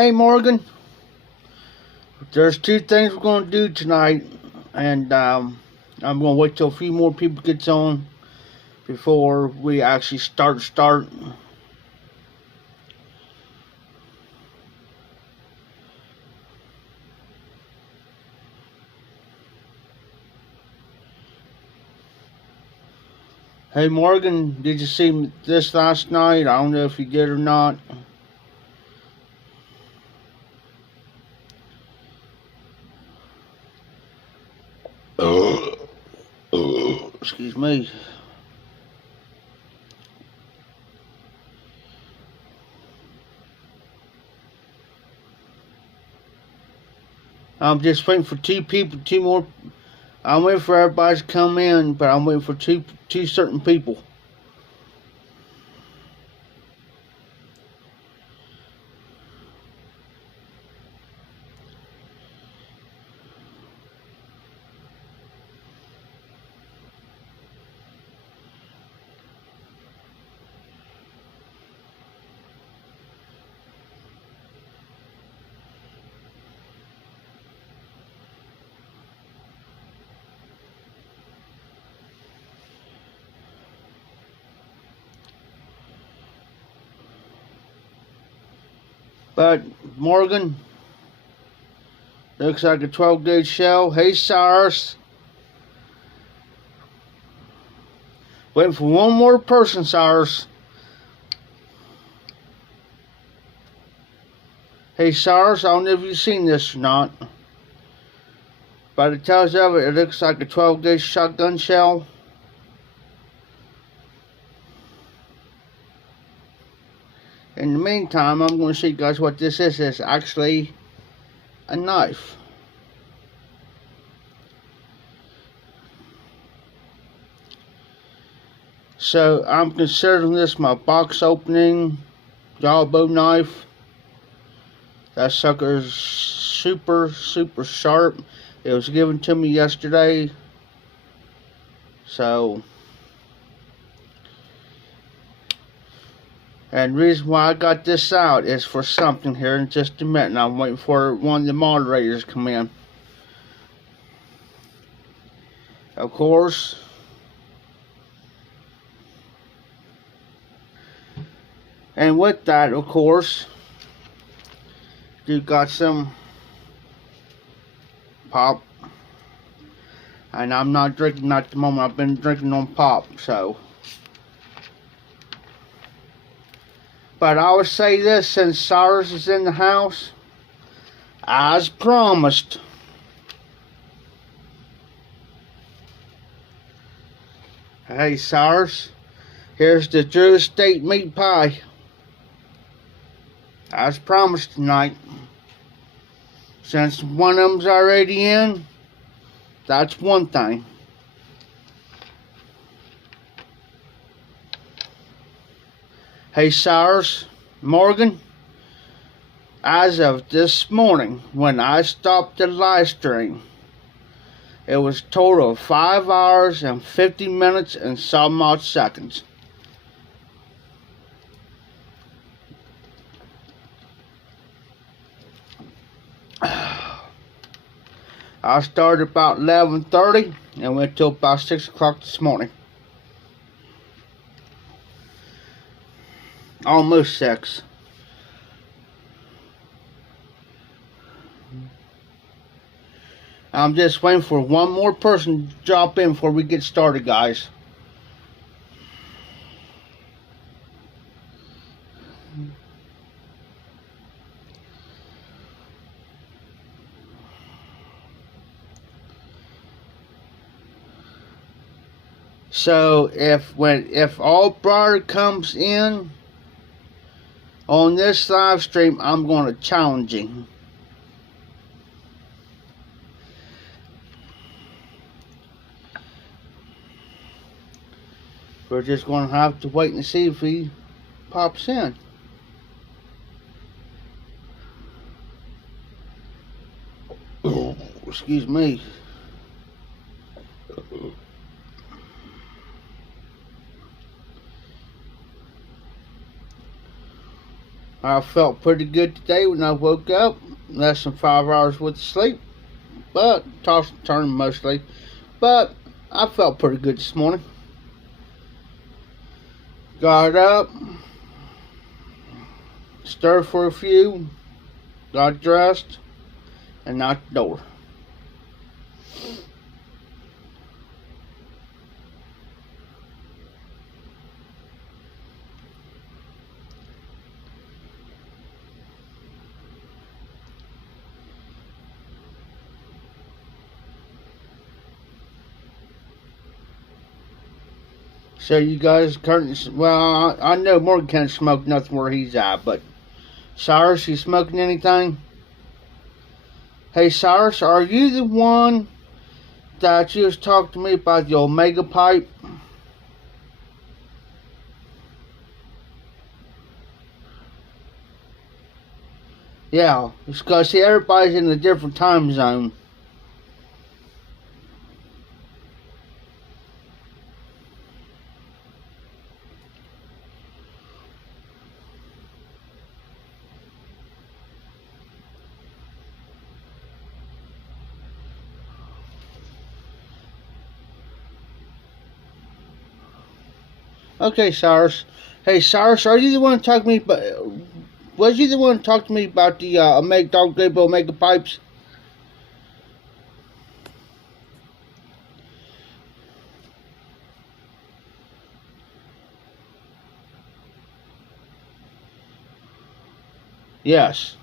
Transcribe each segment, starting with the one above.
Hey Morgan, there's two things we're going to do tonight, and I'm going to wait till a few more people gets on before we actually start. Hey Morgan, did you see this last night? I don't know if you did or not. Excuse me. I'm just waiting for two more. I'm waiting for everybody to come in, but I'm waiting for two certain people. But Morgan, looks like a 12-gauge shell. Hey Cyrus, waiting for one more person, Cyrus. Hey Cyrus, I don't know if you've seen this or not. By the tells of it, it looks like a 12-gauge shotgun shell. In the meantime, I'm going to show you guys what this is. It's actually a knife. So I'm considering this my box opening jawbone knife. That sucker's super sharp. It was given to me yesterday. So, and the reason why I got this out is for something here in just a minute. And I'm waiting for one of the moderators to come in. Of course, and with that, of course, you got some pop. And I'm not drinking at the moment. I've been drinking on pop, so. But I would say this, since Cyrus is in the house, as promised, hey Cyrus, here's the Drew Estate meat pie. As promised tonight. Since one of them's already in, that's one thing. Hey Cyrus, Morgan, as of this morning, when I stopped the live stream, it was a total of 5 hours and 50 minutes and some odd seconds. I started about 11:30 and went till about 6 o'clock this morning. Almost 6. I'm just waiting for one more person to drop in before we get started, guys. So if all brother comes in on this live stream, I'm going to challenge him. We're just going to have to wait and see if he pops in. Oh, excuse me. I felt pretty good today when I woke up. Less than 5 hours with sleep, but tossed and turned mostly. But I felt pretty good this morning. Got up, stirred for a few, got dressed, and out the door. So you guys currently, well, I know Morgan can't smoke nothing where he's at, but Cyrus, you smoking anything? Hey Cyrus, are you the one that you was talking to me about the Omega pipe? Yeah, it's because see everybody's in a different time zone. Okay, Cyrus. Hey, Cyrus, are you the one talking to me about? Was you the one talking to me about the Omega Dog Label Omega pipes? Yes.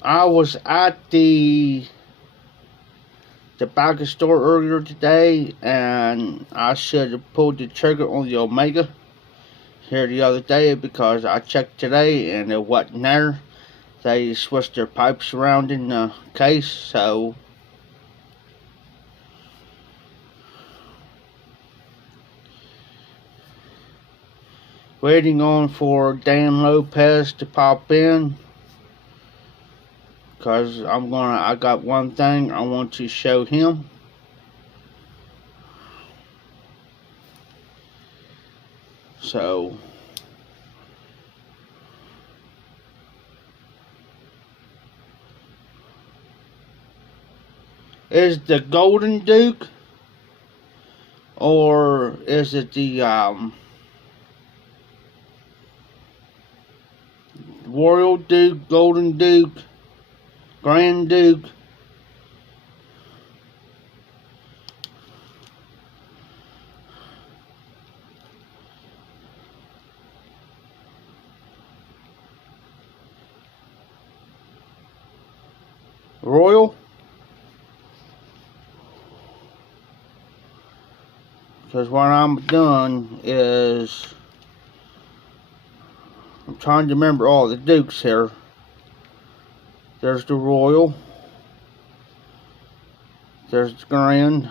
I was at the tobacco store earlier today, and I should have pulled the trigger on the Omega here the other day because I checked today and it wasn't there. They switched their pipes around in the case, so waiting on for Dan Lopez to pop in. Because I got one thing I want to show him. So, is the Golden Duke, or is it the Royal Duke, Golden Duke, Grand Duke? Royal? Because what I'm doing is I'm trying to remember all the Dukes here. There's the Royal. There's the Grand.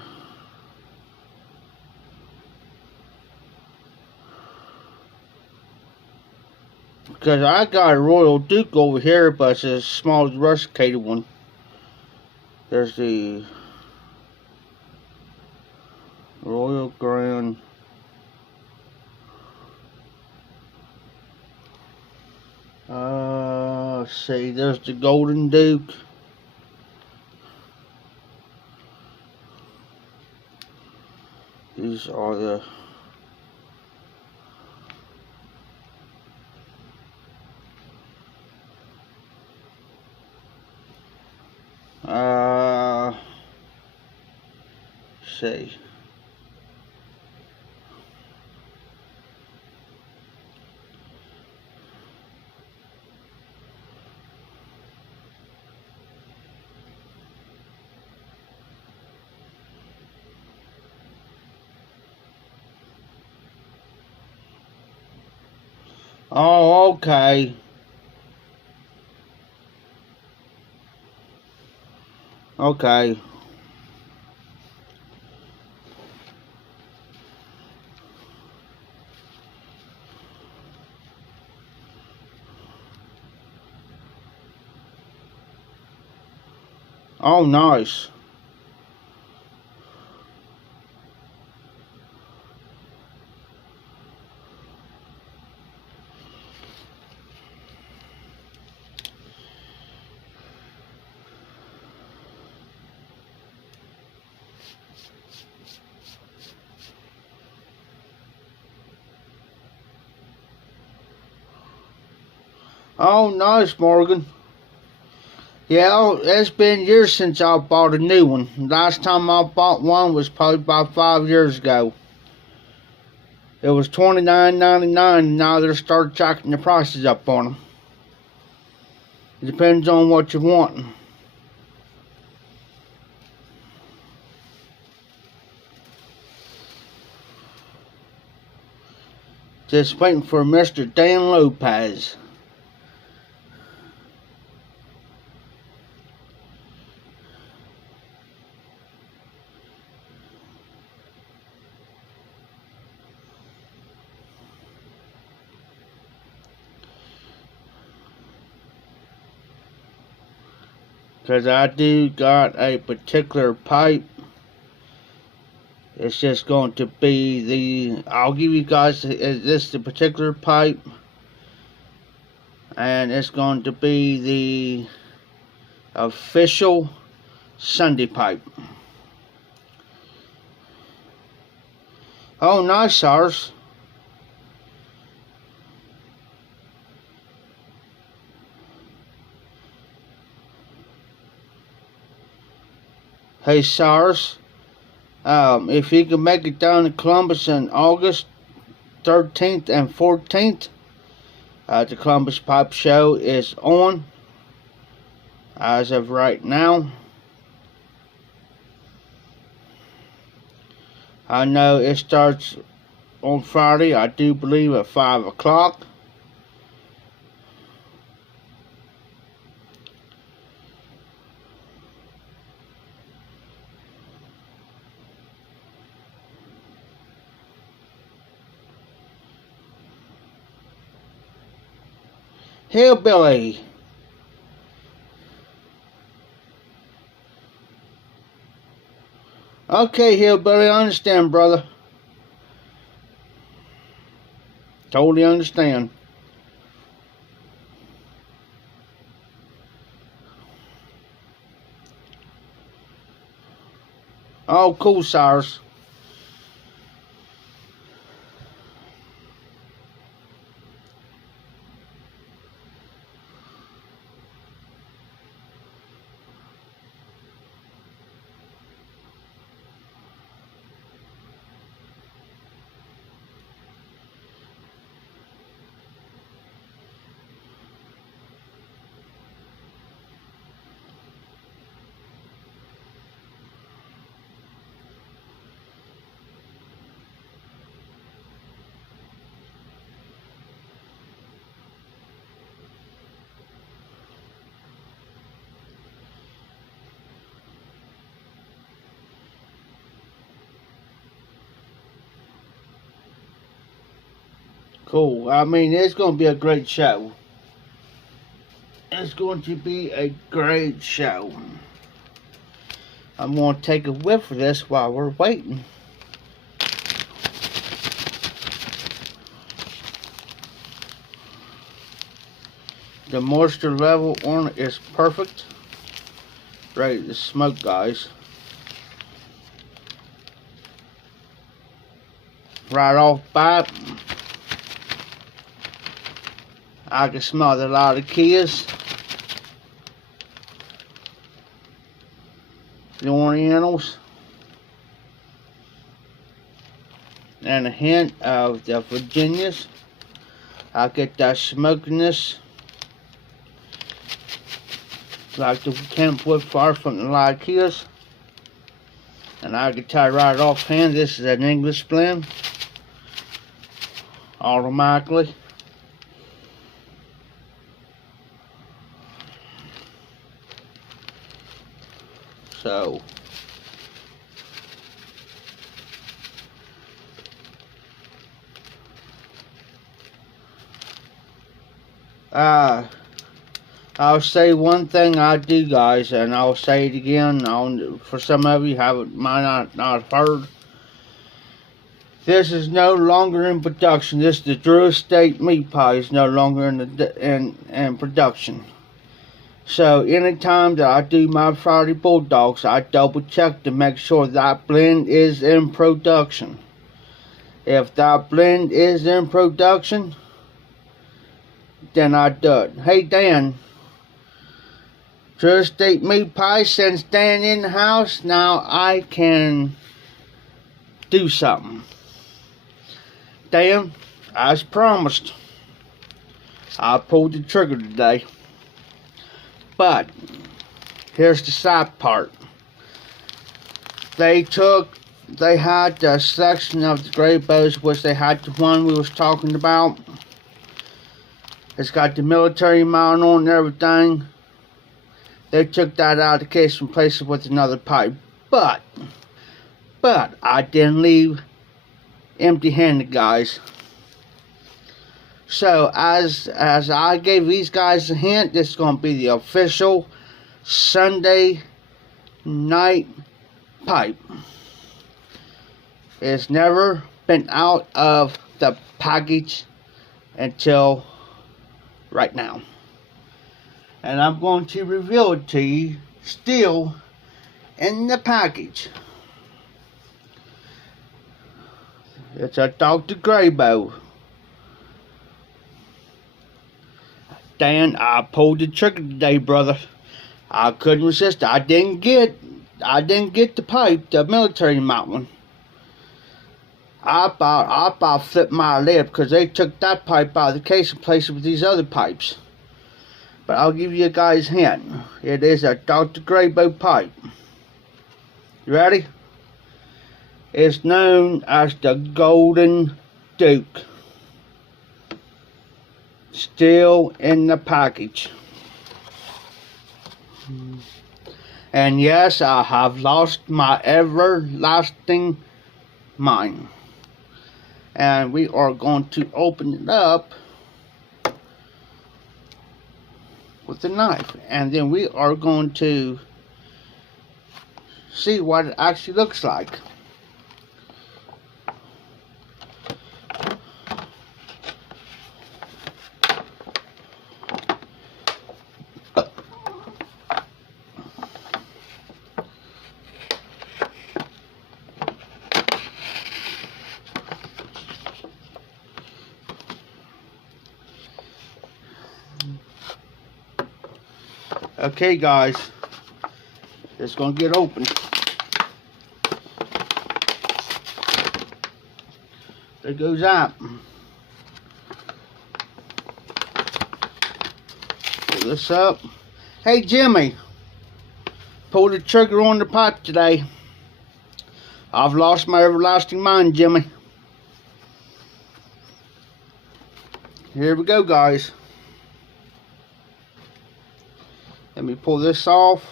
Because I got a Royal Duke over here, but it's a small rusticated one. There's the Royal Grand. Let's see, there's the Golden Duke. These are the see. Oh, okay. Okay. Oh, nice. Oh, nice, Morgan. Yeah, it's been years since I bought a new one. Last time I bought one was probably about 5 years ago. It was $29.99, and now they're started jacking the prices up on them. It depends on what you want. Just waiting for Mr. Dan Lopez. Because I do got a particular pipe. It's just going to be I'll give you guys this the particular pipe. And it's going to be the official Sunday pipe. Oh, nice, Sars. Hey, Sars. If you can make it down to Columbus in August 13th and 14th, the Columbus Pipe Show is on as of right now. I know it starts on Friday, I do believe at 5 o'clock. Hillbilly. Okay, Hillbilly, I understand, brother. Totally understand. Oh, cool, Cyrus. Cool. I mean, it's going to be a great show. It's going to be a great show. I'm going to take a whiff of this while we're waiting. The moisture level on it is perfect. Ready to smoke, guys. Right off bat, I can smell the lot of keys, the Orientals, and a hint of the Virginias. I get that smokiness, like the Kentwood far from the Lykeas. And I can tell right offhand, this is an English blend, automatically. So, I'll say one thing I do, guys, and I'll say it again. For some of you might not have heard. This is no longer in production. This is the Drew Estate meat pie is no longer in production. So anytime that I do my Friday Bulldogs, I double check to make sure that blend is in production. If that blend is in production, then I do it. Hey Dan, Drew Estate meat pie, since Dan in the house, now I can do something. Dan, as promised, I pulled the trigger today. But here's the sad part. They had the section of the gray bows, which they had the one we was talking about. It's got the military mount on and everything. They took that out of the case and replaced it with another pipe. But I didn't leave empty-handed, guys. So as I gave these guys a hint, this is going to be the official Sunday night pipe. It's never been out of the package until right now. And I'm going to reveal it to you still in the package. It's a Dr. Graybow. Dan, I pulled the trigger today, brother. I couldn't resist. I didn't get the pipe, the military mount one. I about flipped my lip because they took that pipe out of the case and replaced it with these other pipes. But I'll give you guys a hint. It is a Dr. Graybow pipe. You ready? It's known as the Golden Duke. Still in the package. And yes, I have lost my everlasting mind. And we are going to open it up with a knife. And then we are going to see what it actually looks like. Okay, guys, it's gonna get open. There goes that. Pull this up. Hey, Jimmy, pull the trigger on the pipe today. I've lost my everlasting mind, Jimmy. Here we go, guys. Let me pull this off.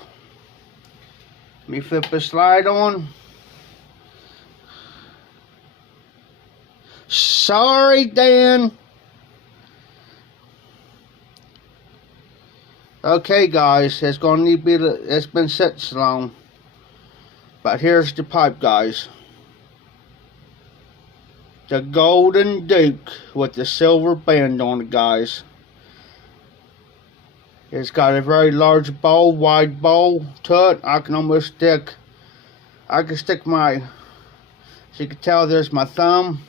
Let me flip this slide on. Sorry, Dan. Okay, guys, it's gonna need to be. It's been set so long. But here's the pipe, guys. The Golden Duke with the silver band on it, guys. It's got a very large bowl, wide bowl to it. I can stick my, so you can tell there's my thumb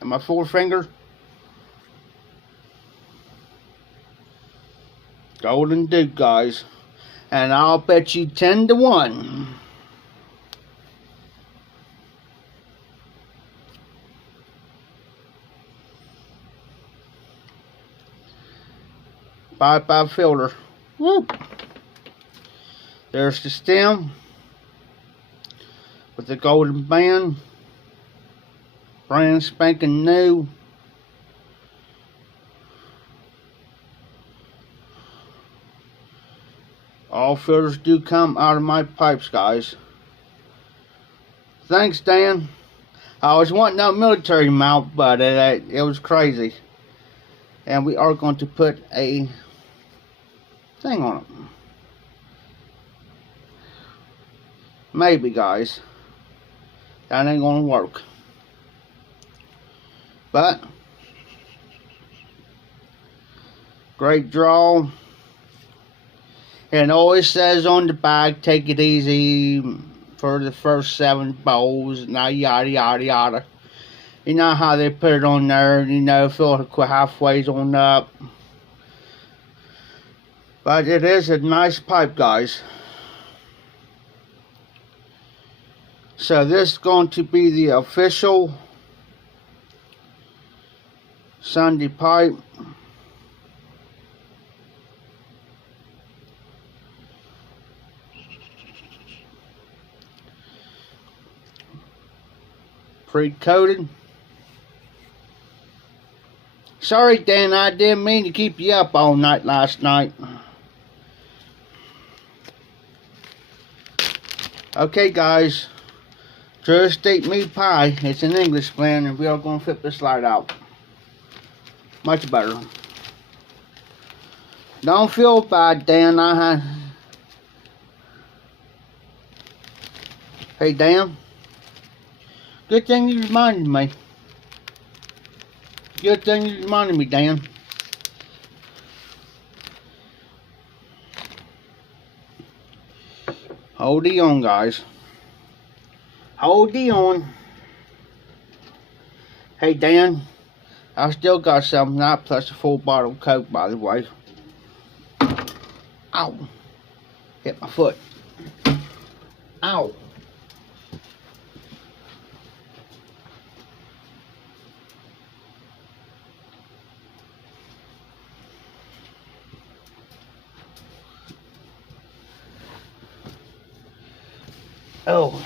and my forefinger. Golden Duke, guys. And I'll bet you 10-1. Five filter. Whoop. There's the stem with the golden band. Brand spanking new. All filters do come out of my pipes, guys. Thanks, Dan. I was wanting that military mount, but it was crazy. And we are going to put a thing on it. Maybe, guys. That ain't gonna work. But great draw. And it always says on the back, take it easy for the first 7 bowls, now yada yada yada. You know how they put it on there, you know, fill it halfway on up. But it is a nice pipe, guys. So this is going to be the official Sunday pipe. Pre-coated. Sorry, Dan, I didn't mean to keep you up all night last night. Okay, guys. Just eat meat pie. It's an English blend, and we are going to flip this light out. Much better. Don't feel bad, Dan. Hey, Dan. Good thing you reminded me. Good thing you reminded me, Dan. Hold it on, guys. Hold it on. Hey, Dan. I still got something out, plus a full bottle of Coke, by the way. Ow. Hit my foot. Ow. Oh,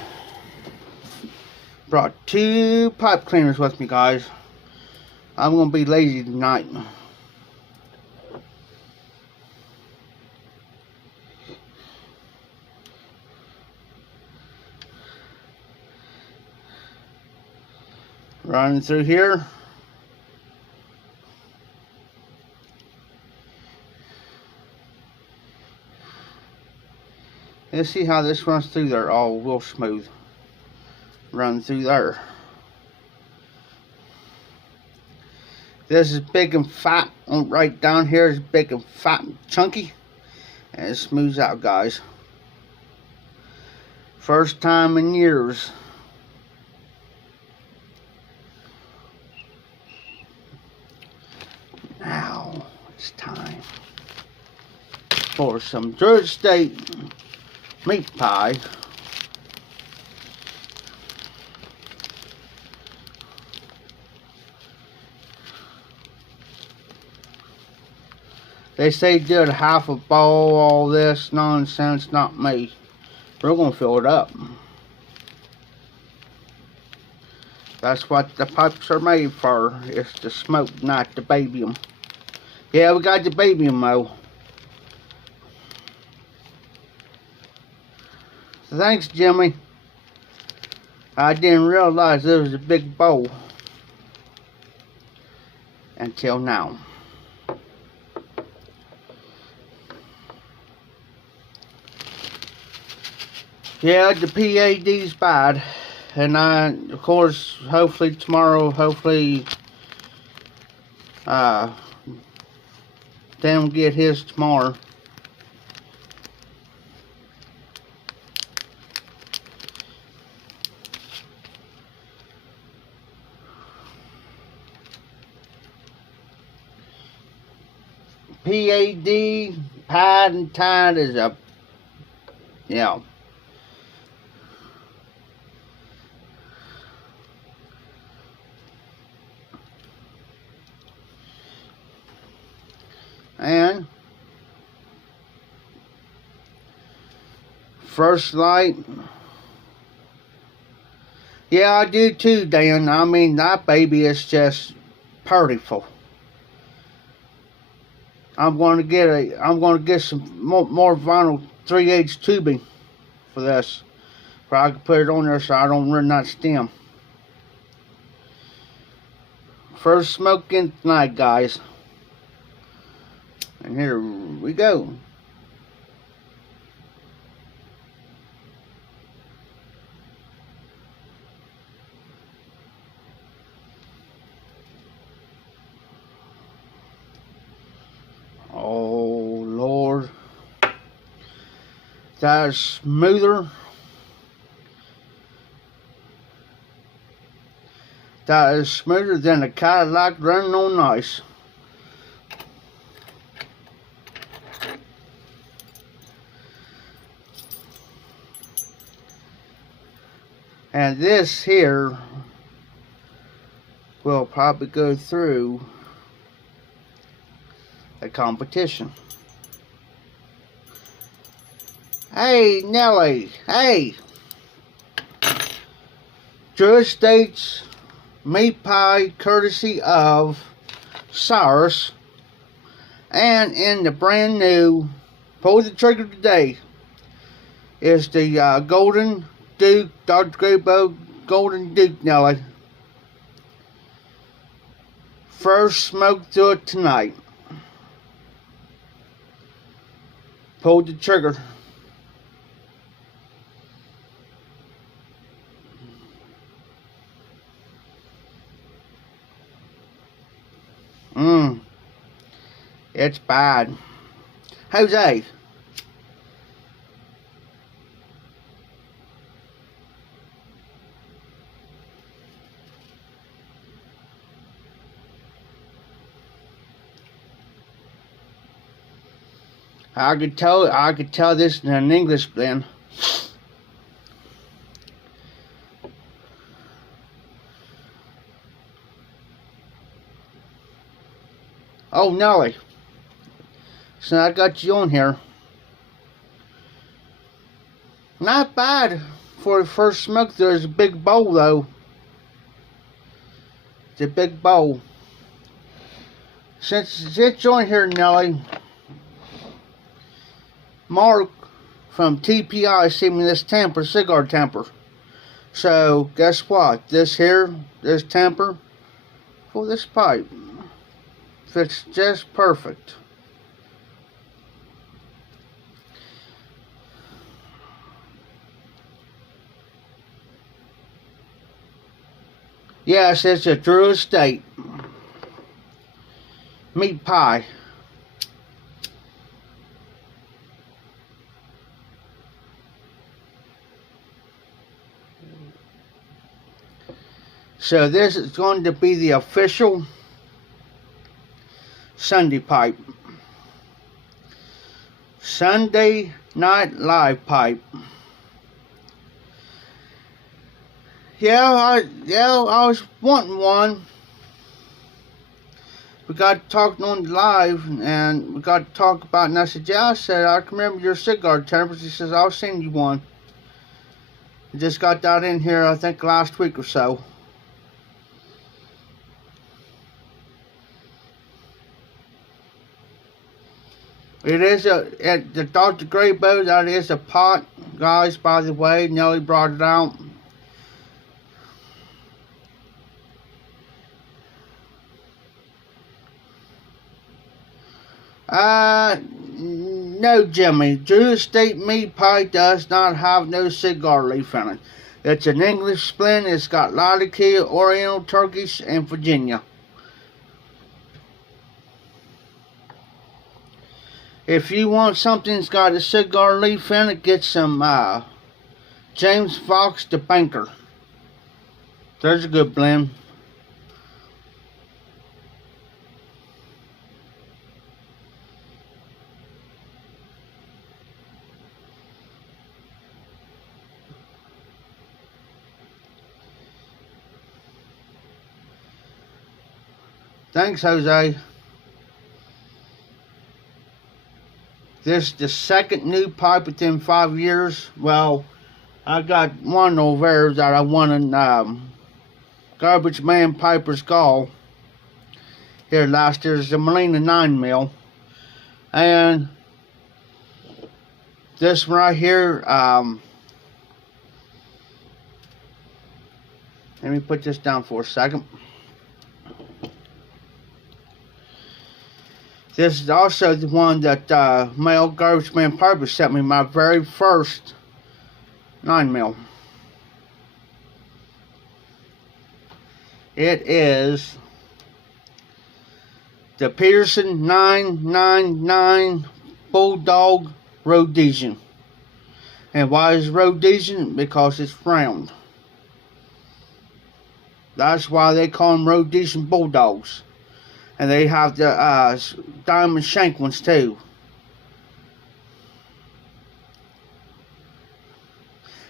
brought 2 pipe cleaners with me, guys. I'm gonna be lazy tonight. Running through here. Let's see how this runs through there. Oh, real smooth. Run through there. This is big and fat. Right down here is big and fat and chunky. And it smooths out, guys. First time in years. Now it's time for some Georgia State meat pie. They say did half a bowl, all this nonsense, not me. We're gonna fill it up. That's what the pipes are made for, is to smoke, not to baby them. Yeah, we got to baby them though. Thanks, Jimmy. I didn't realize there was a big bowl until now. Yeah, the PAD's bad. And of course, hopefully tomorrow, Dan will get his tomorrow. PAD, pad and tide is a, yeah. And first light. Yeah, I do too, Dan. I mean, that baby is just beautiful. I'm going to get some more vinyl 3/8 tubing for this, where I can put it on there so I don't run that stem. First smoke in tonight, guys. And here we go. that is smoother, than a Cadillac running on ice. And this here will probably go through a competition. Hey, Nelly, hey! Drew Estates meat pie courtesy of Cyrus. And in the brand new Pull the Trigger today is the Golden Duke, Dr. Graybo Golden Duke Nelly. First smoke through it tonight. Pulled the trigger. It's bad. Jose. I could tell this in an English blend. Oh, Nelly. So I got you on here. Not bad for the first smoke. There's a big bowl though. It's a big bowl. Since you're on here, Nelly, Mark from TPI sent me this tamper, cigar tamper. So guess what? This tamper for this pipe fits just perfect. Yes, it's a Drew Estate meat pie. So this is going to be the official Sunday pipe. Sunday Night Live pipe. I was wanting one. We got talking on the live, and we got to talk about it, and I said, I can remember your cigar tempers. He says, I'll send you one. I just got that in here, I think, last week or so. It is the Dr. Graybo, that is a pot, guys, by the way. Nelly brought it out. No, Jimmy. Drew Estate meat pie does not have no cigar leaf in it. It's an English blend. It's got Lare, Oriental, Turkish, and Virginia. If you want something that's got a cigar leaf in it, get some James Fox the Banker. There's a good blend. Thanks, Jose. This is the second new pipe within 5 years. Well, I got one over there that I won in Garbage Man Piper's Gall here last year. It's the Molina 9 mil. And this one right here, let me put this down for a second. This is also the one that Male Garbage Man Piper sent me, my very first 9 mil. It is the Peterson 999 Bulldog Rhodesian. And why is Rhodesian? Because it's round. That's why they call them Rhodesian Bulldogs. And they have the diamond shank ones too.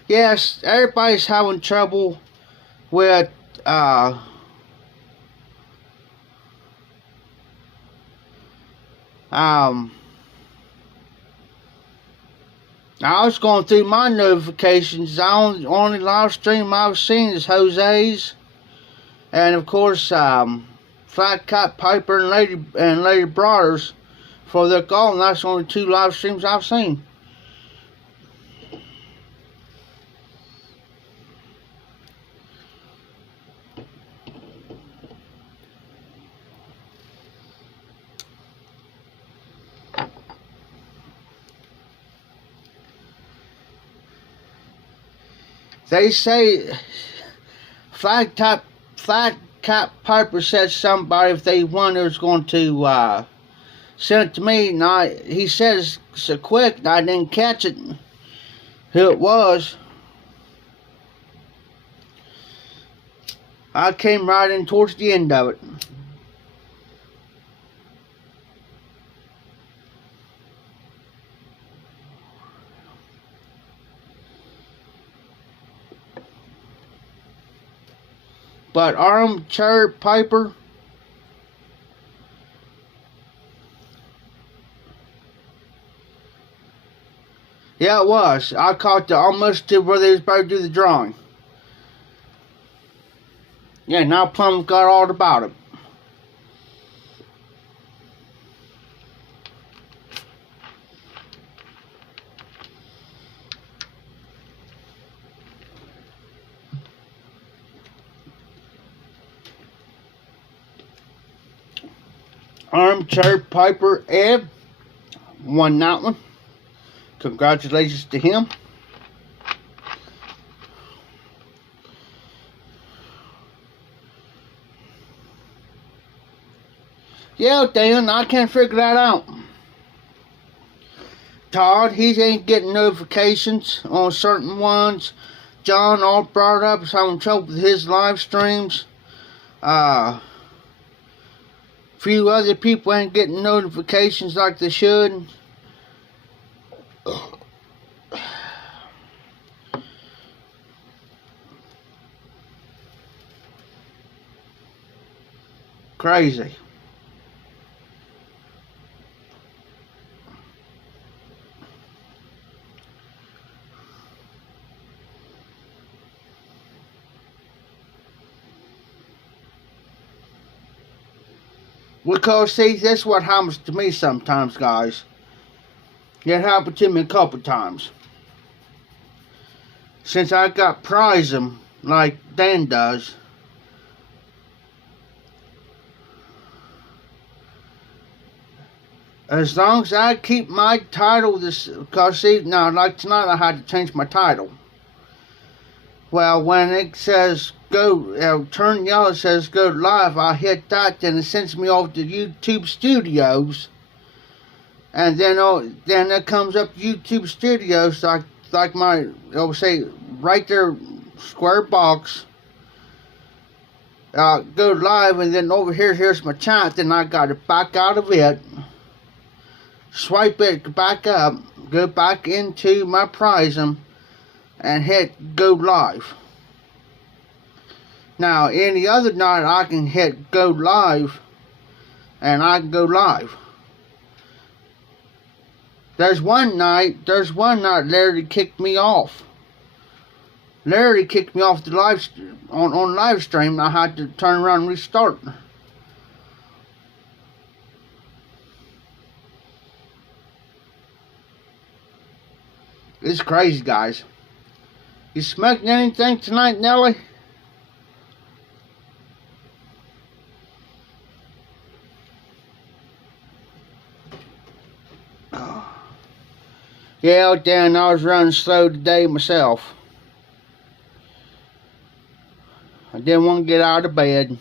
Yes, everybody's having trouble with I was going through my notifications. The only live stream I've seen is Jose's, and of course, Flat Cat Piper and Lady Brothers for their call, and that's the only 2 live streams I've seen. They say Flat Cat Piper said somebody if they won was going to send it to me. And he said it's so quick and I didn't catch it. Who it was. I came right in towards the end of it. But Armchair Piper, yeah, it was. I caught almost to where they was about to do the drawing. Yeah, now Plum got all about it. Armchair Piper Ed won that one. Congratulations to him. Yeah, Dan, I can't figure that out. Todd, he ain't getting notifications on certain ones. John, all brought up, is having trouble with his live streams. Few other people ain't getting notifications like they should. Crazy. Because, see, that's what happens to me sometimes, guys. It happened to me a couple times. Since I got prize them, like Dan does, as long as I keep my title, because, see, now, like tonight, I had to change my title. Well, when it says go, turn yellow, it says go live, I hit that, then it sends me off to YouTube Studios. And then it comes up YouTube Studios, like my, it'll say right there, square box, go live, and then over here's my chat, then I got to back out of it, swipe it back up, go back into my Prism, and hit go live. Now, any other night I can hit go live, and I can go live. There's one night Larry kicked me off. Larry kicked me off the live on live stream. I had to turn around and restart. It's crazy, guys. You smoking anything tonight, Nelly? Yeah, Dan, I was running slow today myself. I didn't want to get out of bed.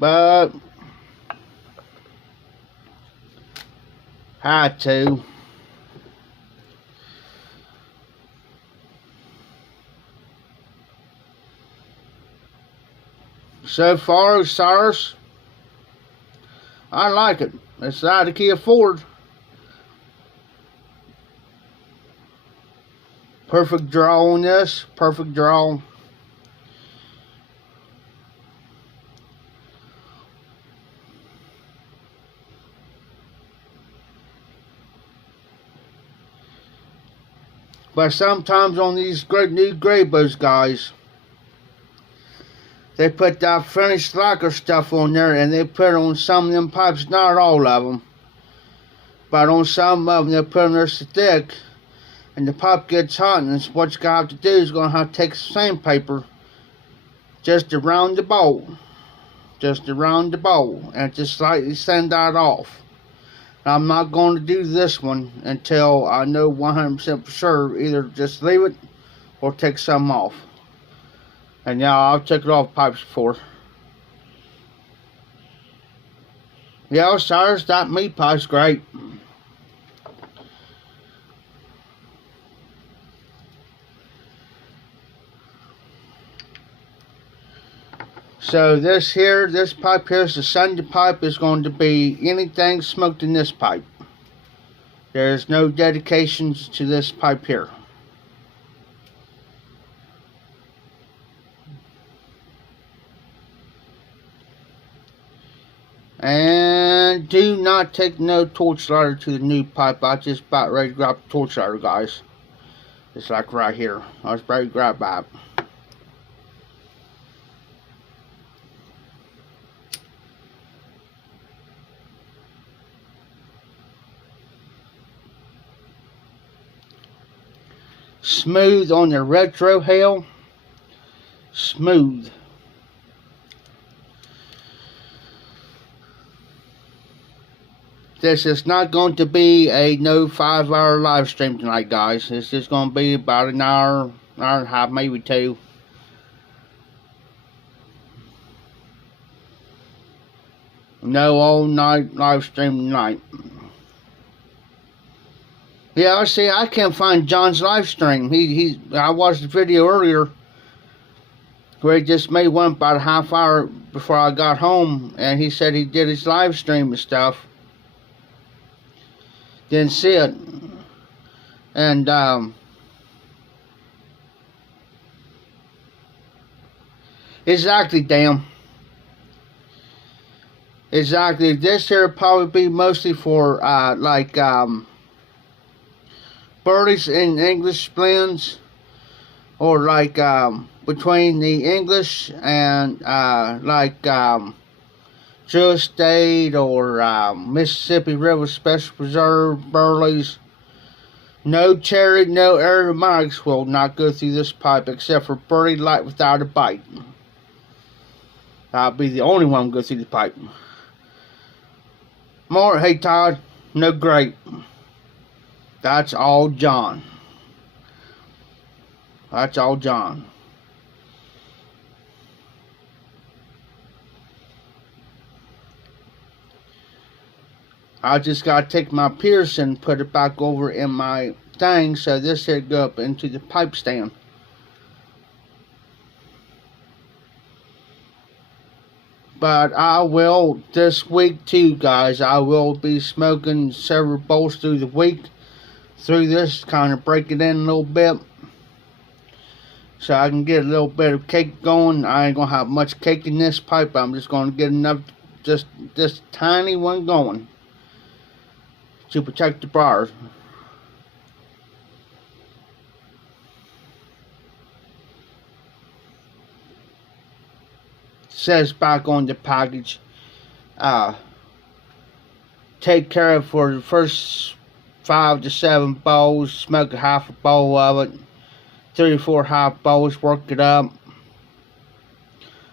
but had to. So far, Cyrus, I like it. It's out of key afford. Perfect draw on this. Perfect draw. But sometimes on these great new gray bows, guys, they put that finished lacquer stuff on there, and they put on some of them pipes, not all of them, but on some of them they put them there so thick, and the pipe gets hot, and what you're going to have to do is going to have to take sandpaper just around the bowl, and just slightly sand that off. I'm not going to do this one until I know 100% for sure. Either just leave it or take some off. And yeah, I've taken off pipes before. Yeah, Cyrus, that meat pie's great. So this pipe here is the Sunday pipe. Is going to be anything smoked in this pipe. There's no dedications to this pipe here. And do not take no torch lighter to the new pipe. I just about ready to grab the torch lighter, guys. It's like right here. I was ready to grab that. Smooth on the retro hail. Smooth. This is not going to be a no 5-hour live stream tonight, guys. It's just going to be about an hour and a half, maybe 2. No all night live stream tonight. Yeah, see, I can't find John's live stream. I watched the video earlier where he just made one about a half hour before I got home, and he said he did his live stream and stuff. Didn't see it. And exactly, damn. Exactly. This here will probably be mostly for like birdies in English blends, or like between the English and like Georgia State or Mississippi River Special Preserve Burleys. No cherry, no aromatics will not go through this pipe except for birdie light without a bite. I'll be the only one to go through the pipe. More, hey Todd, no grape. That's all John. That's all John. I just gotta take my pierce and put it back over in my thing, so this here go up into the pipe stand. But I will this week too, guys. I will be smoking several bowls through the week. Through this, kind of break it in a little bit, so I can get a little bit of cake going. I ain't gonna have much cake in this pipe. I'm just gonna get enough, just this tiny one going to protect the bars. Says back on the package, take care of for the first 5 to 7 bowls, smoke a half a bowl of it, 3 or 4 half bowls, work it up.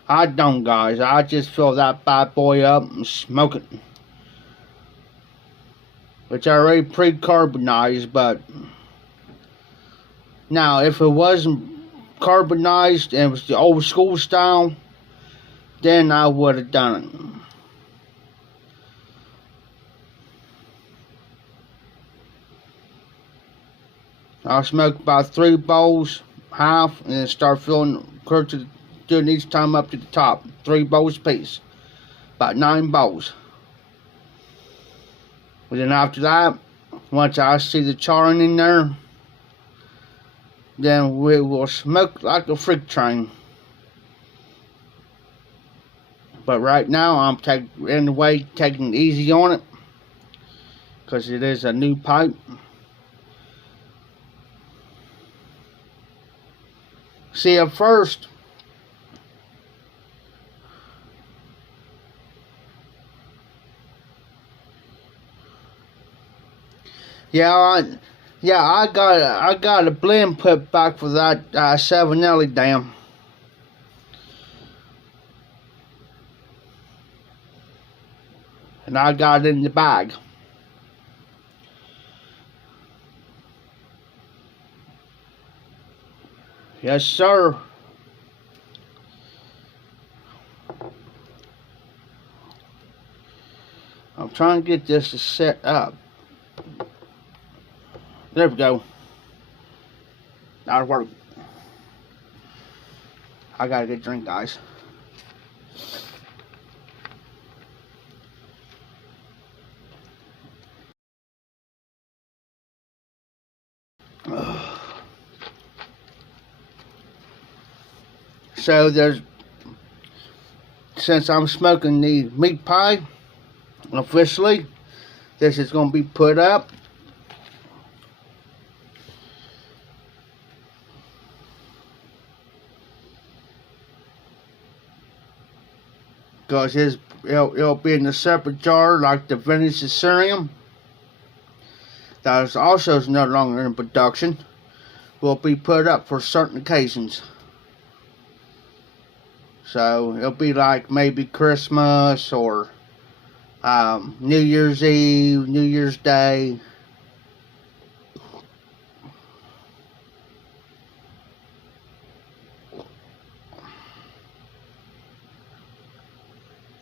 I don't, guys. I just fill that bad boy up and smoke it. It's already pre-carbonized, but now if it wasn't carbonized and it was the old school style, then I would have done it. I'll smoke about 3 bowls, half, and then start doing each time up to the top. 3 bowls apiece. About 9 bowls. And then after that, once I see the charring in there, then we will smoke like a freight train. But right now, I'm taking it easy on it, because it is a new pipe. See, at first, I got a blend put back for that Savinelli dam. And I got it in the bag. Yes, sir. I'm trying to get this to set up. There we go. That'll work. I gotta get a drink, guys. So since I'm smoking the meat pie, officially, this is going to be put up. Because it'll be in a separate jar like the vintage Assyrium. That is also no longer in production. Will be put up for certain occasions. So it'll be like maybe Christmas or New Year's Eve, New Year's Day.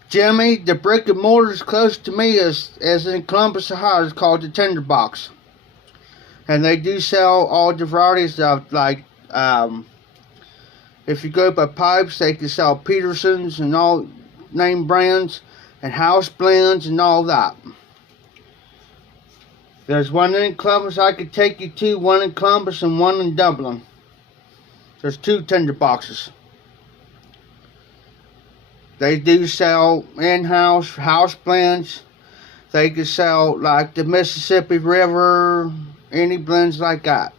Jimmy, the brick and mortar is close to me as in Columbus, Ohio. It's called the Tinderbox. And they do sell all the varieties of, like, if you go by pipes, they can sell Petersons and all name brands and house blends and all that. There's one in Columbus I could take you to, one in Columbus and one in Dublin. There's 2 Tinderboxes. They do sell in-house house blends. They can sell like the Mississippi River, any blends like that.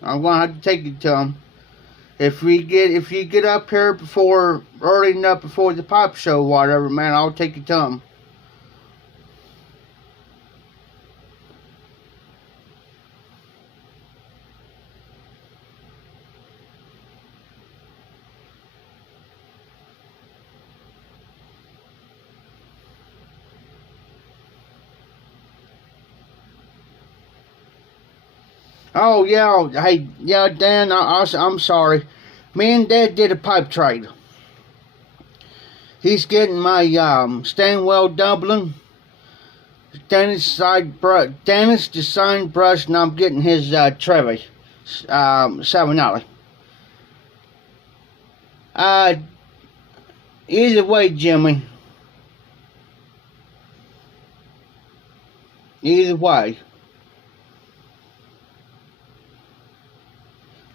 I'm gonna have to take you to them. If you get up here early enough before the pipe show, or whatever, man, I'll take you to them. Oh yeah, hey, yeah, Dan, I'm sorry. Me and Dad did a pipe trade. He's getting my Stanwell Dublin, Dennis designed brush, and I'm getting his Trevi Savinelli. Either way, Jimmy. Either way.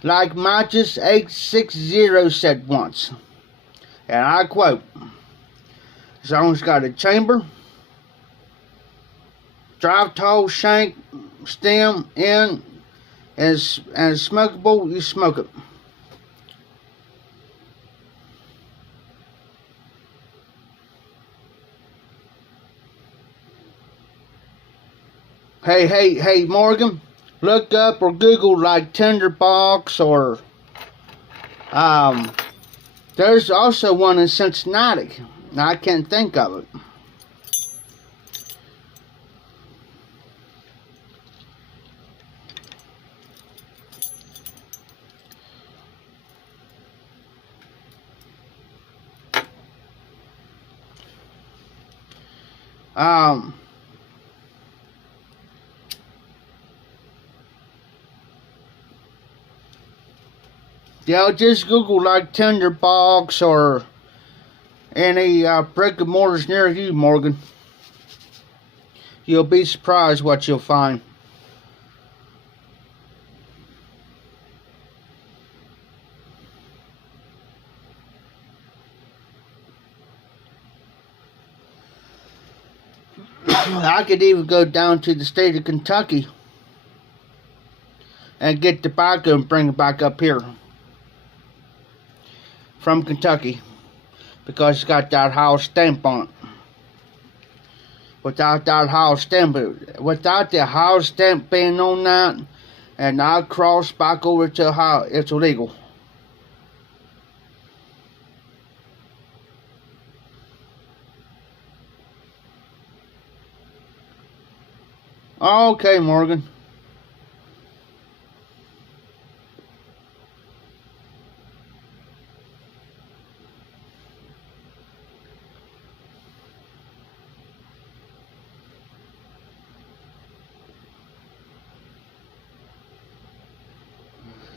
Like Matches 860 said once, and I quote, "As long as it's got a chamber, drive toe, shank, stem, end, and it's smokable, you smoke it." Hey, Morgan. Look up or Google like Tinderbox or there's also one in Cincinnati. I can't think of it. Yeah, just Google like tinderbox or any brick and mortars near you, Morgan. You'll be surprised what you'll find. I could even go down to the state of Kentucky and get tobacco and bring it back up here from Kentucky because it's got that house stamp on it. Without that house stamp, without the house stamp being on that, and I cross back over to how it's illegal. Okay, Morgan.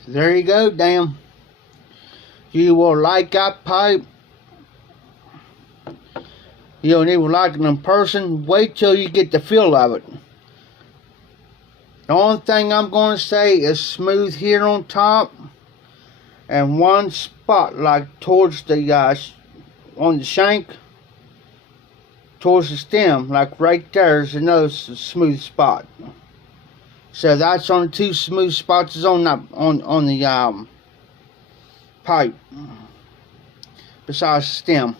There you go, damn. You will like that pipe. You don't even like it in person. Wait till you get the feel of it. The only thing I'm going to say is smooth here on top, and one spot like towards the on the shank, towards the stem, like right there is another smooth spot. So that's on the two smooth spots is on that on the pipe, besides the stem.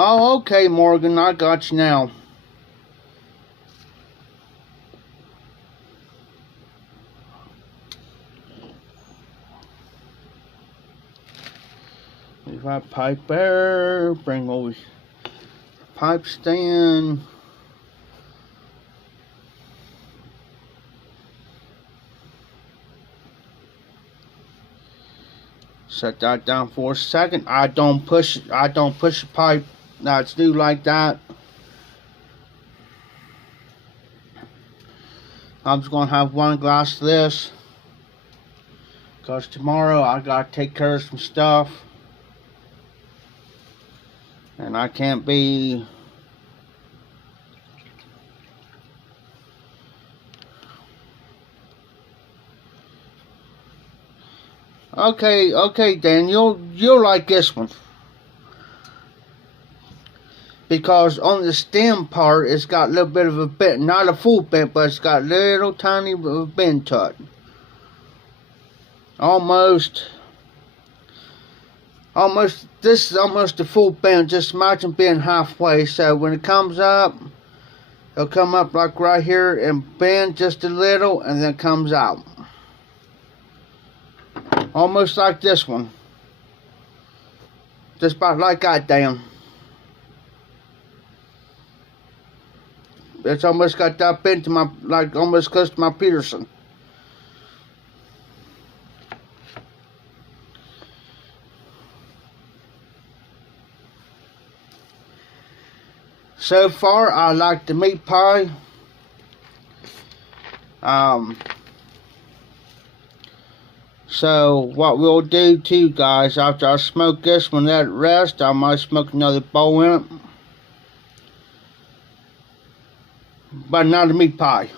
Oh, okay, Morgan, I got you now. Leave that pipe there, bring over pipe stand. Set that down for a second. I don't push the pipe that's new like that. I'm just gonna have one glass of this, because tomorrow I gotta take care of some stuff. And I can't be okay, Dan, you'll like this one. Because on the stem part it's got a little bit of a bend, not a full bend, but it's got a little tiny bend to it. Almost, this is almost a full bend. Just imagine being halfway. So when it comes up, it'll come up like right here and bend just a little, and then comes out. Almost like this one. Just about like that, damn. It's almost got that bend to my, like almost close to my Peterson. So far, I like the meat pie. So what we'll do too, guys, after I smoke this one, let it rest, I might smoke another bowl in it. But not a meat pie.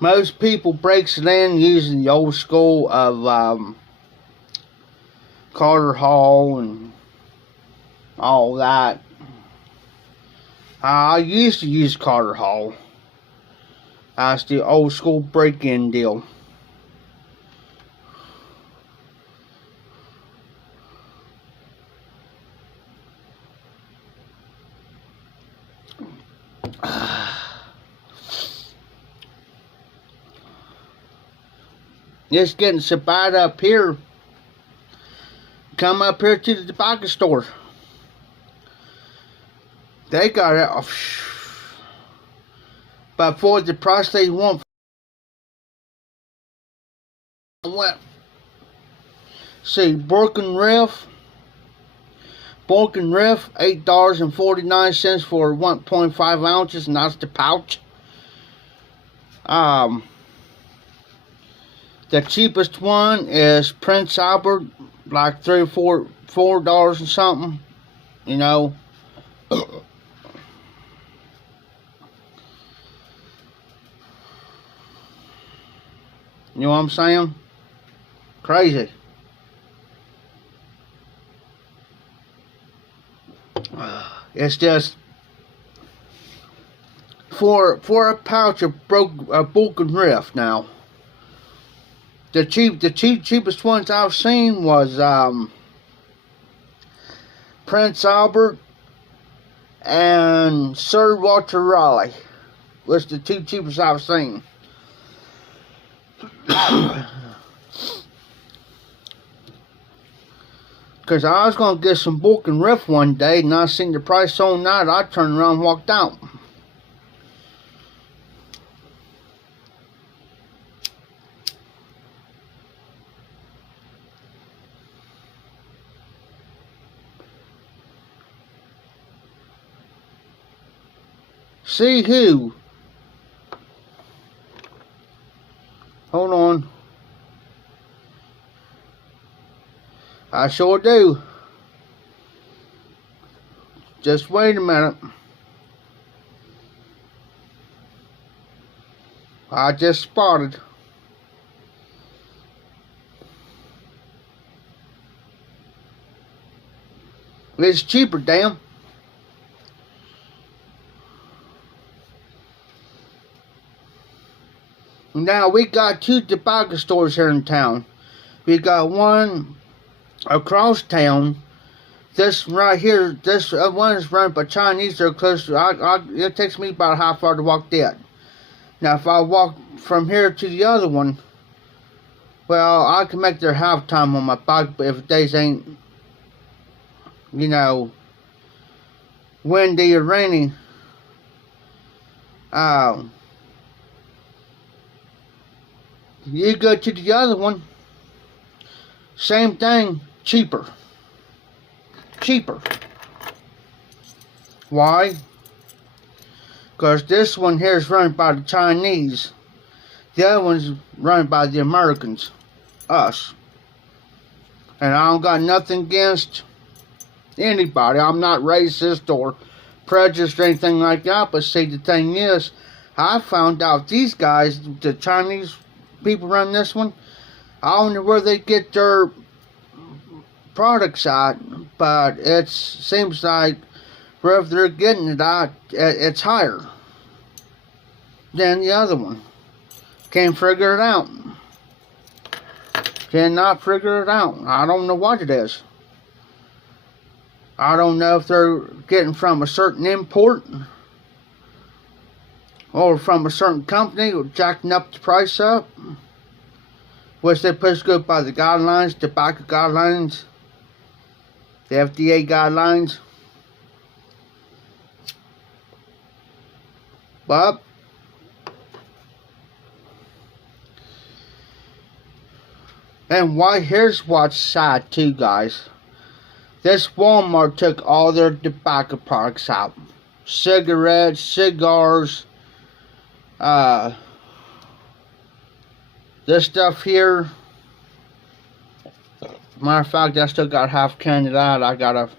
Most people breaks it in using the old school of Carter Hall and all that. I used to use Carter Hall. That's the old school break-in deal. It's getting so bad up here. come up here to the tobacco store. They got it but for the price they want. See, Borkin Riff, $8.49 for 1.5 ounces, and that's the pouch. The cheapest one is Prince Albert, like $3 or $4 and something, you know. You know what I'm saying? Crazy. It's just for a pouch of Broken Riff. Now, the cheapest ones I've seen was Prince Albert and Sir Walter Raleigh. Was the two cheapest I've seen. Because I was going to get some Borkin Riff one day, and I seen the price on that, I turned around and walked out. See who? Hold on. I sure do. Just wait a minute. I just spotted. It's cheaper, damn. Now we got two tobacco stores here in town. We got one across town. This right here, this one is run by Chinese. They're close. It takes me about a half hour to walk that. Now, if I walk from here to the other one, well, I can make their half time on my bike. But if days ain't, you know, windy or rainy, you go to the other one. Same thing, cheaper. Why? Because this one here is run by the Chinese. The other one's run by the Americans. Us. And I don't got nothing against anybody. I'm not racist or prejudiced or anything like that. But see, the thing is, I found out these guys, the Chinese people run this one, I don't know where they get their products at, but it seems like wherever they're getting it at, it's higher than the other one. Can't figure it out. Cannot figure it out. I don't know what it is. I don't know if they're getting from a certain import or from a certain company or jacking up the price up, which they're supposed to go by the guidelines, tobacco guidelines, the FDA guidelines. But and why, here's what's sad too, guys. This Walmart took all their tobacco products out. Cigarettes, cigars, this stuff here. Matter of fact, I still got half can of that. I gotta,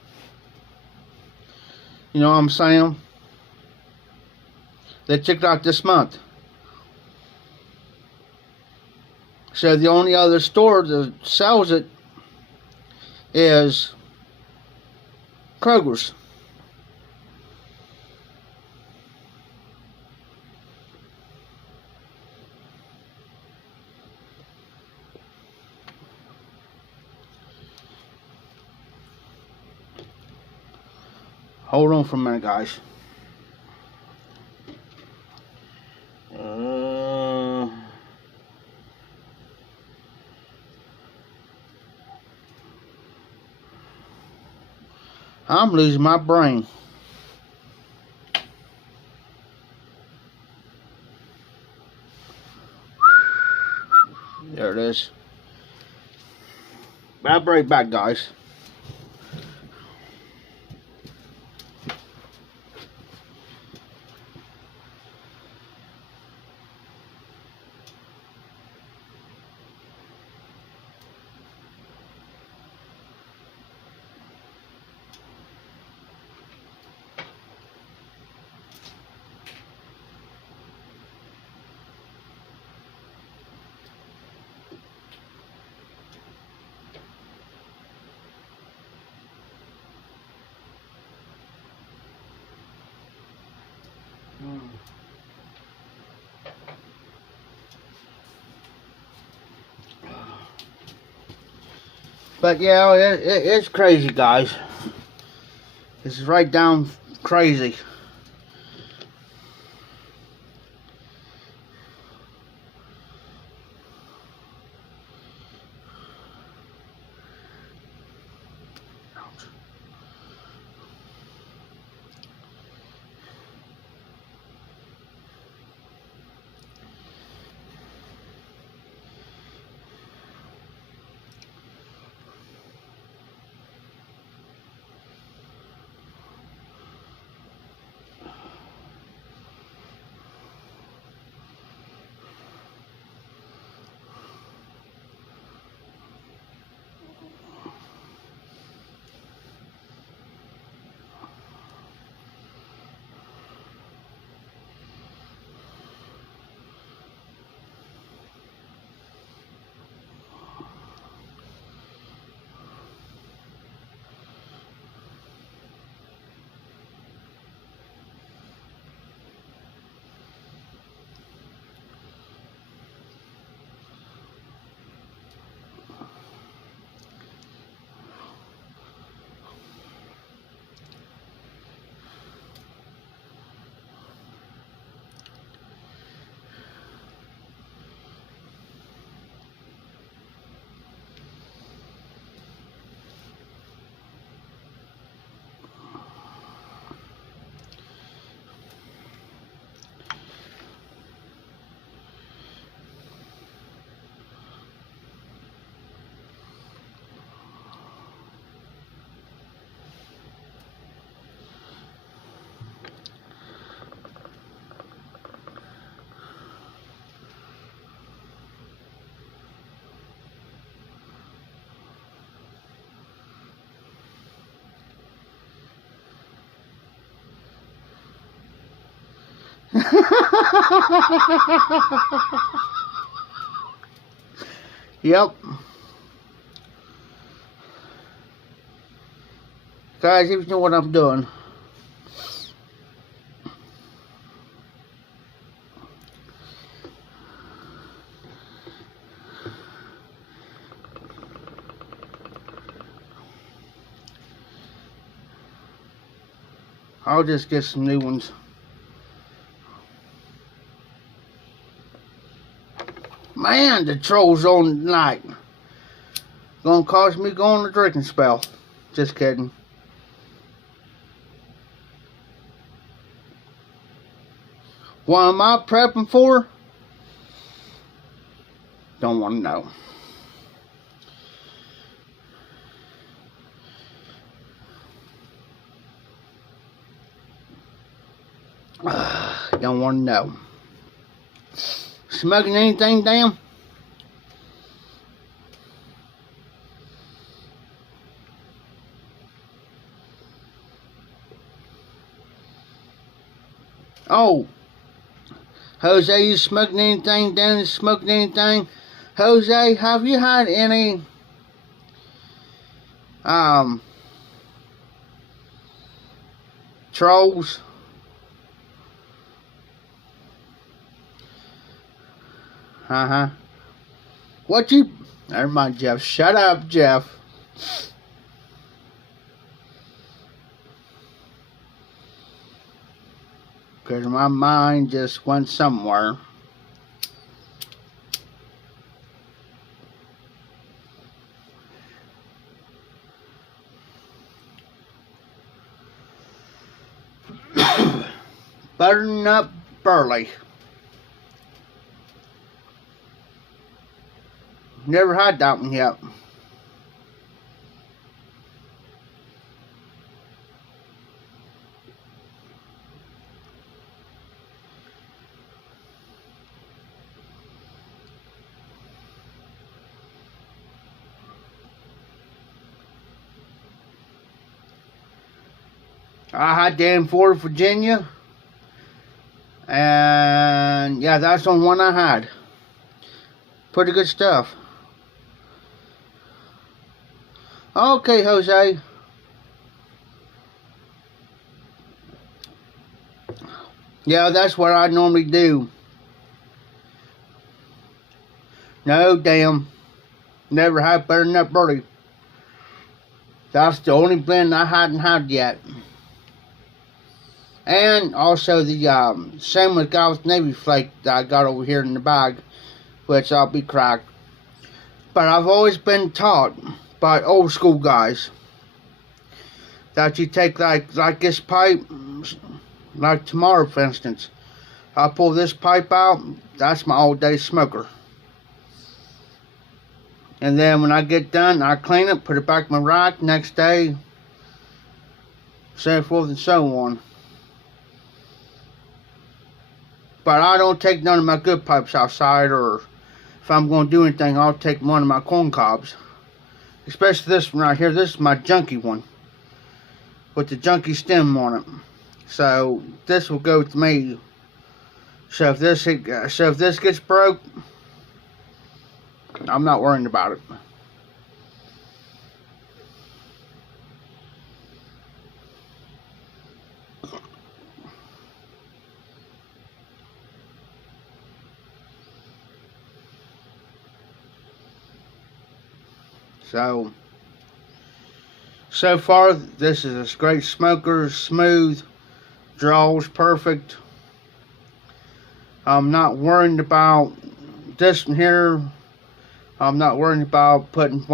you know what I'm saying? They took it out this month. So the only other store that sells it is Kroger's. Hold on for a minute, guys. I'm losing my brain. There it is. I'll be right back, guys. But yeah, it's crazy, guys. This is right down crazy. Yep. Guys, if you know what I'm doing. I'll just get some new ones. Man, the trolls on tonight. Gonna cause me going a drinking spell. Just kidding. What am I prepping for? Don't want to know. Don't want to know. Smoking anything, damn? Oh, Jose, you smoking anything? Dennis smoking anything? Jose, have you had any trolls? What you? Never mind, Jeff. Shut up, Jeff. Because my mind just went somewhere. Butternut Burley. Never had that one yet. I had them in Florida, Virginia. And yeah, that's the one I had. Pretty good stuff. Okay, Jose. Yeah, that's what I normally do. No, damn. Never had butternut burley. That's the only blend I hadn't had yet. And also the same with Golf Navy flake that I got over here in the bag, which I'll be cracked. But I've always been taught by old school guys that you take like this pipe, like tomorrow for instance. I pull this pipe out, that's my all day smoker. And then when I get done, I clean it, put it back in my rack next day, so forth and so on. But I don't take none of my good pipes outside, or if I'm going to do anything, I'll take one of my corn cobs. Especially this one right here. This is my junky one, with the junky stem on it. So this will go with me. So if this gets broke, I'm not worrying about it. So far, this is a great smoker, smooth, draws perfect. I'm not worried about this one here. I'm not worried about putting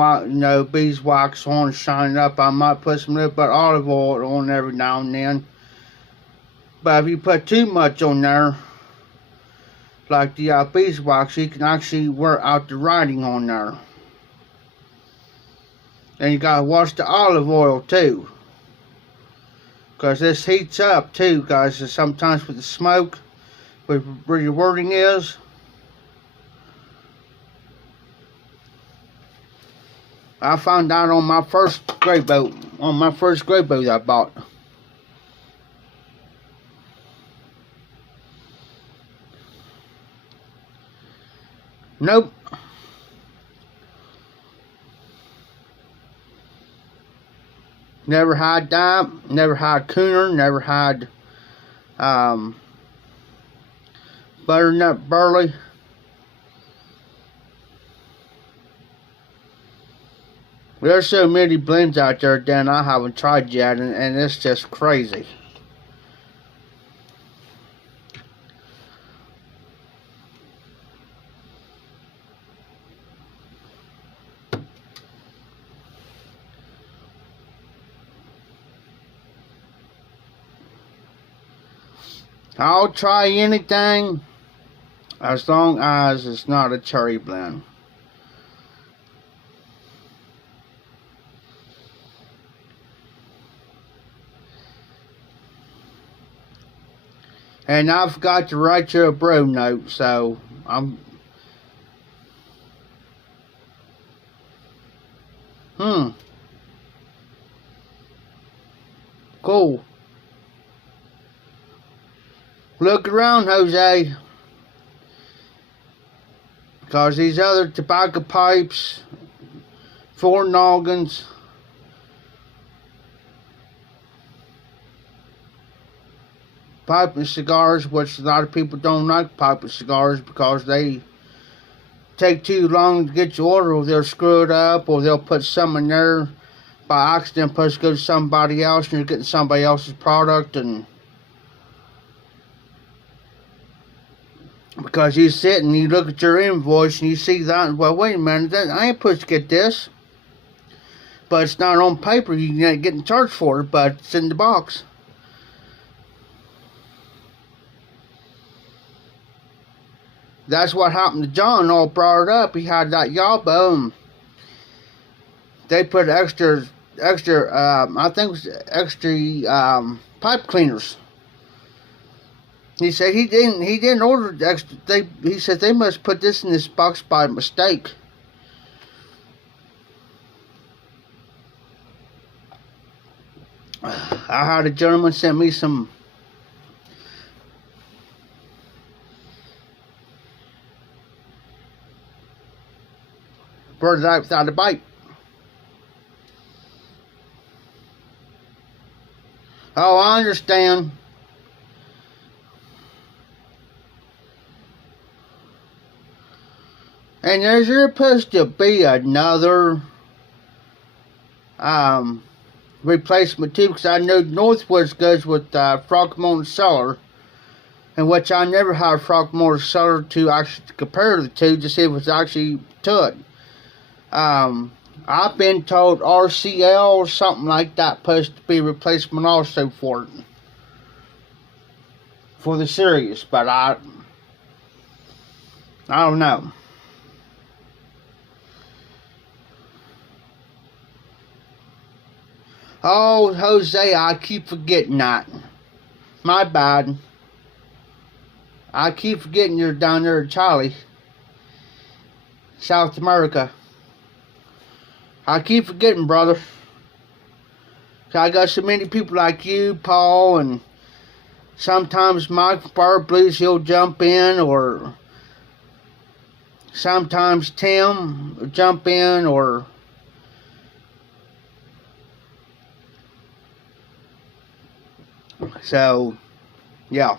beeswax on, shining up. I might put some little bit of olive oil on every now and then. But if you put too much on there, like the beeswax, you can actually wear out the writing on there. And you gotta watch the olive oil too, because this heats up too, guys. Sometimes with the smoke, where your wording is. I found out on my first gray boat, that I bought. Nope. Never had that. Never had Cooner. Never had butternut burley. There's so many blends out there that I haven't tried yet, and it's just crazy. I'll try anything as long as it's not a cherry blend. And I forgot to write you a bro note, so I'm... Cool. Look around, Jose. Because these other tobacco pipes, 4 noggins, pipe and cigars, which a lot of people don't like pipe and cigars because they take too long to get your order, or they'll screw it up, or they'll put some in there by accident, supposed to go to somebody else, and you're getting somebody else's product, and because you sit and you look at your invoice and you see that, well, wait a minute, I ain't supposed to get this. But it's not on paper, you're not getting charged for it, but it's in the box. That's what happened to John. All brought it up. He had that yellow, and they put extra. I think it was extra pipe cleaners. He said he didn't order the extra. He said they must put this in this box by mistake. I had a gentleman send me some birds out without a bite. Oh, I understand. And there's supposed to be another replacement too, because I know Northwoods goes with Frogmore Cellar, in which I never had Frogmore Cellar to actually compare the two to see if it's actually to it. I've been told RCL or something like that supposed to be replacement also for it, for the series, but I don't know. Oh, Jose, I keep forgetting that. My bad. I keep forgetting you're down there in Chile, South America. I keep forgetting, brother. I got so many people like you, Paul, and sometimes Mike from Bar Blues, he'll jump in, or sometimes Tim will jump in, or so, yeah.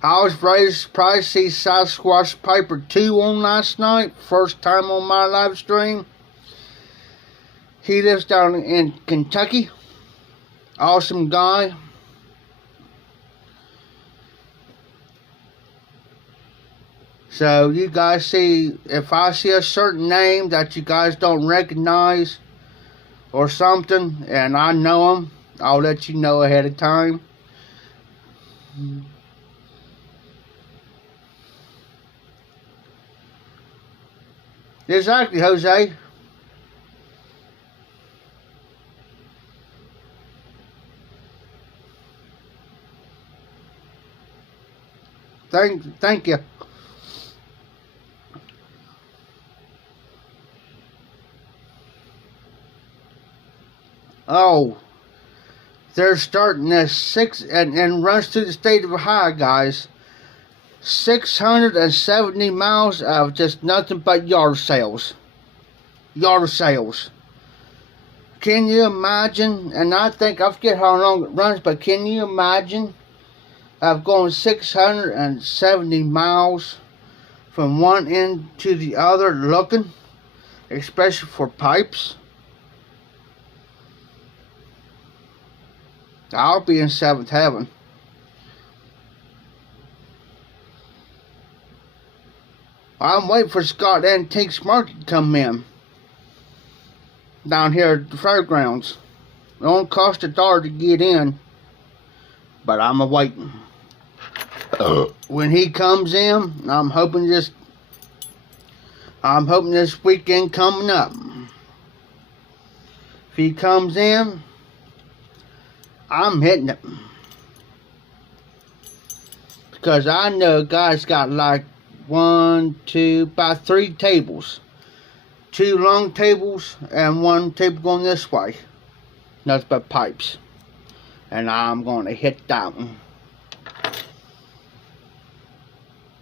I was very surprised to see Sasquatch Piper 2 on last night. First time on my live stream. He lives down in Kentucky. Awesome guy. So you guys see, if I see a certain name that you guys don't recognize or something, and I know them, I'll let you know ahead of time. Exactly, Jose. Thank you. Oh, they're starting this 6 and runs through the state of Ohio, guys. 670 miles of just nothing but yard sales. Yard sales. Can you imagine? And I think, I forget how long it runs, but can you imagine of going 670 miles from one end to the other looking, especially for pipes? I'll be in seventh heaven. I'm waiting for Scott Antiques Market to come in down here at the fairgrounds. It don't cost $1 to get in, but I'm waiting. When he comes in, I'm hoping this weekend coming up. If he comes in, I'm hitting it. Because I know a guy's got like about 3 tables. 2 long tables and 1 table going this way. Nothing but pipes. And I'm going to hit that one.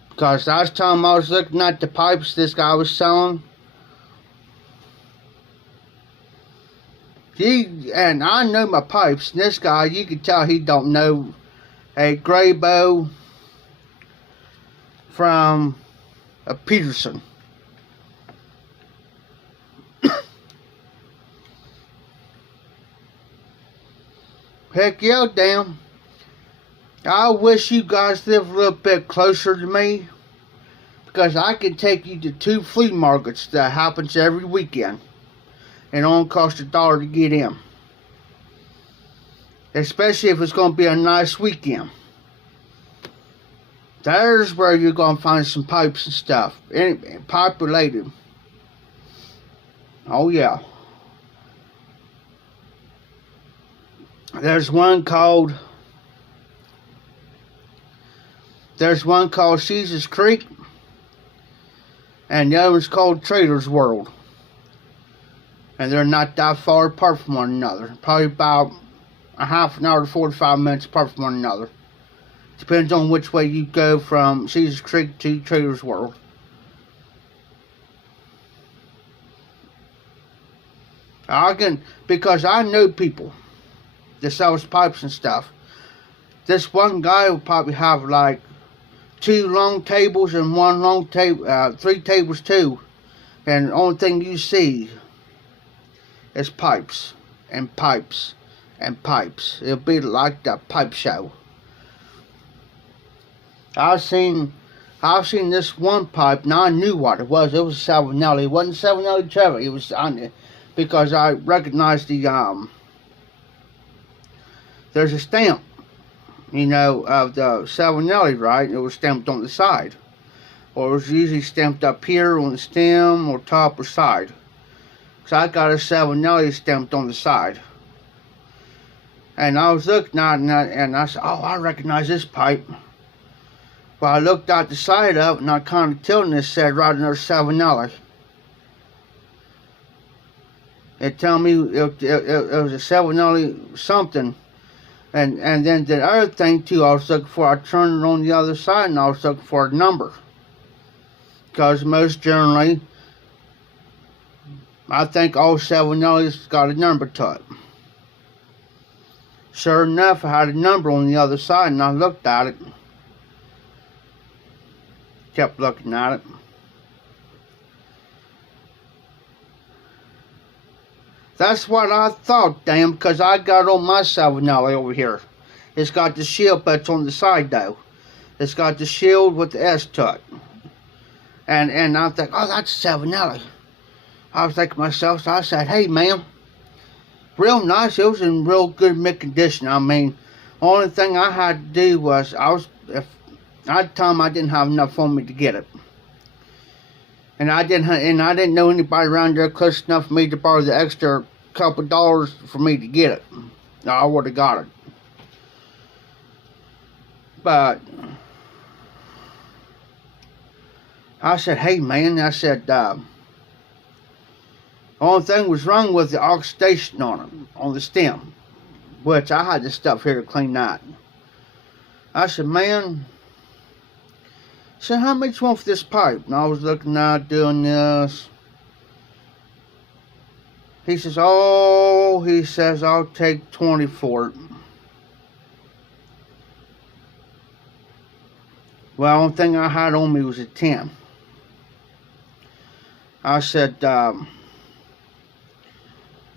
Because last time I was looking at the pipes this guy was selling, and I know my pipes. And this guy, you can tell he don't know a gray bow from a Peterson. Heck yeah, damn. I wish you guys lived a little bit closer to me, because I can take you to 2 flea markets that happens every weekend, and it only costs $1 to get in. Especially if it's going to be a nice weekend. There's where you're gonna find some pipes and stuff. Any pipe related. Oh yeah. There's one called Caesar's Creek, and the other one's called Trader's World. And they're not that far apart from one another. Probably about a half an hour to 45 minutes apart from one another. Depends on which way you go from Caesar's Creek to Trader's World. Because I know people that sells pipes and stuff. This one guy will probably have like 2 long tables and 1 long table, 3 tables too. And the only thing you see is pipes and pipes and pipes. It'll be like that pipe show. I've seen this one pipe. Now I knew what it was. It was a Salvinelli. It wasn't Salvinelli Trevor. It was because I recognized the there's a stamp, you know, of the Salvinelli, right? It was stamped on the side, or it was usually stamped up here on the stem or top or side. So I got a Salvinelli stamped on the side, and I was looking at it, and I said, "Oh, I recognize this pipe." Well, I looked out the side of it, and I kind of tilted, and it said right there Salvinelli. It told me it was a Salvinelli something. And then the other thing too, I was looking for, I turned it on the other side, and I was looking for a number. Because most generally, I think all Salvinelli's got a number to it. Sure enough, I had a number on the other side, and I looked at it. Kept looking at it. That's what I thought, damn, because I got on my Salvinelli over here. It's got the shield, but it's on the side, though. It's got the shield with the S to it. And I think, oh, that's Salvinelli. I was thinking to myself, so I said, hey, ma'am. Real nice. It was in real good mid condition. I mean, only thing I had to do was, at the time I didn't have enough on me to get it. And I didn't know anybody around there close enough for me to borrow the extra couple dollars for me to get it. I would have got it. But I said, hey man, I said, the only thing was wrong with the oxidation on it, on the stem. Which I had this stuff here to clean that. I said, man, so how much you want for this pipe? And I was looking at doing this. He says, I'll take 20 for it. Well, the only thing I had on me was a 10. I said,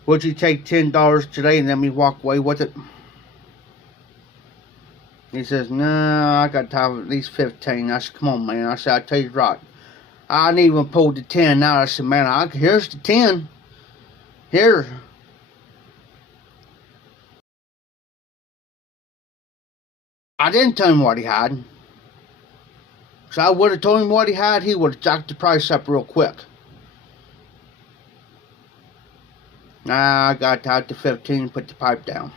would you take $10 today and let me walk away with it? He says, no, I got to have at least 15. I said, come on, man. I said, I tell you right. I didn't even pull the 10 out. I said, man, here's the 10. Here. I didn't tell him what he had. So I would have told him what he had, he would have jacked the price up real quick. Nah, I got out to 15 and put the pipe down.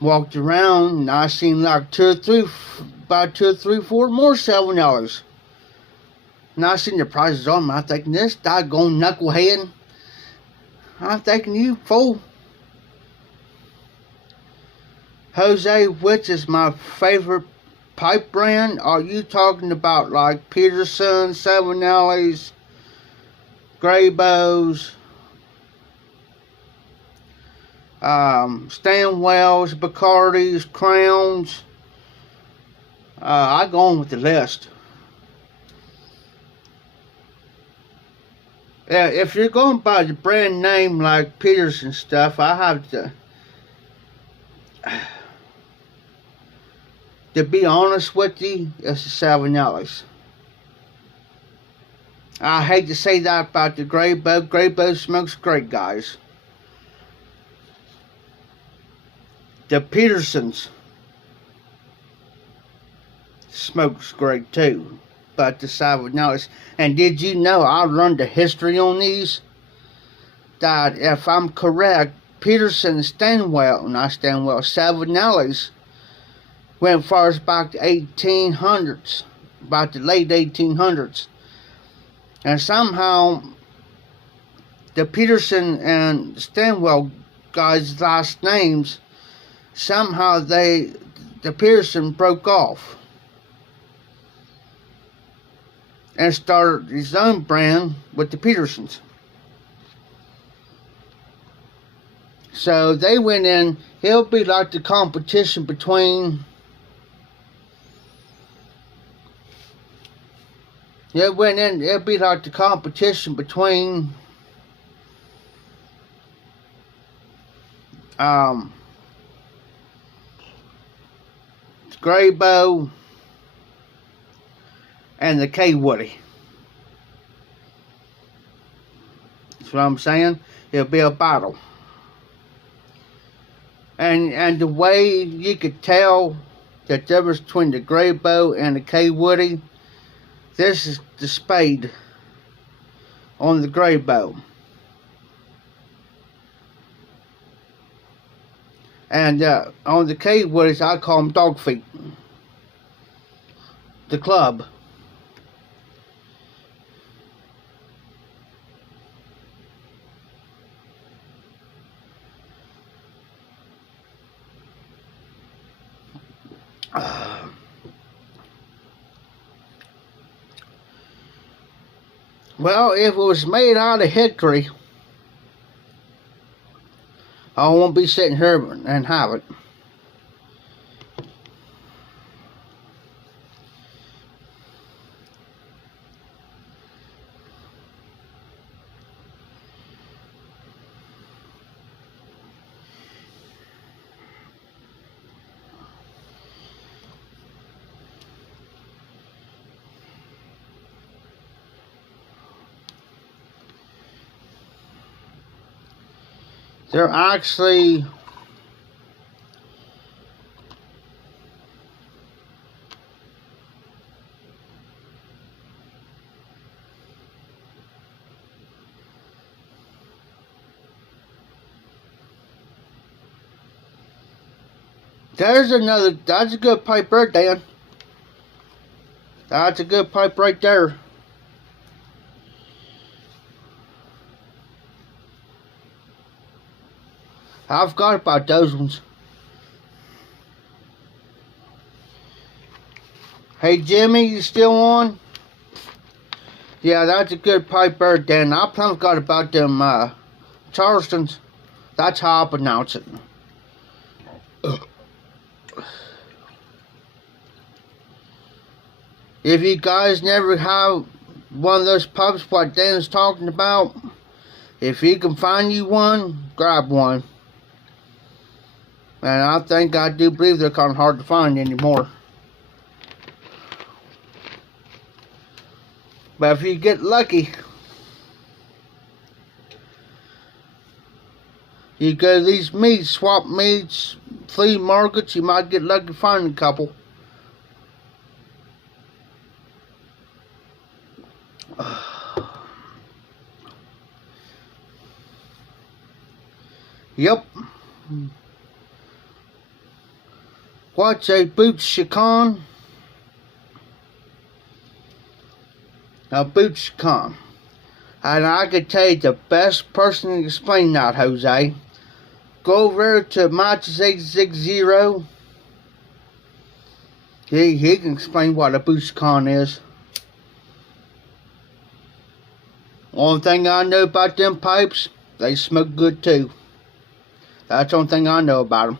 Walked around, and I seen like about 2 or 3, 4 more $7. And I seen the prices on them. I'm thinking, this doggone knucklehead. I'm thinking, you fool. Jose, which is my favorite pipe brand? Are you talking about like Peterson, Savinelli's, Graybows, Stanwell's, Bacardi's, Crowns? I go on with the list. Yeah, if you're going by the brand name like Peterson stuff, I have to be honest with you, it's the Savinelli's. I hate to say that about the Graybow. Graybow smokes great, guys. The Petersons smokes great too. But the Savonales. And did you know I learned the history on these? That if I'm correct, Peterson and Savonales went far as back to 1800s, about the late 1800s. And somehow the Peterson and Stanwell guys' last names, somehow the Peterson broke off and started his own brand with the Petersons. So they went in, it'll be like the competition between, it'll be like the competition between Grayboe and the K Woody. That's what I'm saying. It'll be a battle. And the way you could tell the difference between the Grayboe and the K Woody, this is the spade on the Grayboe. And on the K Woodies, I call them dog feet. The club. Well, if it was made out of hickory, I won't be sitting here and have it. They're actually that's a good pipe right there. That's a good pipe right there. I forgot about those ones. Hey Jimmy, you still on? Yeah, that's a good pipe bird then. I forgot about them Charlestons. That's how I pronounce it. If you guys never have one of those pipes what Dan's talking about, if you can find you one, grab one. And I do believe they're kind of hard to find anymore. But if you get lucky, you go to these meets, swap meets, flea markets, you might get lucky finding a couple. Yep. What's a boot chicon? A boot chicon. And I could tell you the best person to explain that, Jose. Go over to Matches860. He can explain what a boot chicon is. Only thing I know about them pipes, they smoke good too. That's the only thing I know about them.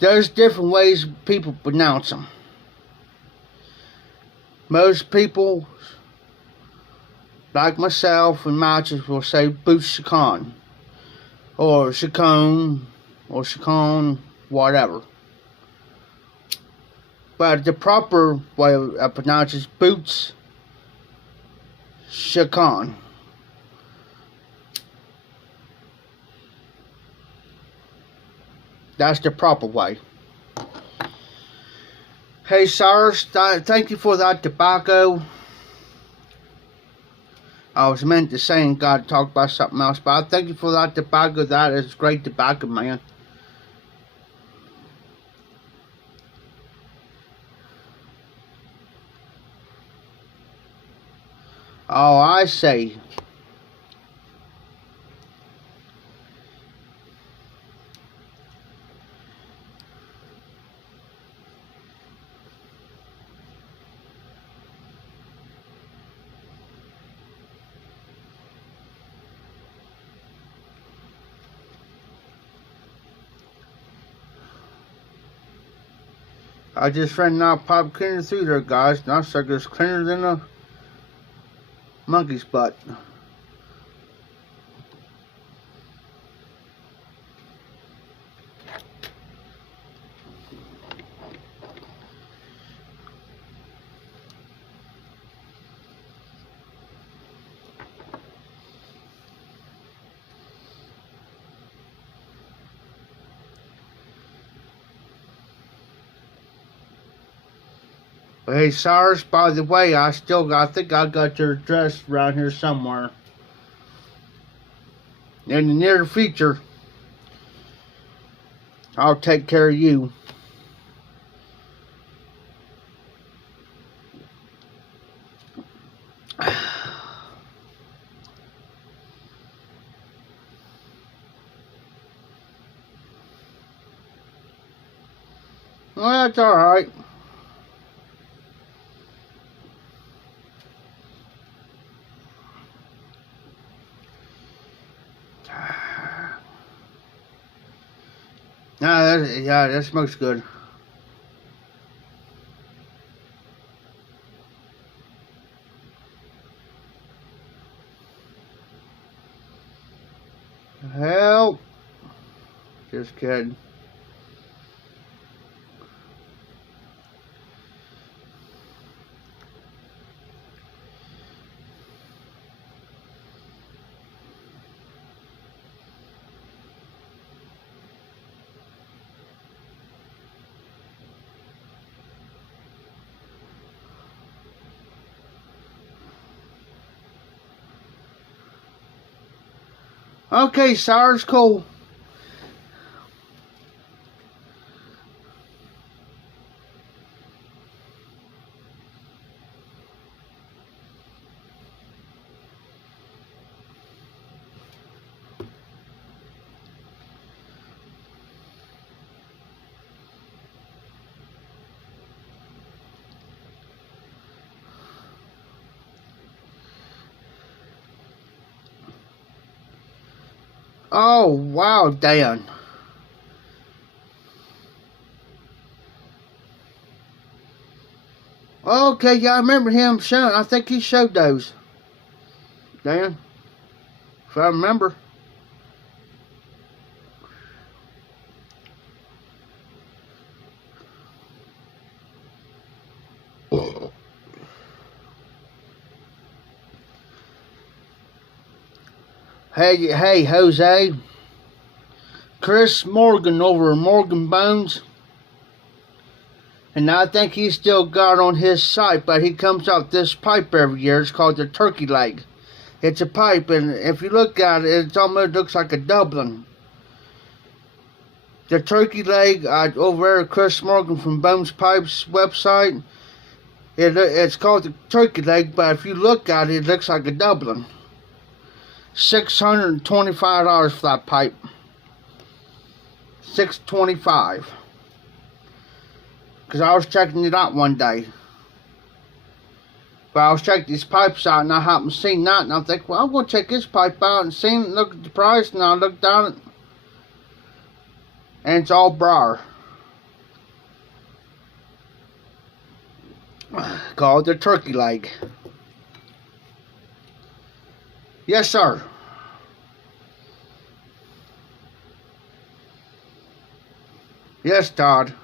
There's different ways people pronounce them. Most people, like myself and matches, will say boot chicon, or chicon, or chicon, whatever. But the proper way of pronouncing is boots chicon. That's the proper way. Hey, sirs, thank you for that tobacco. I was meant to say and God talk about something else, but I thank you for that tobacco. That is great tobacco, man. Oh, I say. I just ran out pipe cleaner through there, guys. That sucker's cleaner than a monkey's butt. But hey, sirs, by the way, I think I got your address around here somewhere. In the near future, I'll take care of you. Well, that's alright. Yeah, that smoke's good. Help. Just kidding. Okay, sirs, cool. Oh, wow, Dan. Okay, yeah, I remember him showing. I think he showed those. Dan, if I remember. Hey, Jose. Chris Morgan over at Morgan Bones. And I think he's still got on his site, but he comes out this pipe every year. It's called the turkey leg. It's a pipe, and if you look at it, it almost looks like a Dublin. The turkey leg over there at Chris Morgan from Bones Pipes website. It's called the turkey leg, but if you look at it, it looks like a Dublin. $625 for that pipe. $625. Because I was checking it out one day. But I was checking these pipes out, and I happened to see that, and I think, well, I'm going to check this pipe out and see it, look at the price, and I looked down it, and it's all briar. Called the turkey leg. Yes, sir. Yes, Todd.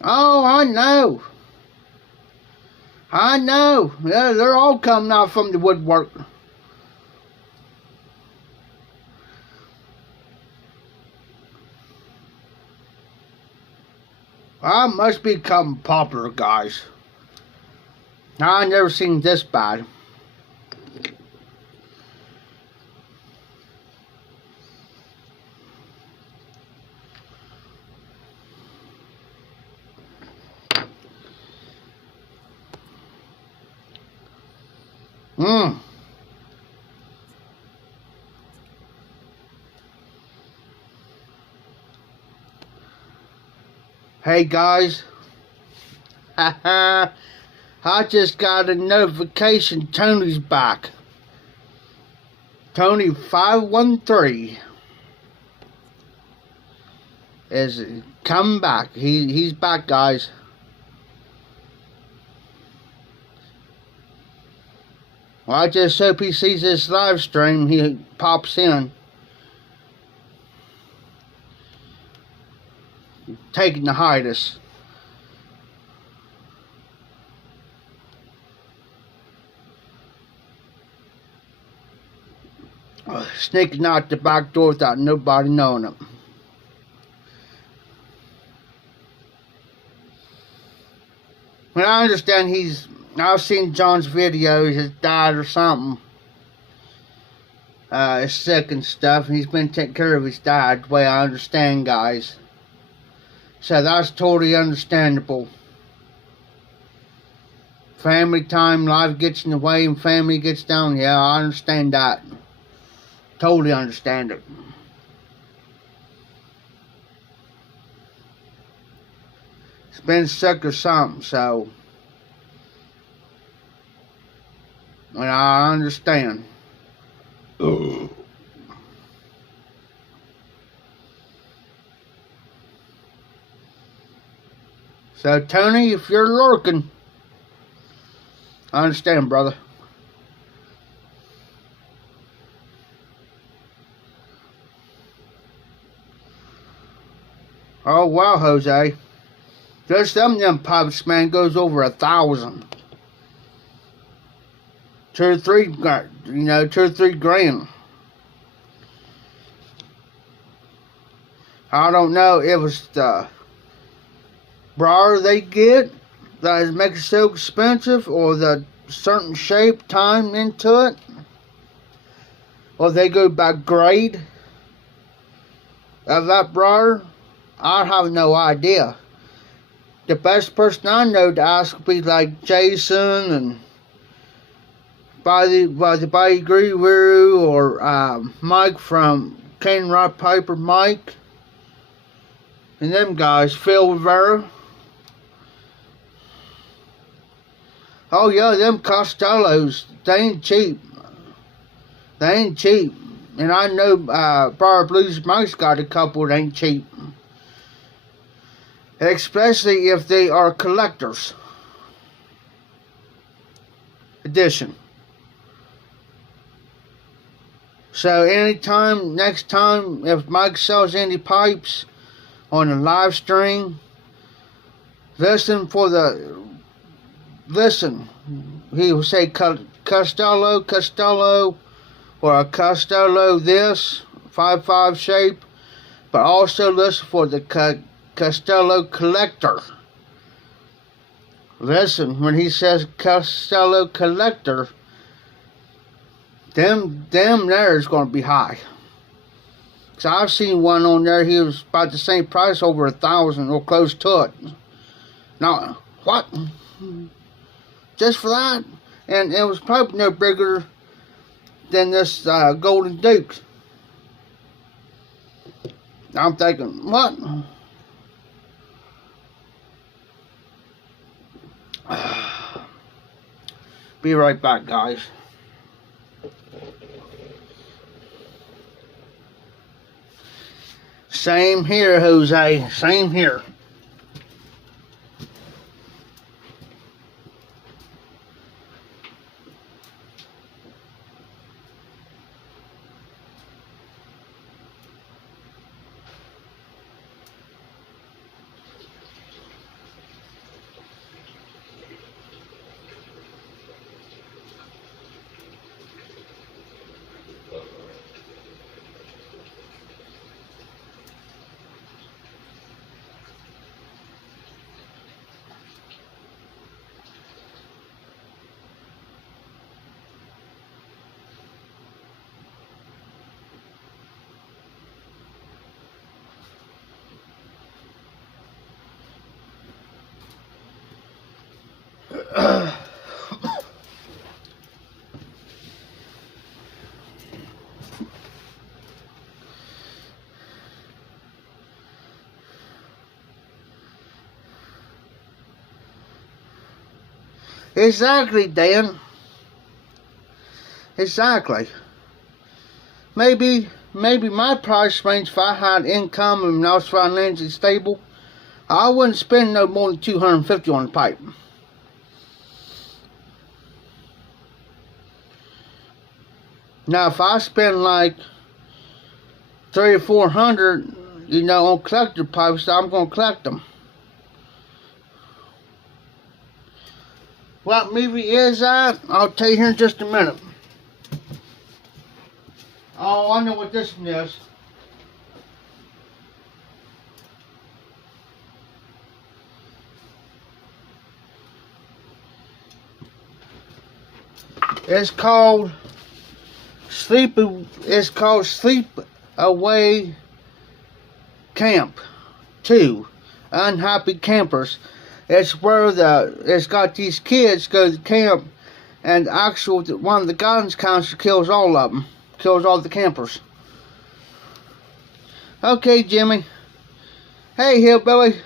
Oh, I know. I know. Yeah, they're all coming out from the woodwork. I must become popular, guys. I never seen this bad. Mmm. Hey guys, I just got a notification Tony's back. Tony 513 is come back. He's back, guys. Well, I just hope he sees this live stream. He pops in, taking the hiatus. Sneaking out the back door without nobody knowing it. Well, I understand I've seen John's videos, his dad or something. Is sick and stuff, and he's been taking care of his dad, the way I understand, guys. So that's totally understandable. Family time, life gets in the way, and family gets down. Yeah, I understand that. Totally understand it. It's been sick or something, so and I understand. So Tony, if you're lurking, I understand, brother. Oh wow, Jose. There's some of them pipes, man, goes over 1,000. 2 or 3, 2 or 3 grand. I don't know if it's the briar they get that makes it so expensive, or the certain shape time into it, or they go by grade of that briar. I have no idea. The best person I know to ask would be like Jason and by the Bayou Guru, or Mike from Cane Rock Piper, Mike, and them guys, Phil Rivera. Oh yeah, them Costellos, they ain't cheap. They ain't cheap. And I know Briar Blues Mike's got a couple that ain't cheap. Especially if they are collectors edition. So next time, if Mike sells any pipes on a live stream, listen. He will say Costello, or a Costello this 5.5 shape, but also listen for the Costello collector. Listen, when he says Costello collector, them there is going to be high. So I've seen one on there, he was about the same price, over 1,000 or close to it. Now, what? Just for that? And it was probably no bigger than this Golden Duke. I'm thinking, what? Be right back, guys. Same here, Jose. Same here. Exactly, Dan. Exactly. Maybe my price range, if I had income and I was financially stable, I wouldn't spend no more than $250 on a pipe. Now, if I spend like $300 or $400, on collector pipes, I'm gonna collect them. What movie is that? I'll tell you here in just a minute. Oh, I know what this one is. It's called Sleep Away Camp 2. Unhappy Campers. It's where it's got these kids go to camp, and one of the guidance counselors kills all of them. Kills all the campers. Okay, Jimmy. Hey, hillbilly.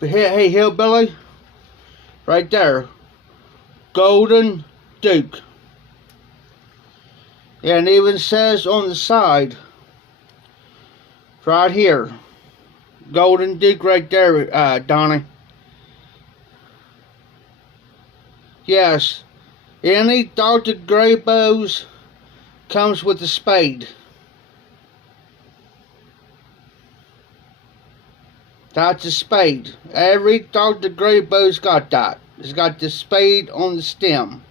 Hey, hillbilly. Right there. Golden Duke. And it even says on the side, right here, Golden Duke right there, Donnie. Yes, any Dr. Graybows comes with a spade. That's a spade. Every Dr. Graybow's got that. It's got the spade on the stem.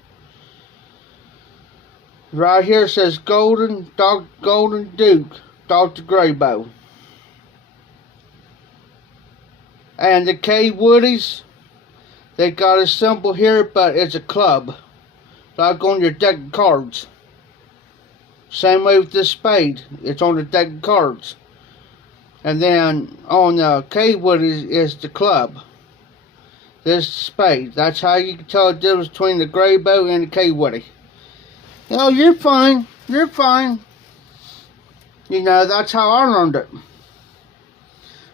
Right here says Golden Duke, Dr. Graybow. And the K Woodies, they got a symbol here, but it's a club. Like on your deck of cards. Same way with this spade. It's on the deck of cards. And then on the K Woodies is the club. This spade. That's how you can tell the difference between the Graybow and the K Woody. Oh, you're fine. You're fine. That's how I learned it.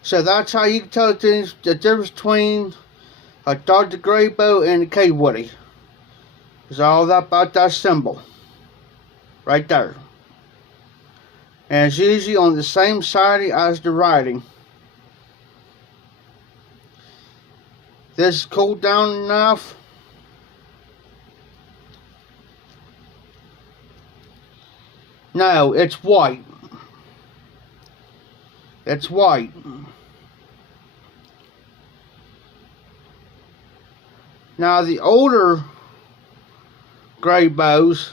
So that's how you can tell the difference between a Dr. Graybow and a K Woody. It's all about that symbol. Right there. And it's usually on the same side as the writing. This is cooled down enough. No, it's white. It's white. Now the older Graybows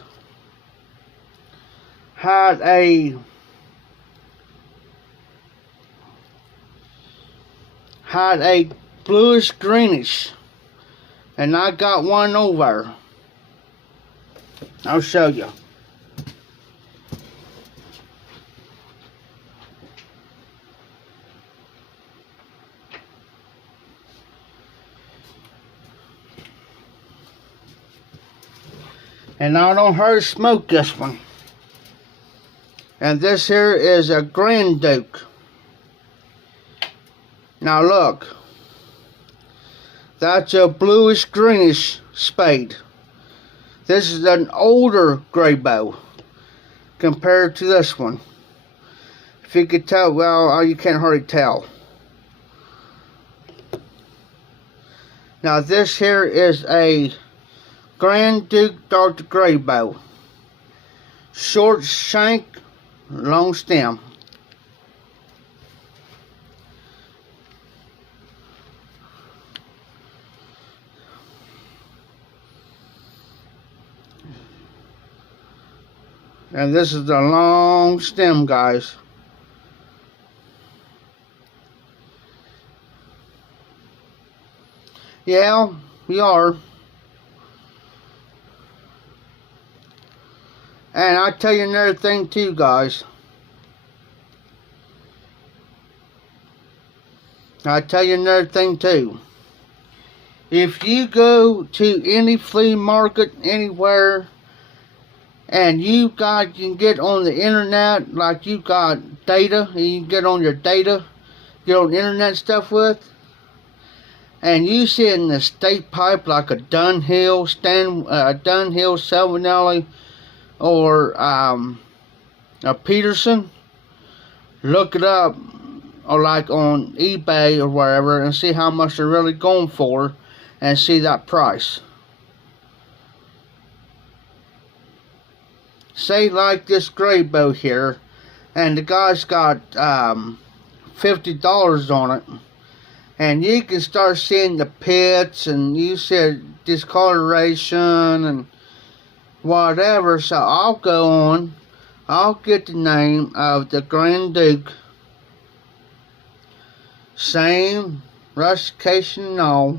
had a bluish greenish, and I got one over. I'll show you. And I don't hurt smoke this one. And this here is a Grand Duke. Now look. That's a bluish greenish spade. This is an older Graybow compared to this one. If you could tell, well, you can't hardly tell. Now this here is a Grand Duke Dr. Graybow. Short shank, long stem. And this is the long stem, guys. Yeah, we are. And I'll tell you another thing too, guys. I'll tell you another thing too. If you go to any flea market anywhere and you can get on the internet, like you got data, and you can get on your data, get on internet stuff with, and you see in the state pipe like a Dunhill, Salmonelli, or a Peterson, look it up, or like on eBay or wherever, and see how much they're really going for, and see that price. Say like this gray boat here, and the guy's got $50 on it, and you can start seeing the pits, and you see discoloration and whatever. So I'll go on, I'll get the name of the Grand Duke, same rustication and all,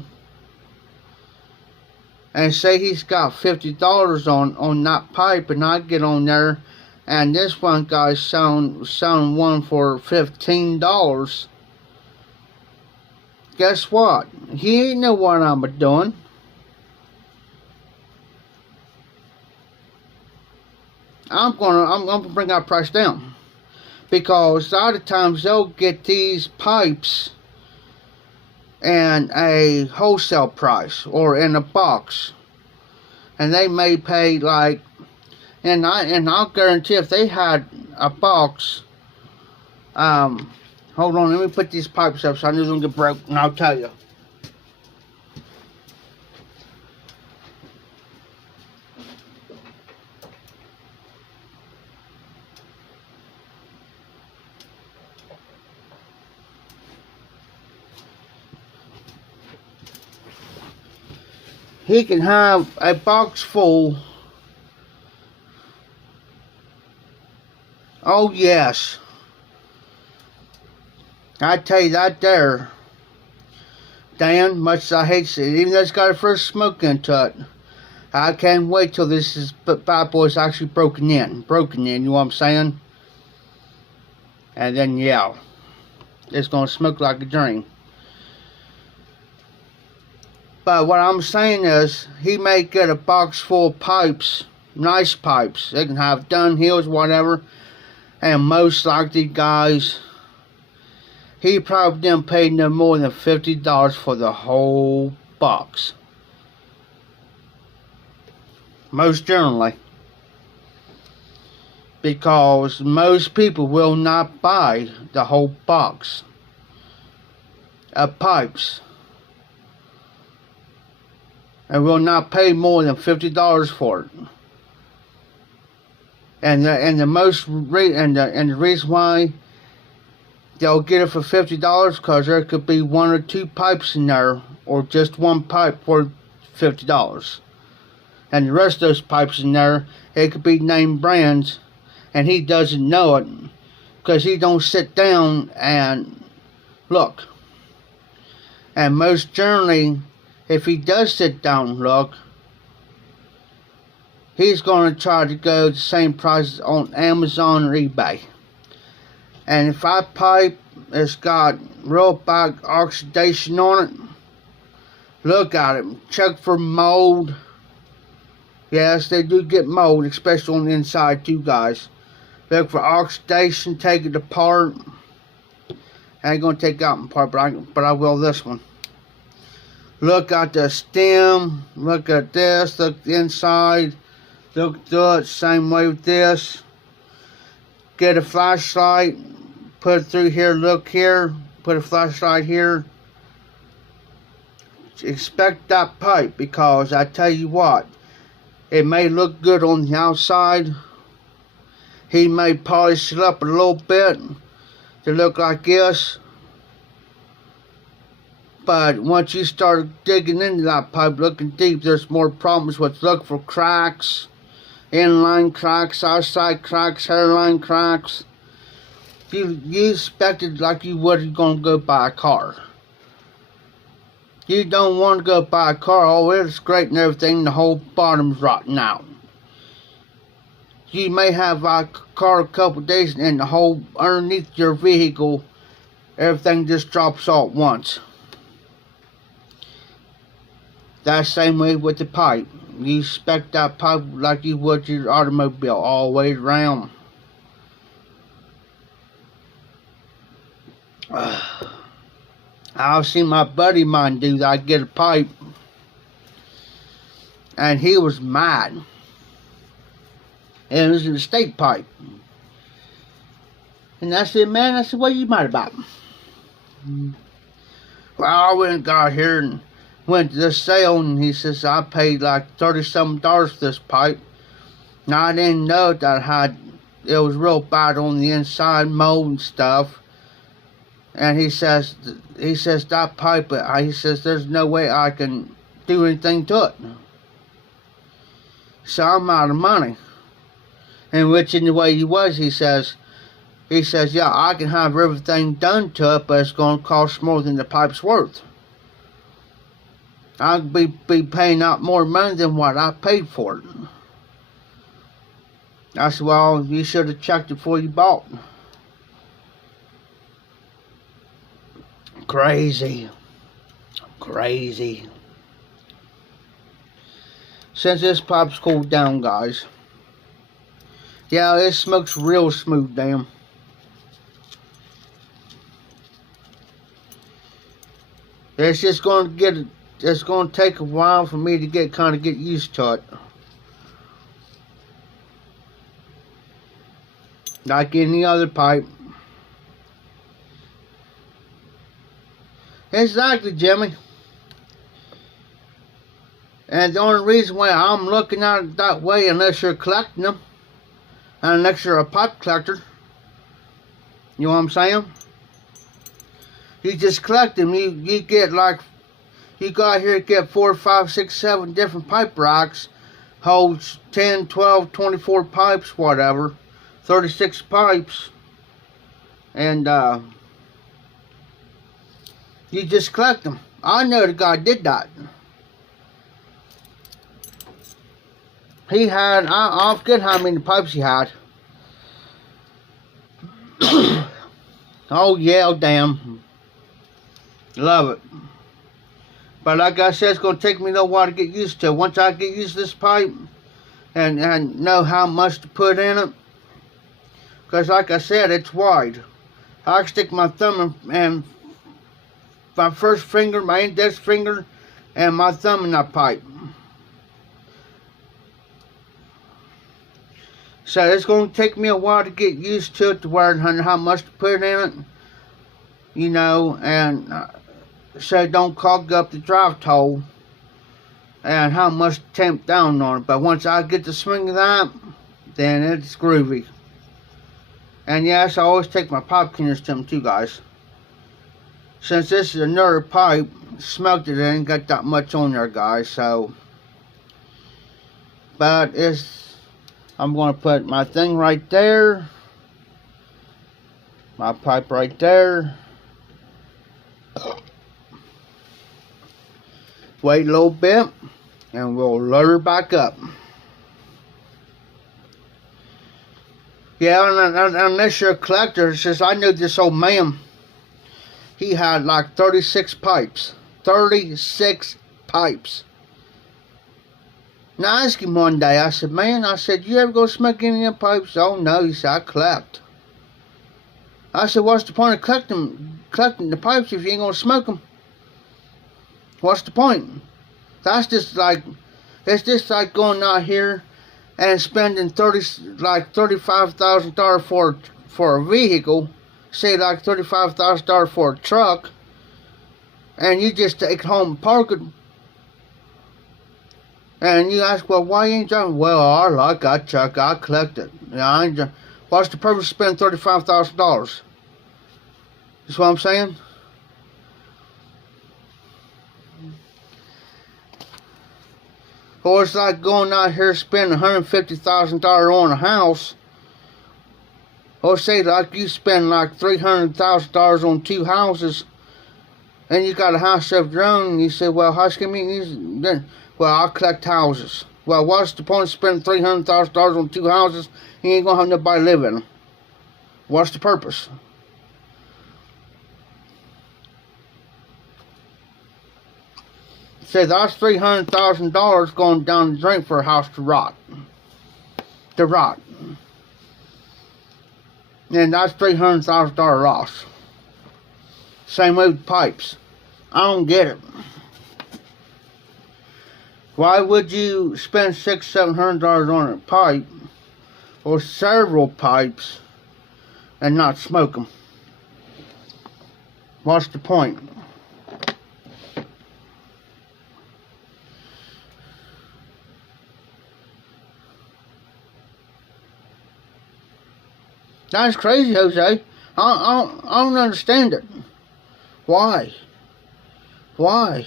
and say he's got $50 on that pipe, and I get on there, and this one guy's selling one for $15. Guess what? He ain't know what I'm doing. I'm gonna bring that price down, because a lot of times they'll get these pipes and a wholesale price or in a box, and they may pay like, and I'll guarantee if they had a box, hold on, let me put these pipes up so I know they don't get broke, and I'll tell you. He can have a box full. Oh yes, I tell you that there, Dan, much as I hate to see it, even though it's got a first smoke into it, I can't wait till this is bad boy's actually broken in, you know what I'm saying? And then yeah, it's gonna smoke like a dream. But what I'm saying is, he may get a box full of pipes, nice pipes. They can have Dunhills, whatever. And most likely, guys, he probably didn't pay no more than $50 for the whole box. Most generally. Because most people will not buy the whole box of pipes, and will not pay more than $50 for it. And the reason why they'll get it for $50, because there could be one or two pipes in there, or just one pipe for $50. And the rest of those pipes in there, it could be name brands, and he doesn't know it, because he don't sit down and look. And most generally, if he does sit down and look, he's going to try to go the same prices on Amazon or eBay. And if that pipe has got real bad oxidation on it, look at it. Check for mold. Yes, they do get mold, especially on the inside too, guys. Look for oxidation, take it apart. I ain't going to take out my part, but I will this one. Look at the stem, look at this, look the inside, look through it, same way with this. Get a flashlight, put it through here, look here, put a flashlight here. Inspect that pipe, because I tell you what, it may look good on the outside. He may polish it up a little bit to look like this. But once you start digging into that pipe, looking deep, there's more problems with look for cracks, inline cracks, outside cracks, hairline cracks. You inspect it like you would if you're going to go buy a car. You don't want to go buy a car, oh, it's great and everything, the whole bottom's rotten out. You may have a car a couple days and the whole underneath your vehicle, everything just drops all at once. That's the same way with the pipe. You inspect that pipe like you would your automobile all the way around. I've seen my buddy of mine do that. I get a pipe, and he was mad. And it was a steak pipe. And I said, man, what are you mad about? Well, I went and got here and went to this sale, and he says, I paid like $30-something for this pipe. Now, I didn't know that it was real bad on the inside, mold and stuff. And he says that pipe, he says, there's no way I can do anything to it. So I'm out of money. And which in the way he was, he says, yeah, I can have everything done to it, but it's going to cost more than the pipe's worth. I'll be paying out more money than what I paid for it. I said, well, you should have checked it before you bought. Crazy. Since this pipe's cooled down, guys. Yeah, it smokes real smooth, damn. It's just going to it's going to take a while for me to kind of get used to it. Like any other pipe. Exactly, Jimmy. And the only reason why I'm looking at it that way, unless you're collecting them, and unless you're a pipe collector, you know what I'm saying? You just collect them. You get like, you got here, get 4, 5, 6, 7 different pipe racks, holds 10, 12, 24 pipes, whatever, 36 pipes, and you just collect them. I know the guy did that. He had, I forget how many pipes he had. Oh yeah, damn. Love it. But like I said, it's going to take me a little while to get used to it. Once I get used to this pipe and know how much to put in it. Because like I said, it's wide. I can stick my thumb and my first finger, my index finger, and my thumb in that pipe. So it's going to take me a while to get used to it, to where and how much to put in it, you know, and so it don't clog up the draft hole, and how much to tamp down on it. But once I get the swing of that, then it's groovy. And yes, I always take my pipe cleaners to them too, guys. Since this is another pipe, smoked it, ain't got that much on there, guys, so. But I'm going to put my thing right there. My pipe right there. Wait a little bit, and we'll load her back up. Yeah, and unless you're a collector, it's just, I knew this old man. He had like 36 pipes. 36 pipes. Now I asked him one day, I said, man, you ever go smoke any of them pipes? Oh no, he said, I collect. I said, what's the point of collecting the pipes if you ain't gonna smoke them? What's the point? That's just like, it's just like going out here and spending $35,000 for a vehicle, say like $35,000 for a truck, and you just take it home and park it. And you ask, well, why you ain't driving? Well, I like that truck, I collect it. Yeah, what's the purpose of spending $35,000? That's what I'm saying? Or it's like going out here spending $150,000 on a house. Or say like you spend like $300,000 on 2 houses, and you got a house of your own, and you say, well, how come you well, I'll collect houses. Well, what's the point of spending $300,000 on 2 houses? You ain't gonna have nobody live in them. What's the purpose? Say that's $300,000 going down the drain for a house to rot. To rot. And that's $300,000 loss. Same way with pipes. I don't get it. Why would you spend $600-700 on a pipe or several pipes and not smoke them? What's the point? That's crazy, Jose. I don't understand it. Why? Why?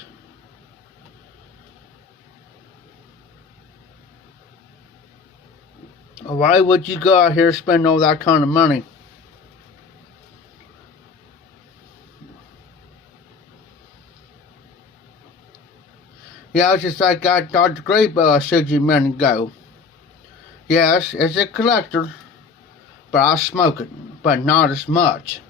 Why would you go out here and spend all that kind of money? Yeah, it's just like I Dr. Grape showed you a minute ago. Yes, it's a collector, but I smoke it, but not as much.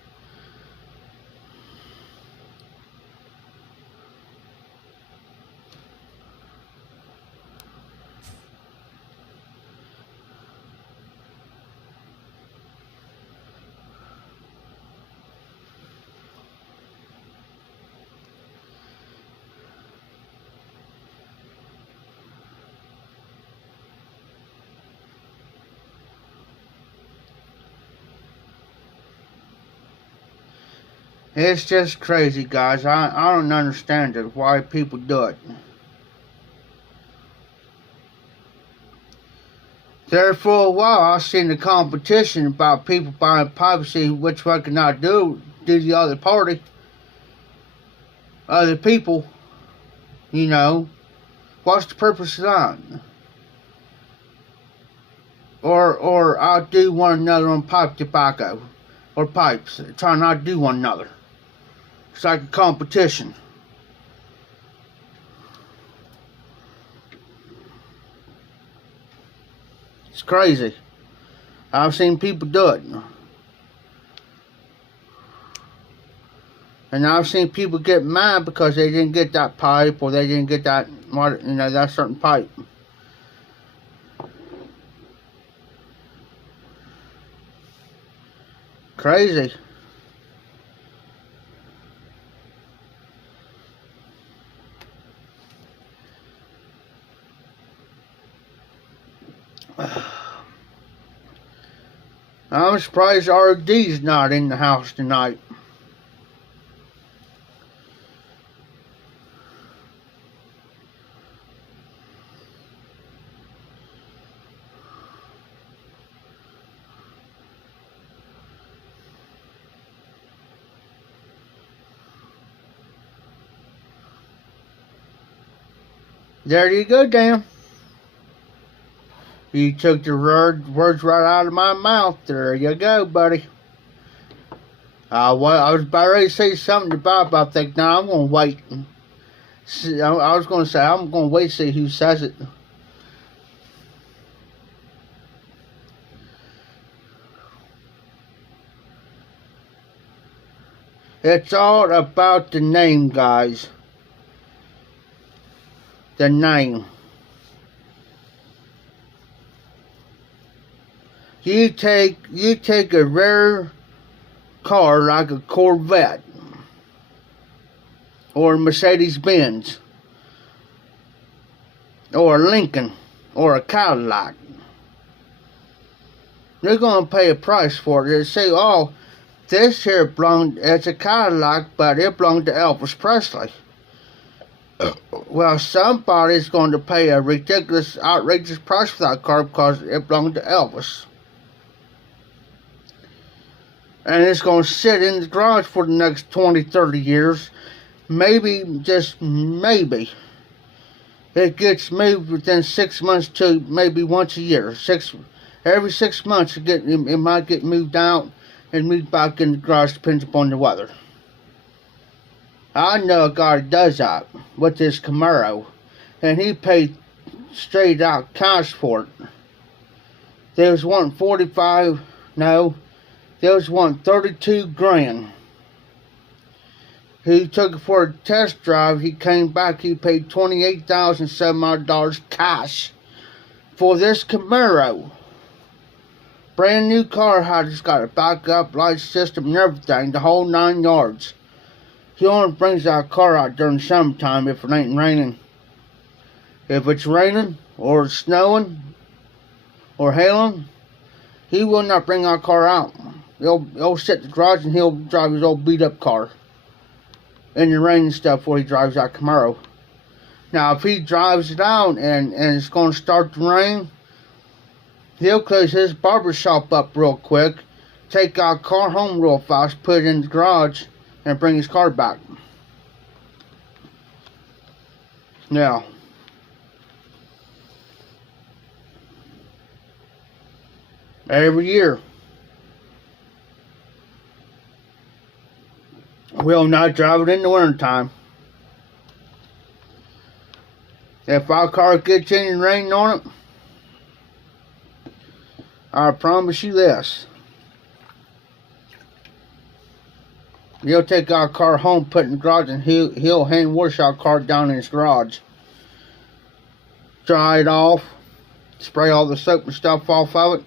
It's just crazy, guys. I don't understand it, why people do it. There for a while, I seen the competition about people buying pipes, see which one can not do the other party. Other people, you know. What's the purpose of that? Or outdo one another on pipe tobacco. Or pipes. Try not to do one another. It's like a competition. It's crazy. I've seen people do it. And I've seen people get mad because they didn't get that pipe or they didn't get that, that certain pipe. Crazy. I'm surprised RD's not in the house tonight. There you go, Dan. You took the words right out of my mouth. There you go, buddy. I was about ready to say something to Bob. I think, no, I'm going to wait. I was going to say, I'm going to wait to see who says it. It's all about the name, guys. The name. You take a rare car like a Corvette or a Mercedes-Benz or a Lincoln or a Cadillac. You're going to pay a price for it. They say, oh, this here it's a Cadillac, but it belonged to Elvis Presley. Well, somebody's going to pay a ridiculous, outrageous price for that car because it belonged to Elvis. And it's going to sit in the garage for the next 20, 30 years. Maybe, just maybe, it gets moved within 6 months to maybe once a year. Every 6 months it might get moved out and moved back in the garage, depends upon the weather. I know a guy that does that with his Camaro, and he paid straight out cash for it. They was wanting 32 grand. He took it for a test drive. He came back. He paid $28,700 cash for this Camaro. Brand new car. It's got a backup light system and everything, the whole 9 yards. He only brings that car out during summertime if it ain't raining. If it's raining or it's snowing or hailing, he will not bring our car out. He'll sit in the garage and he'll drive his old beat up car in the rain and stuff before he drives that Camaro. Now if he drives it out and it's going to start to rain, he'll close his barber shop up real quick, take our car home real fast, put it in the garage, and bring his car back. Now, every year, we'll not drive it in the winter time. If our car gets any rain on it, I promise you this. He'll take our car home, put it in the garage, and he'll hand wash our car down in his garage. Dry it off, spray all the soap and stuff off of it,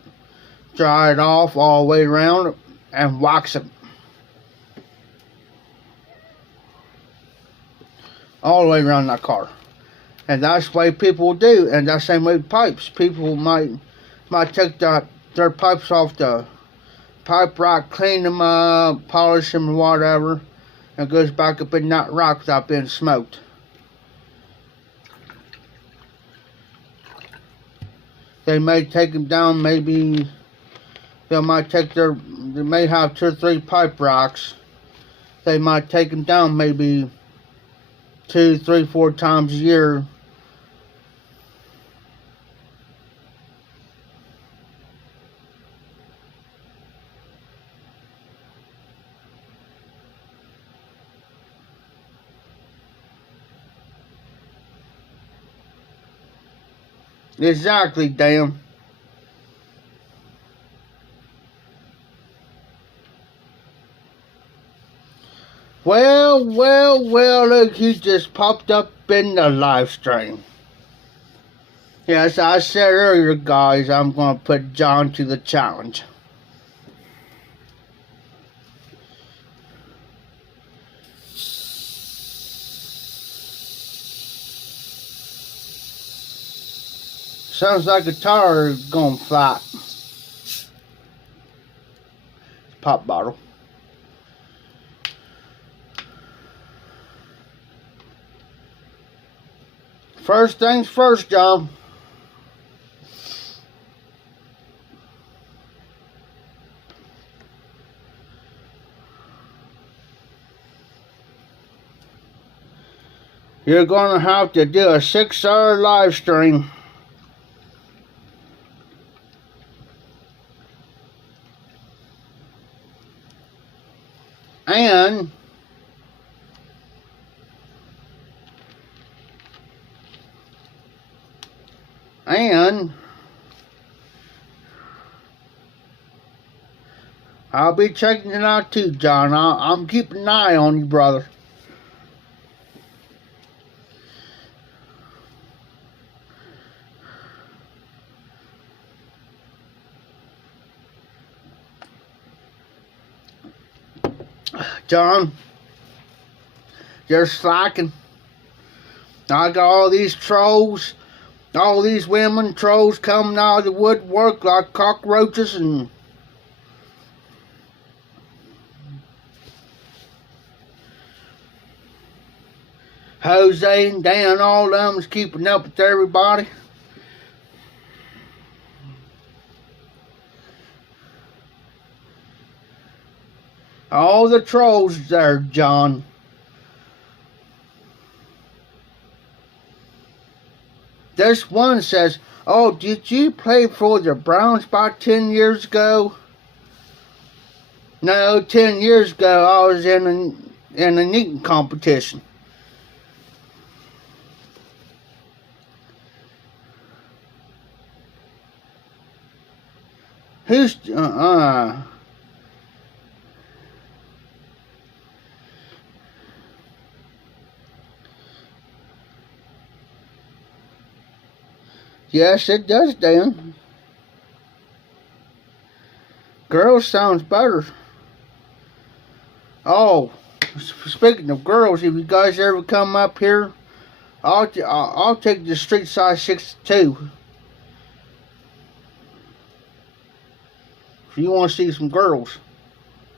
dry it off all the way around it, and wax it. All the way around that car. And that's the way people do, and that's the same way with pipes. People might take their pipes off the pipe rack, clean them up, polish them or whatever, and goes back up in that rack without being smoked. They may take them down, maybe they may have 2 or 3 pipe racks. They might take them down maybe 2, 3, 4 times a year. Exactly, damn. Well, look, he just popped up in the live stream. Yes, I said earlier, guys, I'm going to put John to the challenge. Sounds like a tire is going flat. Pop bottle. First things first, John. You're going to have to do a 6-hour live stream. And I'll be checking it out too, John. I'm keeping an eye on you, brother. John, you're slacking. I got all these trolls, all these women trolls coming out of the woodwork like cockroaches, and Jose and Dan, all of them is keeping up with everybody. All the trolls there, John. This one says, "Oh, did you play for the Browns about 10 years ago?" No, 10 years ago I was in a knitting competition. Who's Yes, it does, Dan. Girls sounds better. Oh, speaking of girls, if you guys ever come up here, I'll take the street size 62. If you want to see some girls,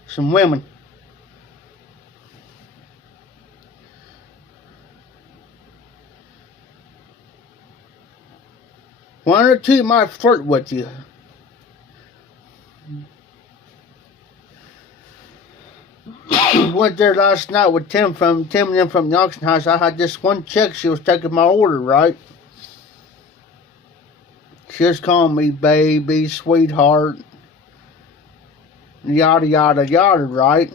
some women. One or two might flirt with you. Went there last night with Tim and them from the auction house. I had this one chick, she was taking my order, right? She was calling me baby, sweetheart, yada yada yada, right?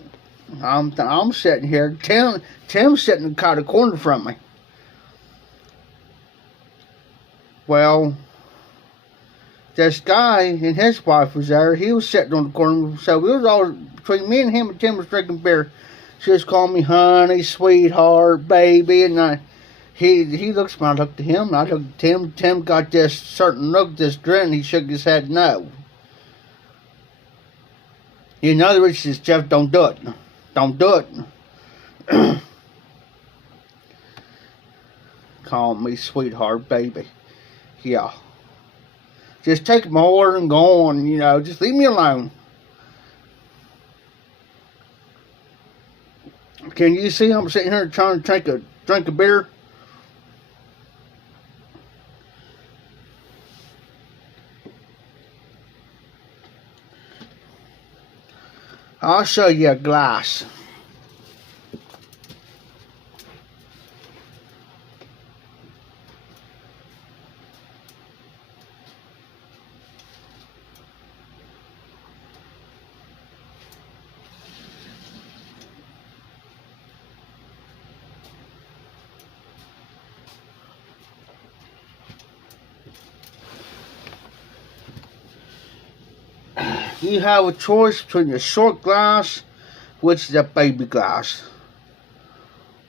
I'm sitting here. Tim's sitting in the corner from me. Well, this guy and his wife was there. He was sitting on the corner, so we was all between me and him. And Tim was drinking beer. She was calling me honey, sweetheart, baby, and he looks at me. I looked at him. And I looked at Tim. Tim got this certain look, this grin. He shook his head no. In other words, he says, Jeff, don't do it. Don't do it. Call me sweetheart, baby. Yeah. Just take my order and go on, just leave me alone. Can you see I'm sitting here trying to drink a beer? I'll show you a glass. You have a choice between a short glass, which is a baby glass,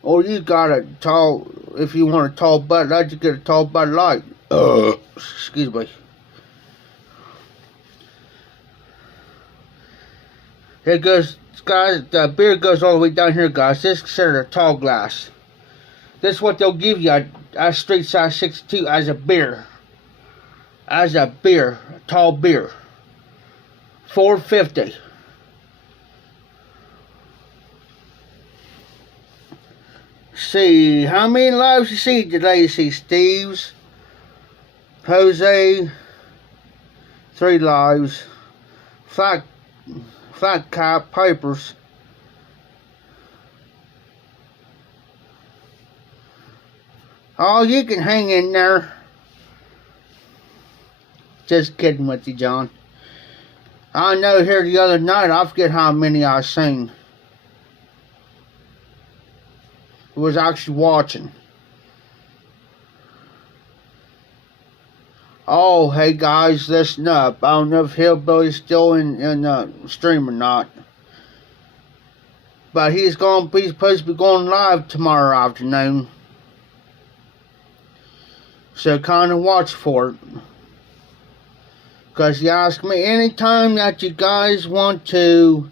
or you got a tall. If you want a tall Bud Light, you get a tall Bud Light. Excuse me. It goes, guys. The beer goes all the way down here, guys. This is considered a tall glass. This is what they'll give you a street size 62 as a beer. As a beer, a tall beer. $4.50. See, how many lives you see today? You see Steve's, Jose, 3 lives, flat cap, Pipers. Oh, you can hang in there. Just kidding with you, John. I know here the other night, I forget how many I seen. Who was actually watching. Oh, hey guys, listen up. I don't know if Hillbilly's still in the stream or not. But he's supposed to be going live tomorrow afternoon. So kind of watch for it. Because you ask me anytime that you guys want to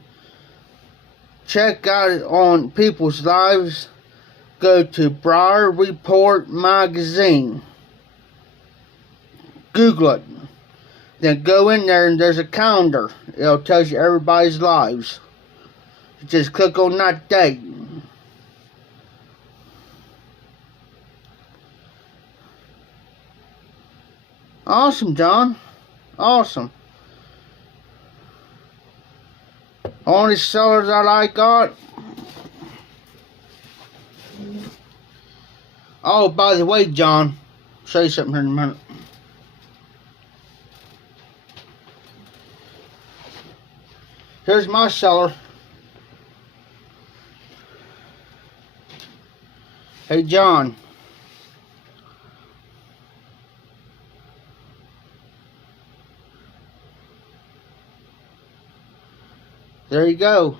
check out on people's lives, go to Briar Report Magazine. Google it. Then go in there and there's a calendar. It'll tell you everybody's lives. You just click on that date. Awesome, John. Awesome. Only sellers that I got. Oh, by the way, John, I'll show you something here in a minute. Here's my cellar. Hey, John. There you go.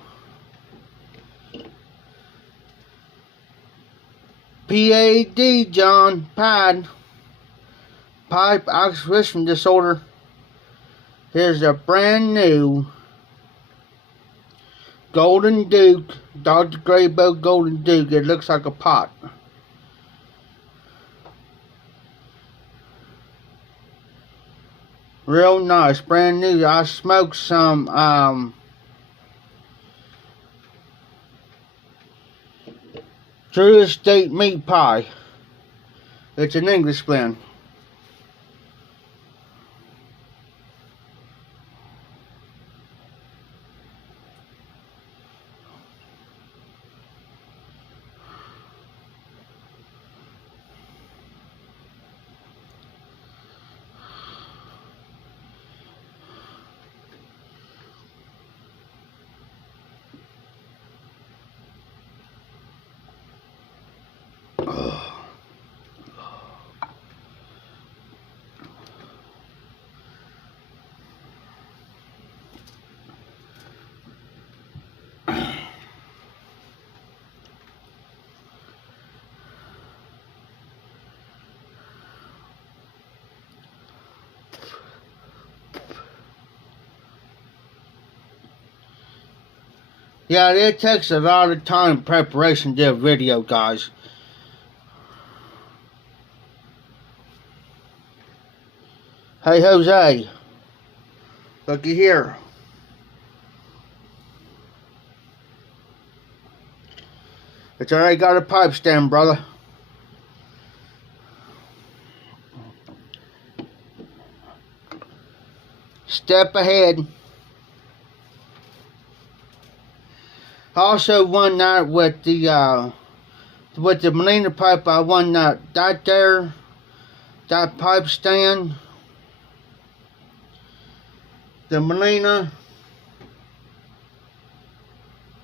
PAD, John. Pad. pipe acquisition disorder. Here's a brand new Golden Duke, Dr. Graybo Golden Duke. It looks like a pot. Real nice, brand new. I smoked some True Estate meat pie. It's an English blend. Yeah, it takes a lot of time and preparation to do a video, guys. Hey, Jose. Looky here. It's already got a pipe stem, brother. Step ahead. Also, one night with the Molina pipe, I won that pipe stand, the Molina,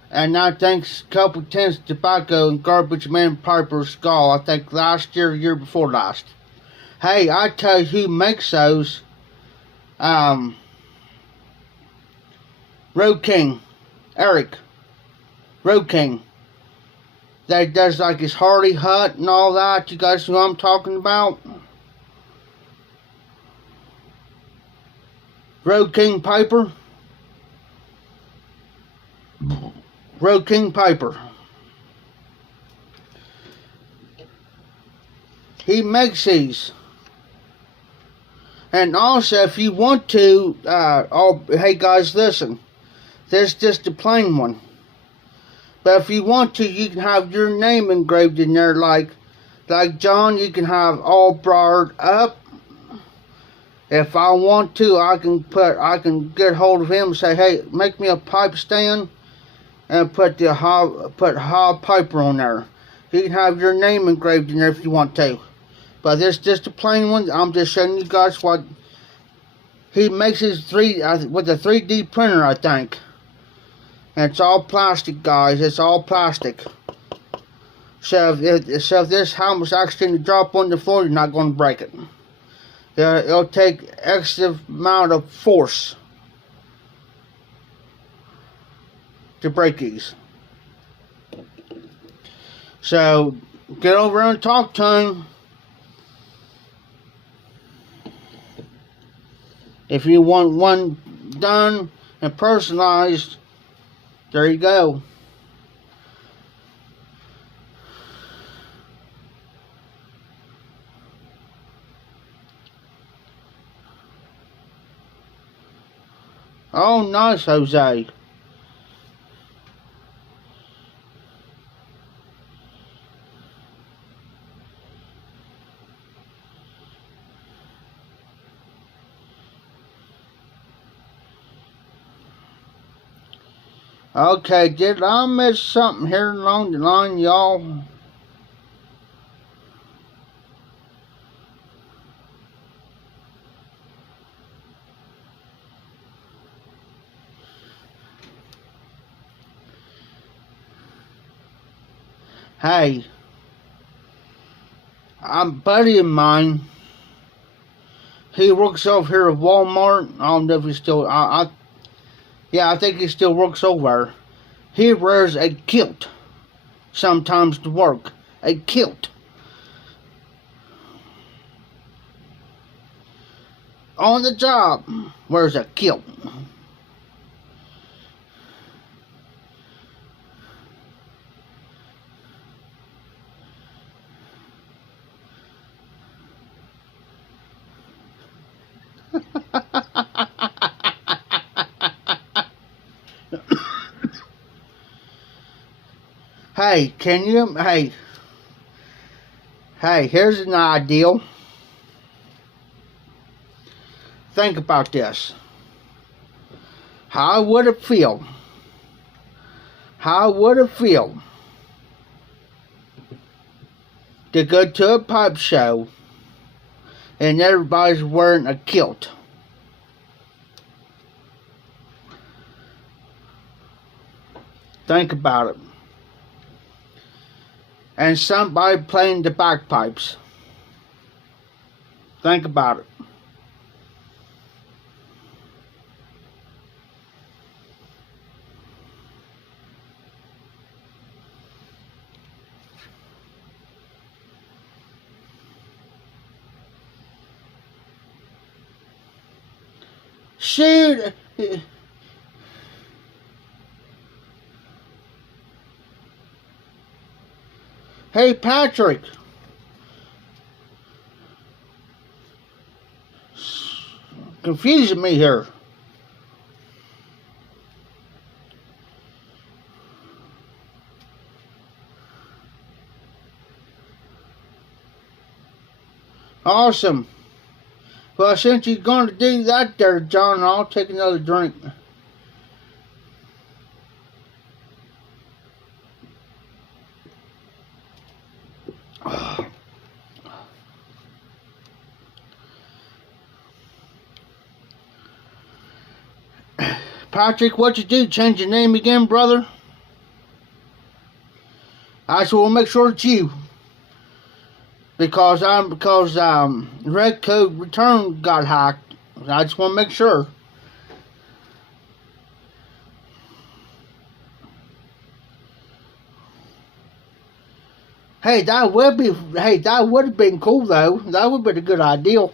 and I think a couple tins of tobacco and Garbage Man Piper Skull. I think last year, year before last. Hey, I tell you who makes those. Road King, Eric. Road King. That does like his Hardy Hut and all that. You guys know what I'm talking about? Road King Piper. Road King Piper. He makes these. And also, if you want to, hey guys, listen. There's just a plain one. But if you want to, you can have your name engraved in there, like John. You can have all barred up. If I want to, I can get hold of him and say, hey, make me a pipe stand, and put Hob Piper on there. You can have your name engraved in there if you want to. But this just a plain one. I'm just showing you guys what he makes his with a 3D printer, I think. And it's all plastic, guys. It's all plastic. So if this helmet's actually going to drop on the floor, you're not going to break it. It'll take extra amount of force to break these. So get over and talk to him. If you want one done and personalized, there you go. Oh, nice, Jose. Okay, did I miss something here along the line, y'all? Hey, a buddy of mine, he works over here at Walmart. I don't know if he's still, yeah, I think he still works over there. He wears a kilt sometimes to work. A kilt. on the job wears a kilt. Hey, hey, here's an ideal. Think about this. How would it feel? How would it feel to go to a pipe show and everybody's wearing a kilt? Think about it. And somebody playing the bagpipes. Think about it. Shoot! Hey, Patrick. Confusing me here. Awesome. Well, since you're going to do that there, John, I'll take another drink. Patrick, what you do? Change your name again, brother? I just want to make sure it's you. Because Red Code Return got hacked. I just want to make sure. Hey, that would have been cool though. That would have been a good idea.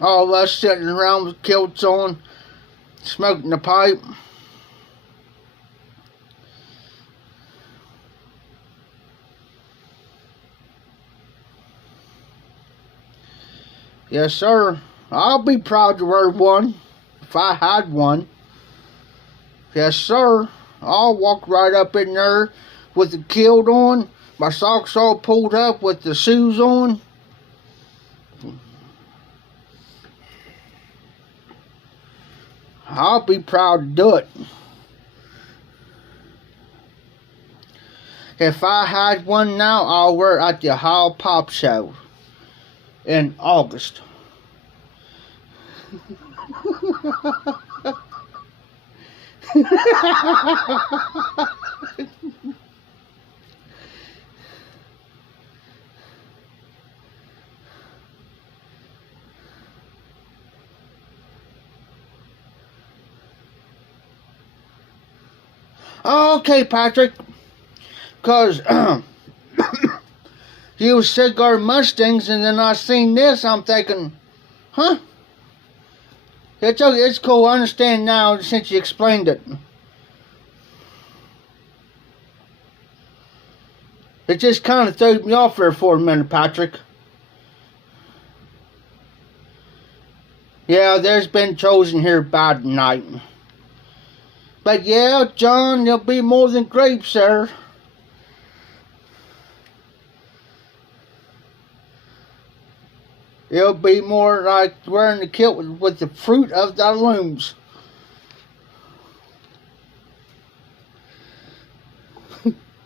All of us sitting around with kilts on, smoking a pipe. Yes, sir. I'll be proud to wear one if I had one. Yes, sir. I'll walk right up in there with the kilt on, my socks all pulled up with the shoes on. I'll be proud to do it. If I had one now, I'll wear it at the Ohio Pop Show in August. Okay, Patrick, because you cigar Mustangs, and then I seen this, I'm thinking, huh? It's okay, it's cool, I understand now since you explained it. It just kind of threw me off there for a minute, Patrick. Yeah, there's been chosen here bad tonight. But yeah, John, there'll be more than grapes, sir. It'll be more like wearing the kilt with the fruit of the looms.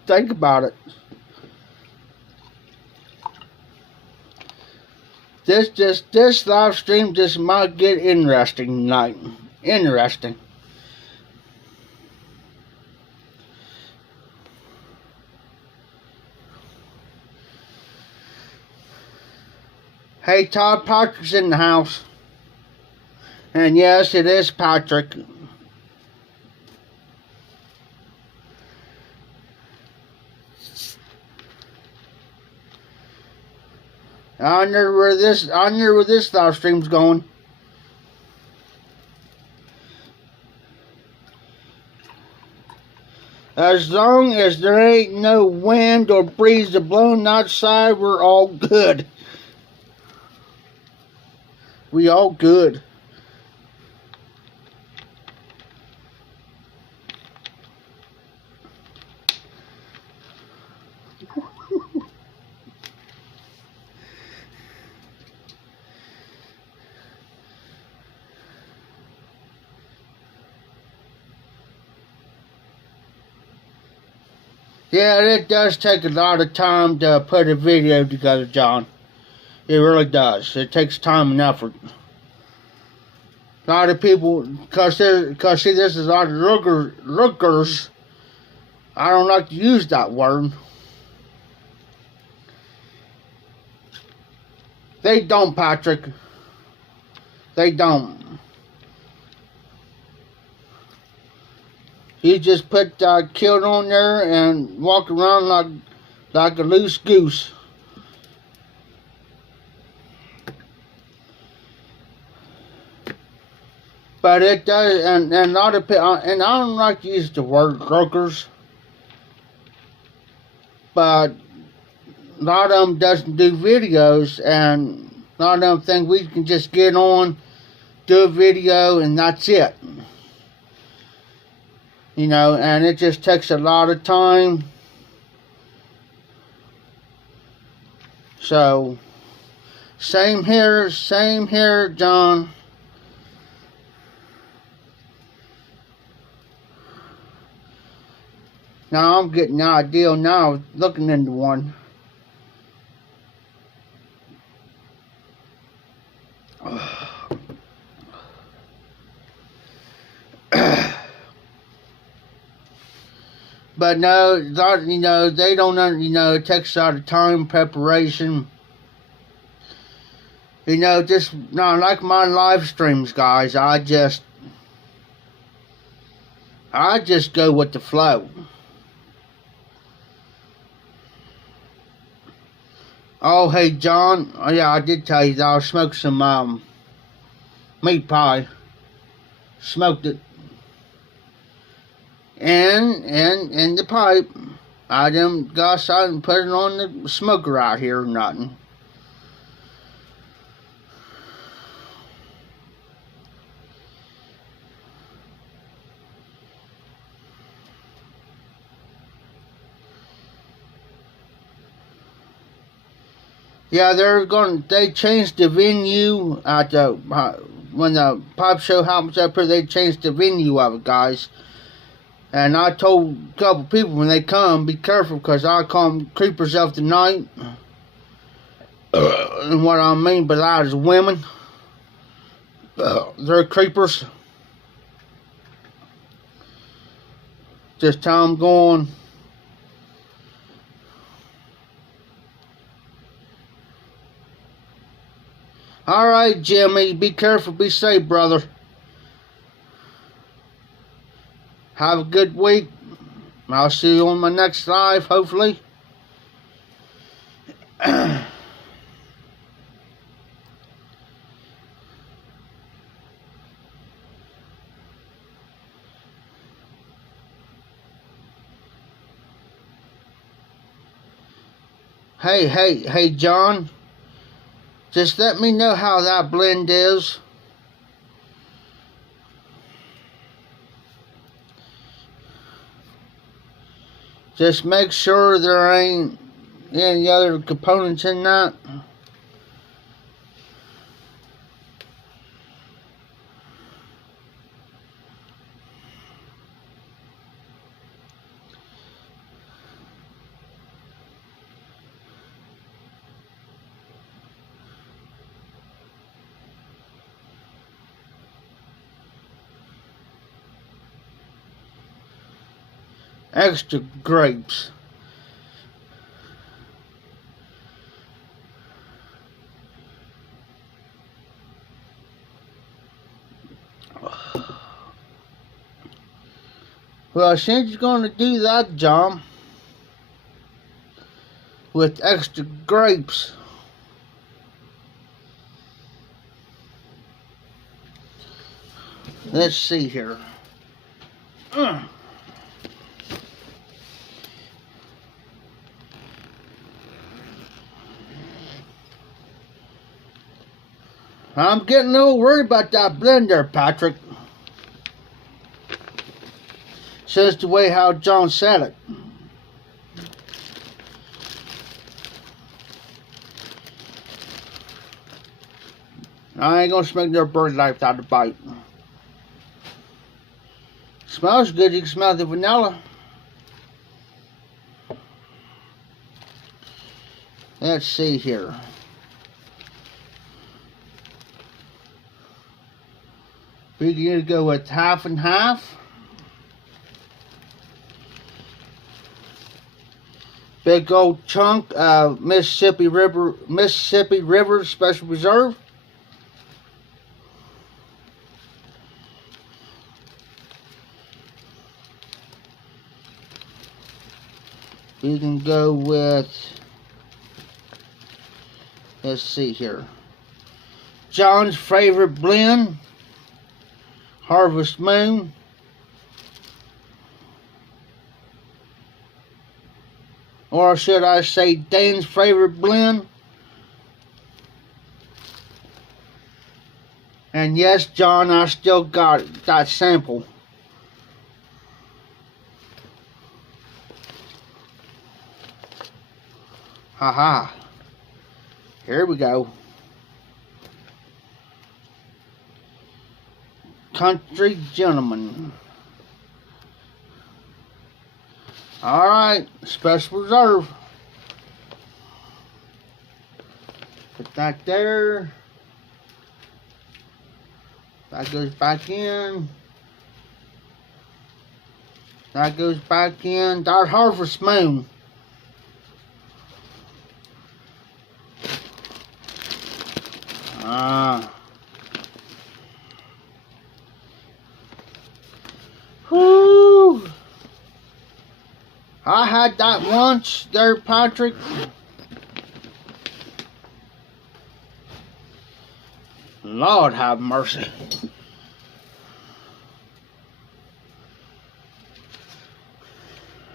Think about it. This live stream just might get interesting tonight. Interesting. Hey, Todd, Patrick's in the house. And yes, it is Patrick. I wonder where this live stream's going. As long as there ain't no wind or breeze blowing outside, we're all good. We all good. Yeah, it does take a lot of time to put a video together, John. It really does. It takes time and effort. A lot of people, cause see, this is a lot of lookers. I don't like to use that word. They don't, Patrick. They don't. You just put kilt on there and walk around like a loose goose. But it does, and a lot of people, and I don't like to use the word lurkers, but a lot of them doesn't do videos, and a lot of them think we can just get on, do a video, and that's it. You know, and it just takes a lot of time. So, same here, John. Now I'm getting an idea now, looking into one. But no, you know, they don't, you know, it takes a lot of time, preparation. You know, just, not like my live streams, guys, I just go with the flow. Oh, hey, John, oh, yeah, I did tell you that I smoked some, meat pie. Smoked it. And the pipe. I didn't go outside and put it on the smoker out here or nothing. Yeah, they changed the venue at the, when the pipe show happens up here, they changed the venue of it, guys. And I told a couple people when they come, be careful, because I call them creepers of the night. And what I mean by that is women. They're creepers. Just tell them going. Alright, Jimmy, be careful, be safe, brother. Have a good week. I'll see you on my next live, hopefully. Hey, John. Just let me know how that blend is. Just make sure there ain't any other components in that. Extra grapes. Well, since you're going to do that, John, with extra grapes, Let's see here. I'm getting a little worried about that blender, Patrick. Says the way how John said it. I ain't gonna smoke their bird life without a bite. Smells good, you can smell the vanilla. Let's see here. We can go with half and half. Big old chunk of Mississippi River Special Reserve. We can go with, let's see here, John's favorite blend, Harvest Moon. Or should I say Dan's favorite blend? And yes, John, I still got that sample. Haha. Here we go. Country Gentleman. Alright, Special Reserve. Put that there. That goes back in. That goes back in. That Harvest Moon. Whoo! I had that once there, Patrick. Lord have mercy.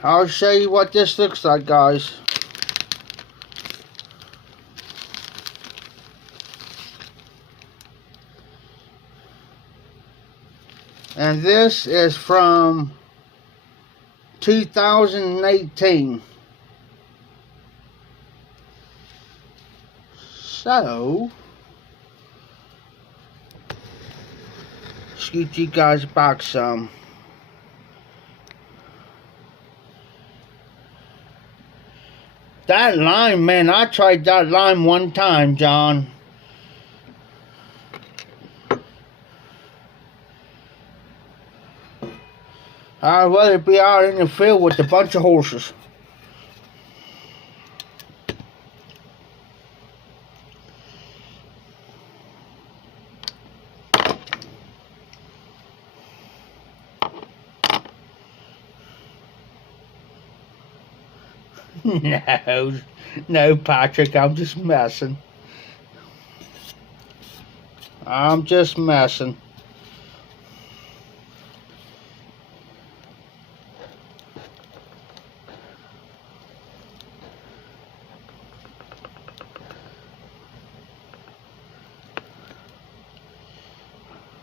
I'll show you what this looks like, guys. And this is from 2018. So, scoot you guys back some. That lime, man, I tried that lime one time, John. I'd rather be out in the field with a bunch of horses. No, Patrick, I'm just messing. I'm just messing.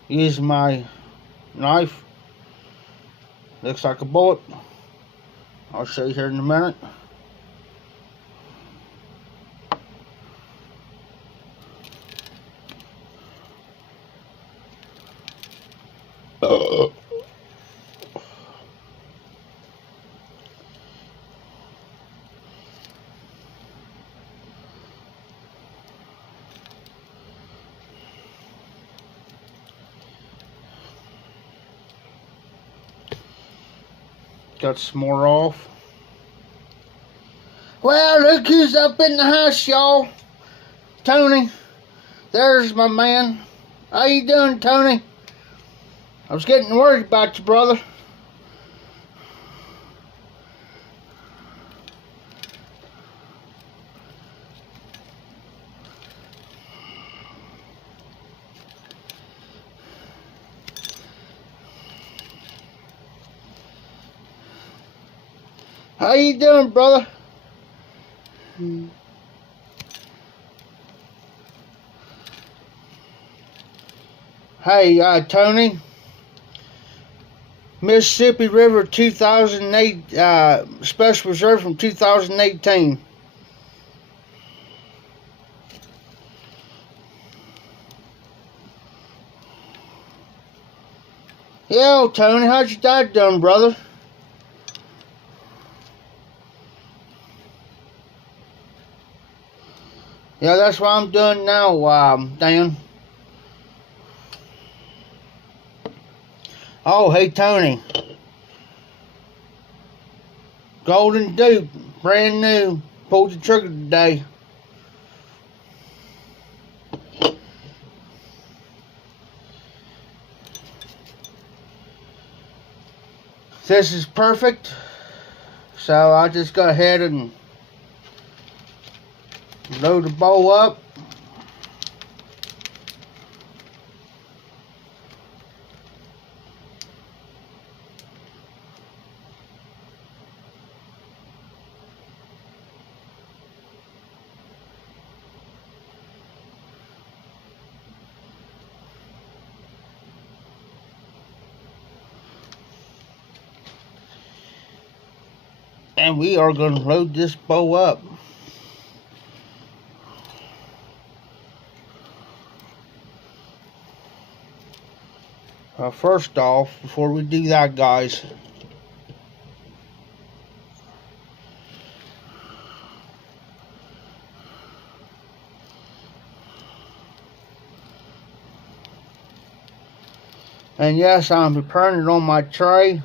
Use my knife. Looks like a bullet. I'll show you here in a minute. Got some more off. Well, look who's up in the house, y'all. Tony. There's my man. How you doing, Tony? I was getting worried about you, brother. How you doing, brother? Hey, Tony. Mississippi River 2008 Special Reserve from 2018. Yo, Tony, how's your dad doing, brother? Yeah, that's what I'm doing now, Dan. Oh, hey, Tony. Golden Duke, brand new. Pulled the trigger today. This is perfect. So I just go ahead and load the bow up. And we are going to load this bow up. First off, before we do that, guys, and yes, I'm preparing it on my tray.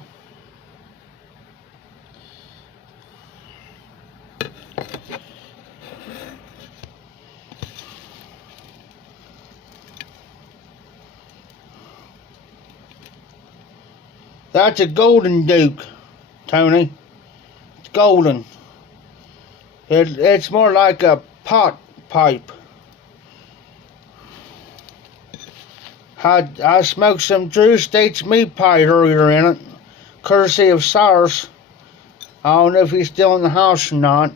That's a Golden Duke, Tony. It's golden. It's more like a pot pipe. I smoked some Drew States meat pie earlier in it, courtesy of Cyrus. I don't know if he's still in the house or not.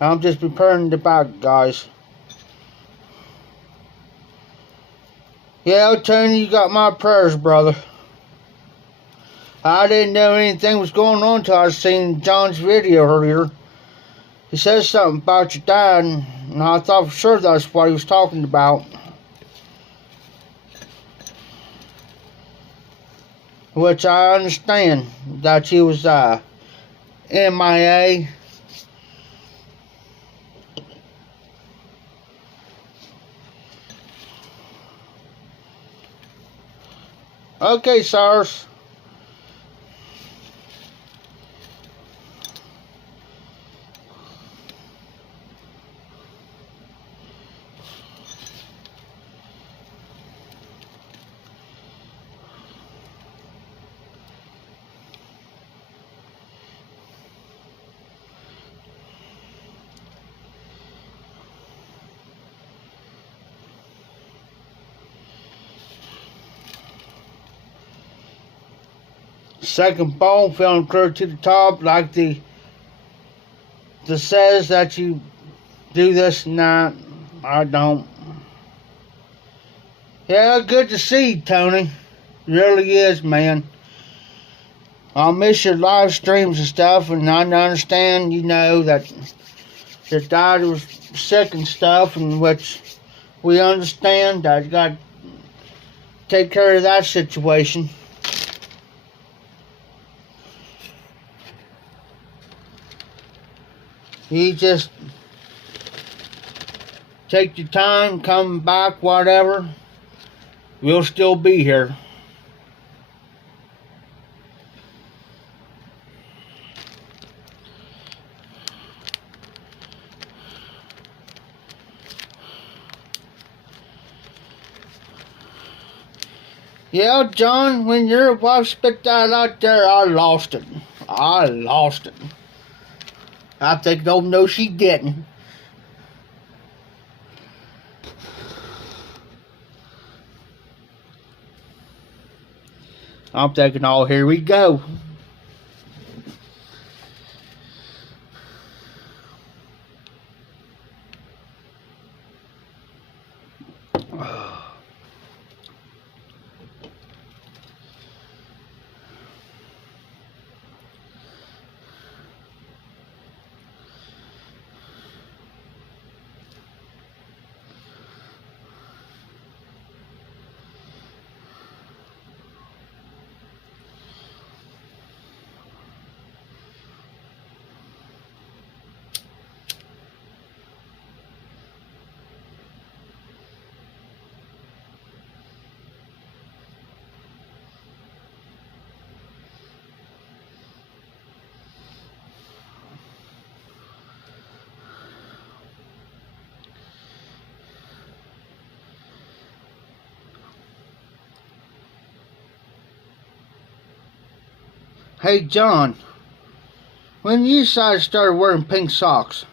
I'm just preparing the bag, guys. Yeah, Tony, you got my prayers, brother. I didn't know anything was going on until I seen John's video earlier. He says something about your dad, and I thought for sure that's what he was talking about. Which I understand that he was MIA. Okay, Cyrus. Second ball feeling clear to the top, like the says that you do this and that. I don't. Yeah, good to see you, Tony. Really is, man. I'll miss your live streams and stuff, and I understand, you know, that your dad was sick and stuff, and which we understand that you got to take care of that situation. You just take your time, come back, whatever. We'll still be here. Yeah, John, when your wife spit that out there, I lost it. I lost it. I think, no, she didn't. I'm thinking, oh, here we go. Hey, John, when you decided to start wearing pink socks?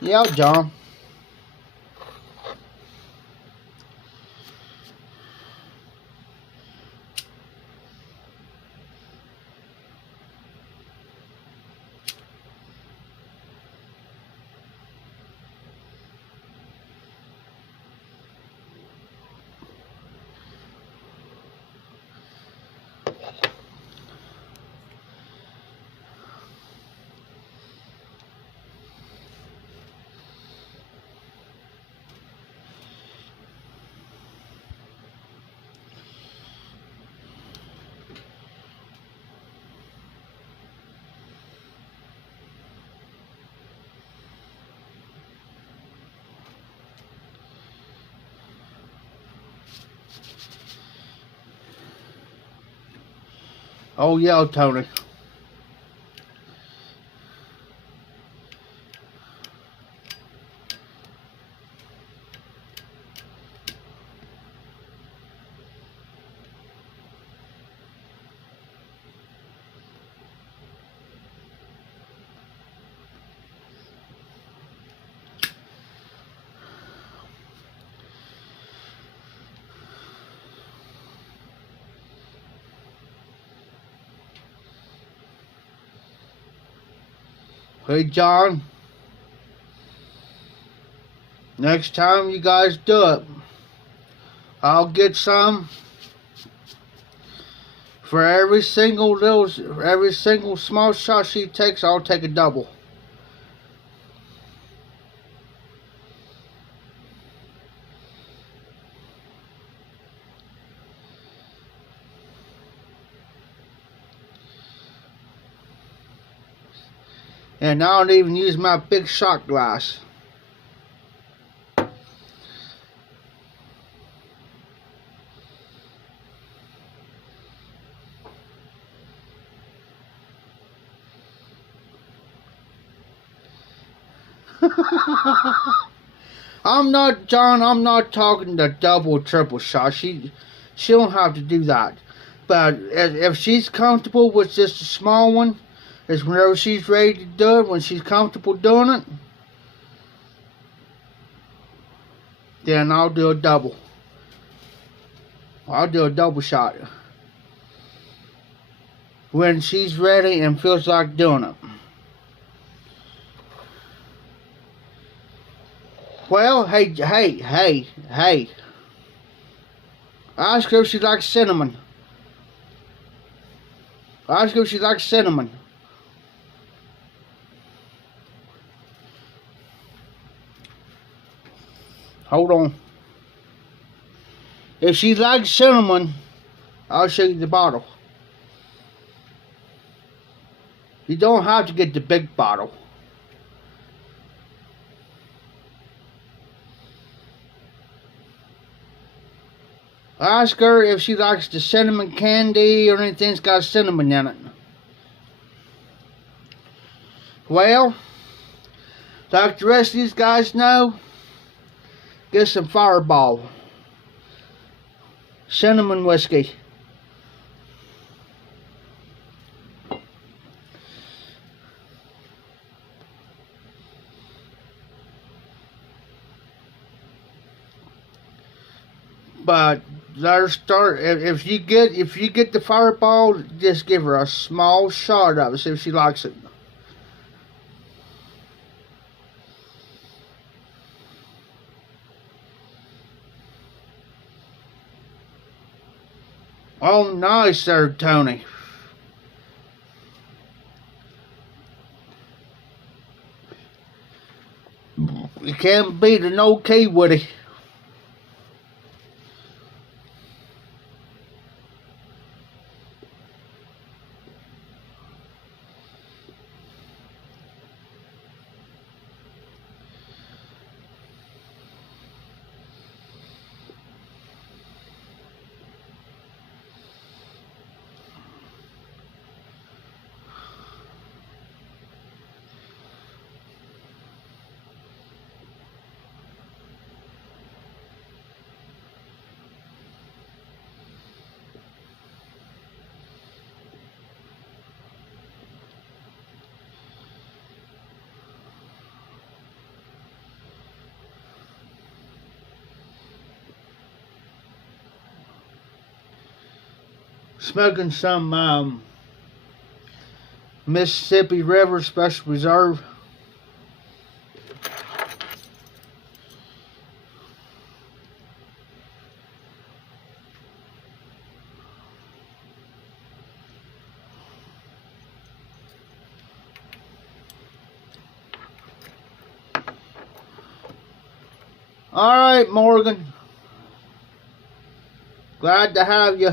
Yeah, John. Oh, yeah, Tony. Hey, John. Next time you guys do it, I'll get some for every single small shot she takes. I'll take a double. And I don't even use my big shot glass. I'm not, John, I'm not talking the double, triple shot. She don't have to do that. But if she's comfortable with just a small one, is whenever she's ready to do it, when she's comfortable doing it, then I'll do a double. I'll do a double shot when she's ready and feels like doing it. Well, hey. Ask her if she likes cinnamon. Ask her if she likes cinnamon. Hold on. If she likes cinnamon, I'll show you the bottle. You don't have to get the big bottle. I asked her if she likes the cinnamon candy or anything that's got cinnamon in it. Well, like the rest of these guys know, get some Fireball. Cinnamon whiskey. But there's start if you get the Fireball, just give her a small shot of it, see if she likes it. Oh, nice there, Tony. You can't beat an okay Woody. Smoking some Mississippi River Special Reserve. All right, Morgan. Glad to have you.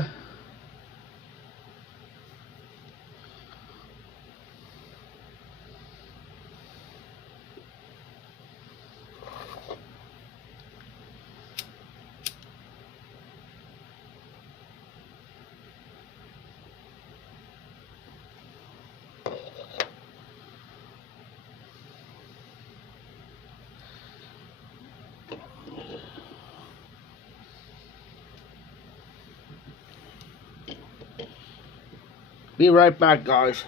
Be right back, guys.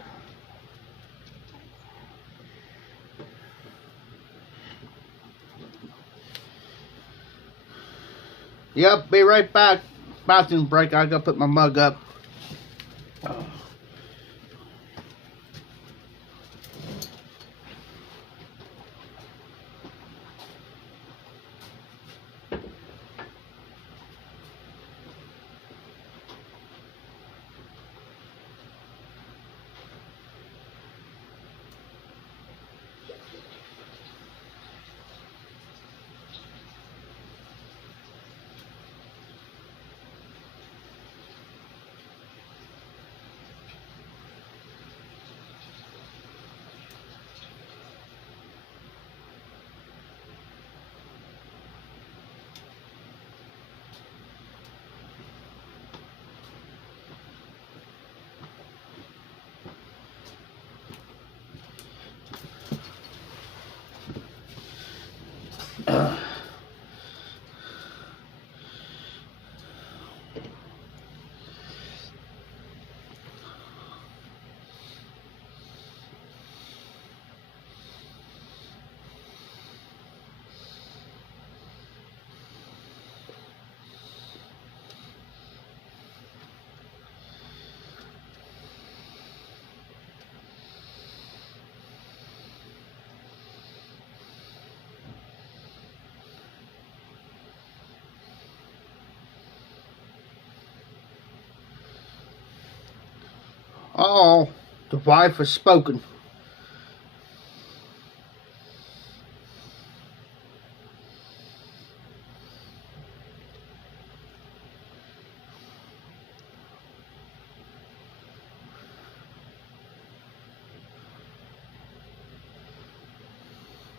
Yep, be right back. Bathroom break. I gotta put my mug up. Oh, the wife has spoken.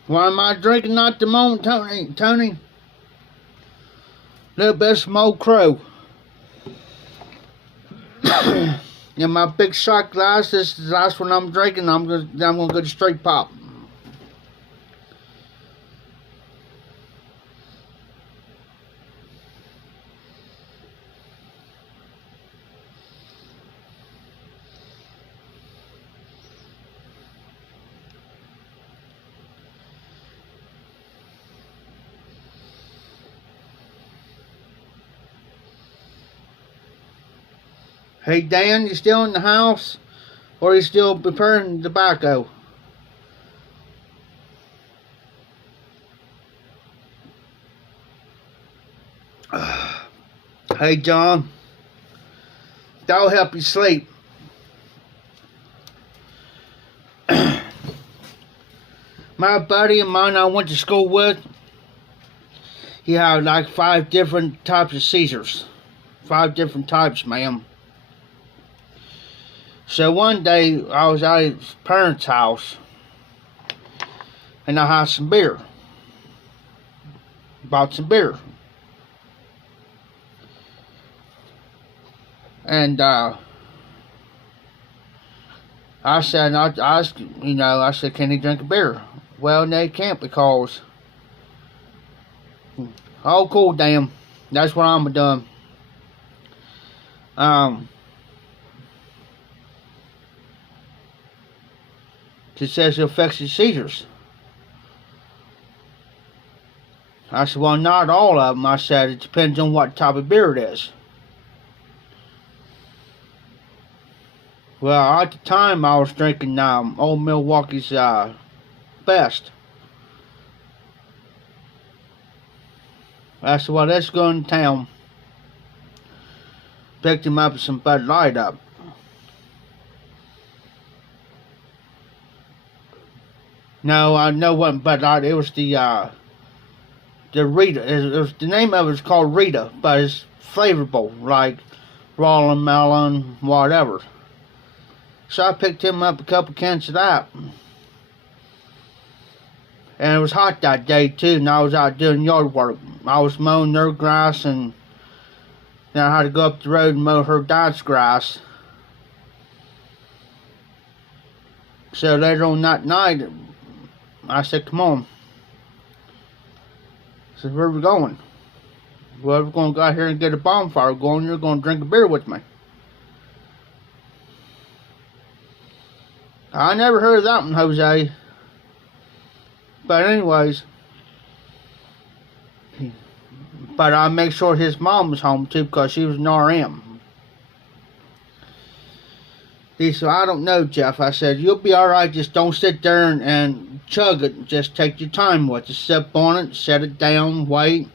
Why am I drinking at the moment, Tony? Little bit of some Old Crow. In my big shot glass, this is the last one I'm drinking. I'm gonna go to straight pop. Hey Dan, you still in the house? Or you still preparing tobacco? Hey John, that'll help you sleep. My buddy of mine I went to school with, he had like 5 different types of seizures. 5 different types, ma'am. So one day I was at his parents' house and I had some beer. Bought some beer. And I said, I said, can he drink a beer? Well, they can't because, oh, cool, damn. That's what I'm done. It says it affects your seizures. I said, well, not all of them. I said, it depends on what type of beer it is. Well, at the time I was drinking Old Milwaukee's Best. I said, well, let's go in town. Picked him up some Bud Light up. No, I know what Bud Light. It was the Rita. It was, the name of it is called Rita, but it's flavorful, like rolling melon, whatever. So I picked him up a couple cans of that. And it was hot that day too, and I was out doing yard work. I was mowing their grass, and then I had to go up the road and mow her dad's grass. So later on that night, I said, come on. I said, where are we going? Well, we're going to go out here and get a bonfire going. You're going to drink a beer with me. I never heard of that one, Jose. But anyways, but I make sure his mom was home too because she was an RM. He said, I don't know, Jeff. I said, you'll be alright. Just don't sit there and chug it. Just take your time with it. Sip on it, set it down, wait,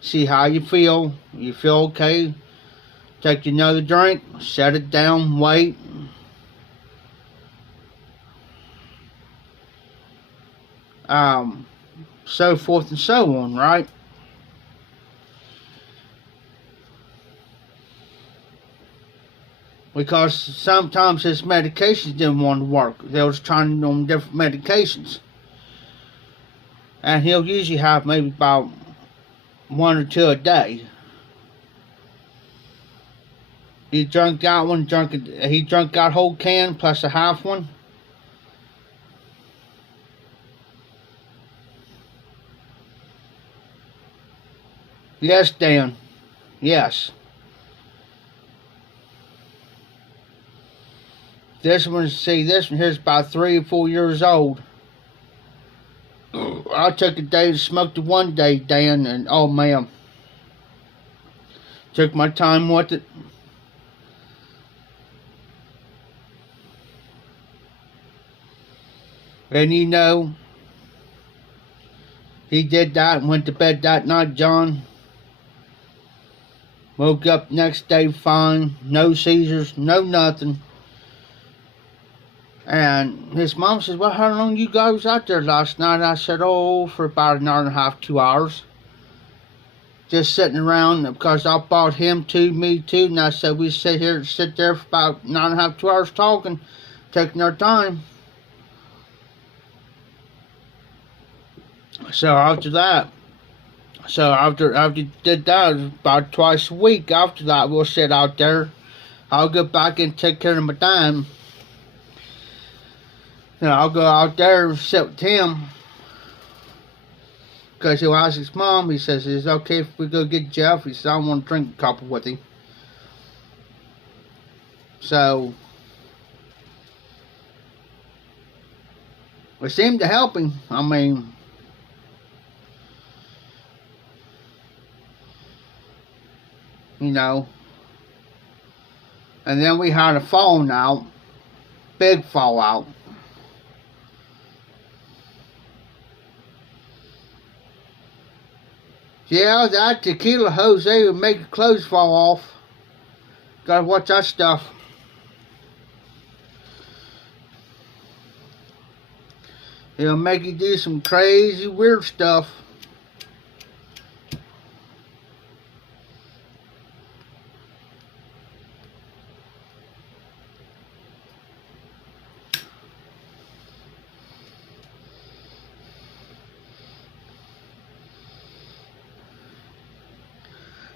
see how you feel. You feel okay? Take another drink, set it down, wait. So forth and so on, right? Because sometimes his medications didn't want to work. They was trying on different medications. And he'll usually have maybe about 1 or 2 a day. He drank that one, he drank that whole can plus a half one. Yes, Dan. Yes. This one here's about 3 or 4 years old. I took a day to smoke it one day, Dan, and oh man. Took my time with it. And you know, he did that and went to bed that night, John. Woke up next day fine, no seizures, no nothing. And his mom says, well, how long you guys was out there last night? I said, oh, for about an hour and a half, 2 hours. Just sitting around because I bought him too, me too. And I said, we sit there for about an hour and a half, 2 hours talking, taking our time. So after did that about twice a week. After that, we'll sit out there I'll go back and take care of my time. And I'll go out there and sit with him. Because he'll ask his mom, he says, is it okay if we go get Jeff? He says, I want to drink a couple with him. So, it seemed to help him. I mean, you know. And then we had a fallout. Big fallout. Yeah, that tequila Jose would make your clothes fall off. Gotta watch that stuff. It'll make you do some crazy, weird stuff.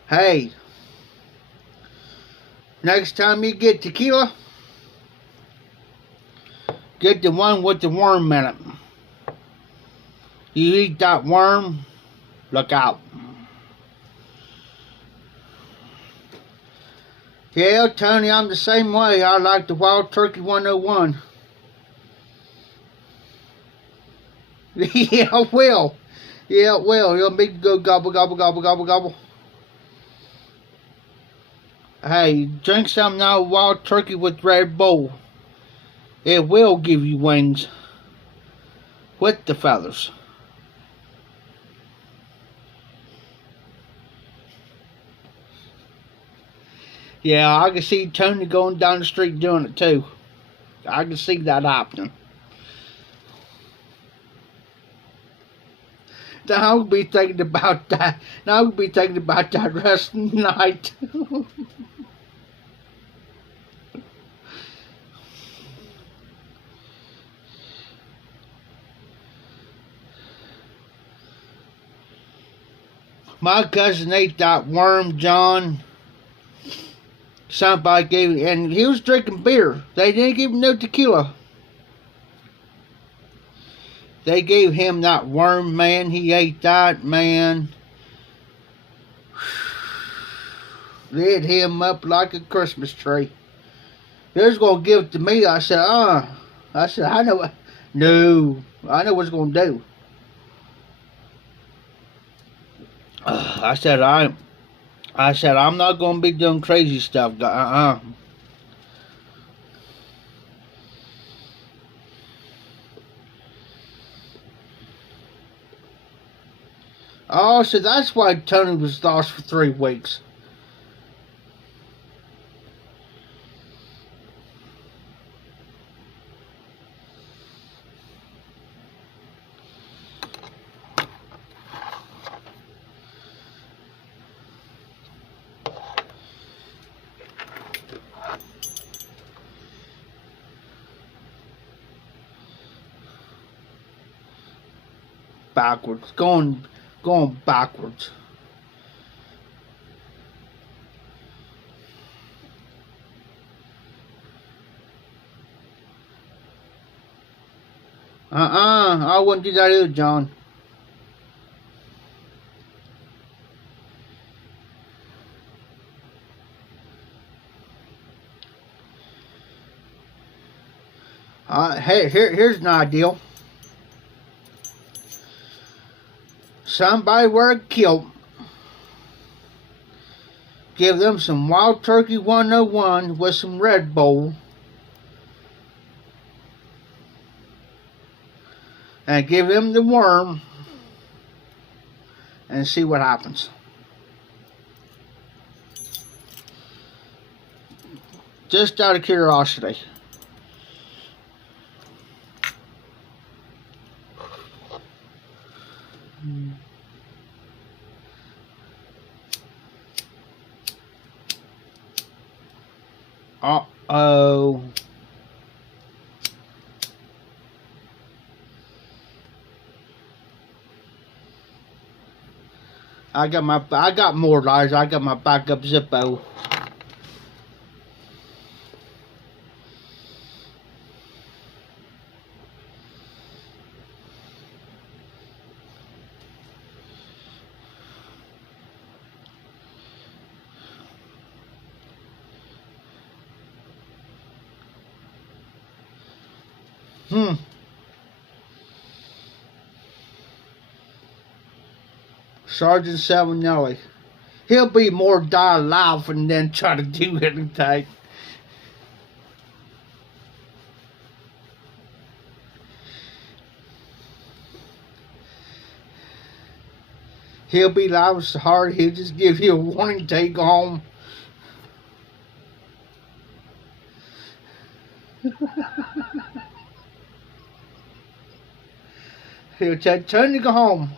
Hey, next time you get tequila, get the one with the worm in it. You eat that worm, look out. Yeah, Tony, I'm the same way. I like the Wild Turkey 101. Yeah, it will. Yeah, it will. You'll make you go gobble, gobble, gobble, gobble, gobble. Hey, drink some now Wild Turkey with Red Bull. It will give you wings. With the feathers. Yeah, I can see Tony going down the street doing it too. I can see that happening. Now I'll be thinking about that. Now I'll be thinking about that rest of the night. My cousin ate that worm, John. Somebody gave him, and he was drinking beer. They didn't give him no tequila. They gave him that worm, man. He ate that, man. Lit him up like a Christmas tree. He was going to give it to me. I said, I said, I know. No, I know what it's going to do. I said, I'm not going to be doing crazy stuff. Oh, so that's why Tony was lost for 3 weeks. Backwards, going backwards. I wouldn't do that either, John. Hey, here's an ideal. Somebody wear a kilt. Give them some Wild Turkey 101 with some Red Bull. And give them the worm. And see what happens. Just out of curiosity. Uh-oh. I got more lights. I got my backup Zippo. Hmm. Sergeant Savinelli. He'll be more die laughing than try to do anything. He'll be laughing so hard he'll just give you a warning, take home. He'll tell you, turn to go home.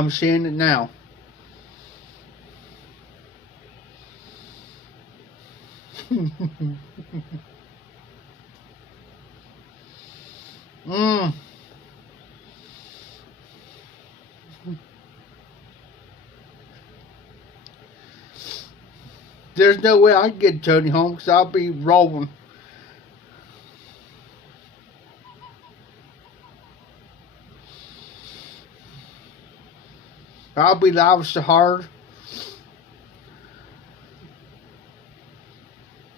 I'm seeing it now. mm. There's no way I can get Tony home because I'll be rolling. I'll be laughing so hard.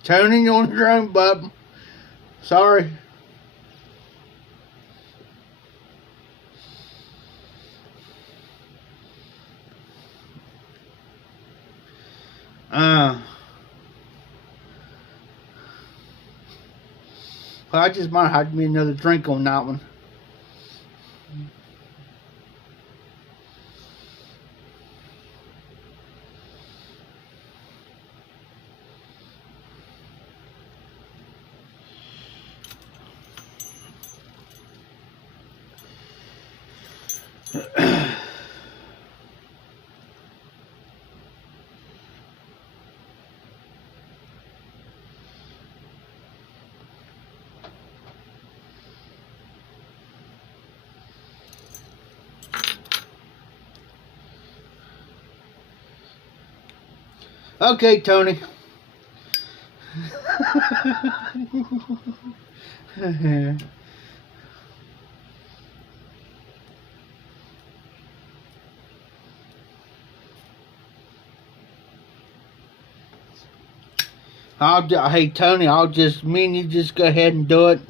Tony, you're on your own, bub. Sorry. Well, I just might have to give me another drink on that one. Okay, Tony. Hey, Tony, me and you just go ahead and do it.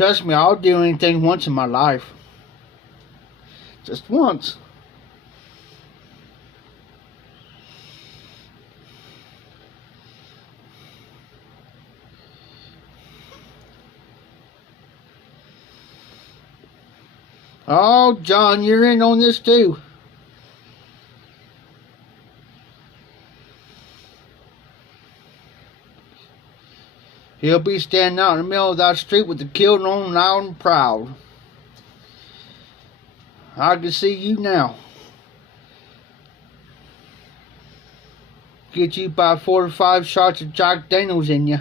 Trust me, I'll do anything once in my life. Just once. Oh, John, you're in on this too. He'll be standing out in the middle of that street with the kilt on, loud and proud. I can see you now. Get you about 4 or 5 shots of Jack Daniels in you.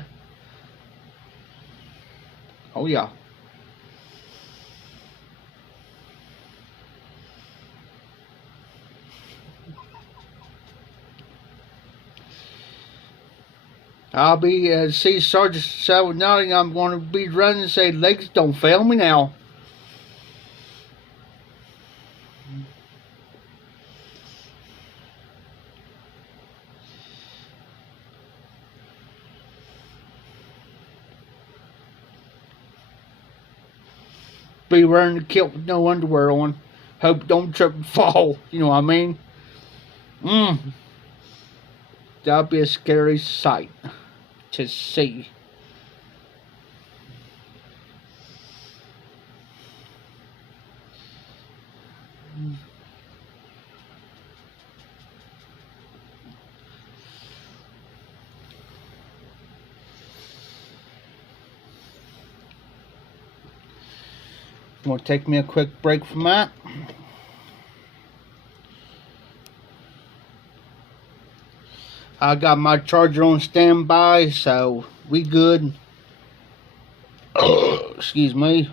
Oh yeah. I'll be see Sergeant Salvadori. I'm going to be running and say, legs don't fail me now. Be wearing the kilt with no underwear on. Hope don't trip and fall. You know what I mean? That'd be a scary sight to see. I'm going to take me a quick break from that. I got my charger on standby, so we good. Excuse me.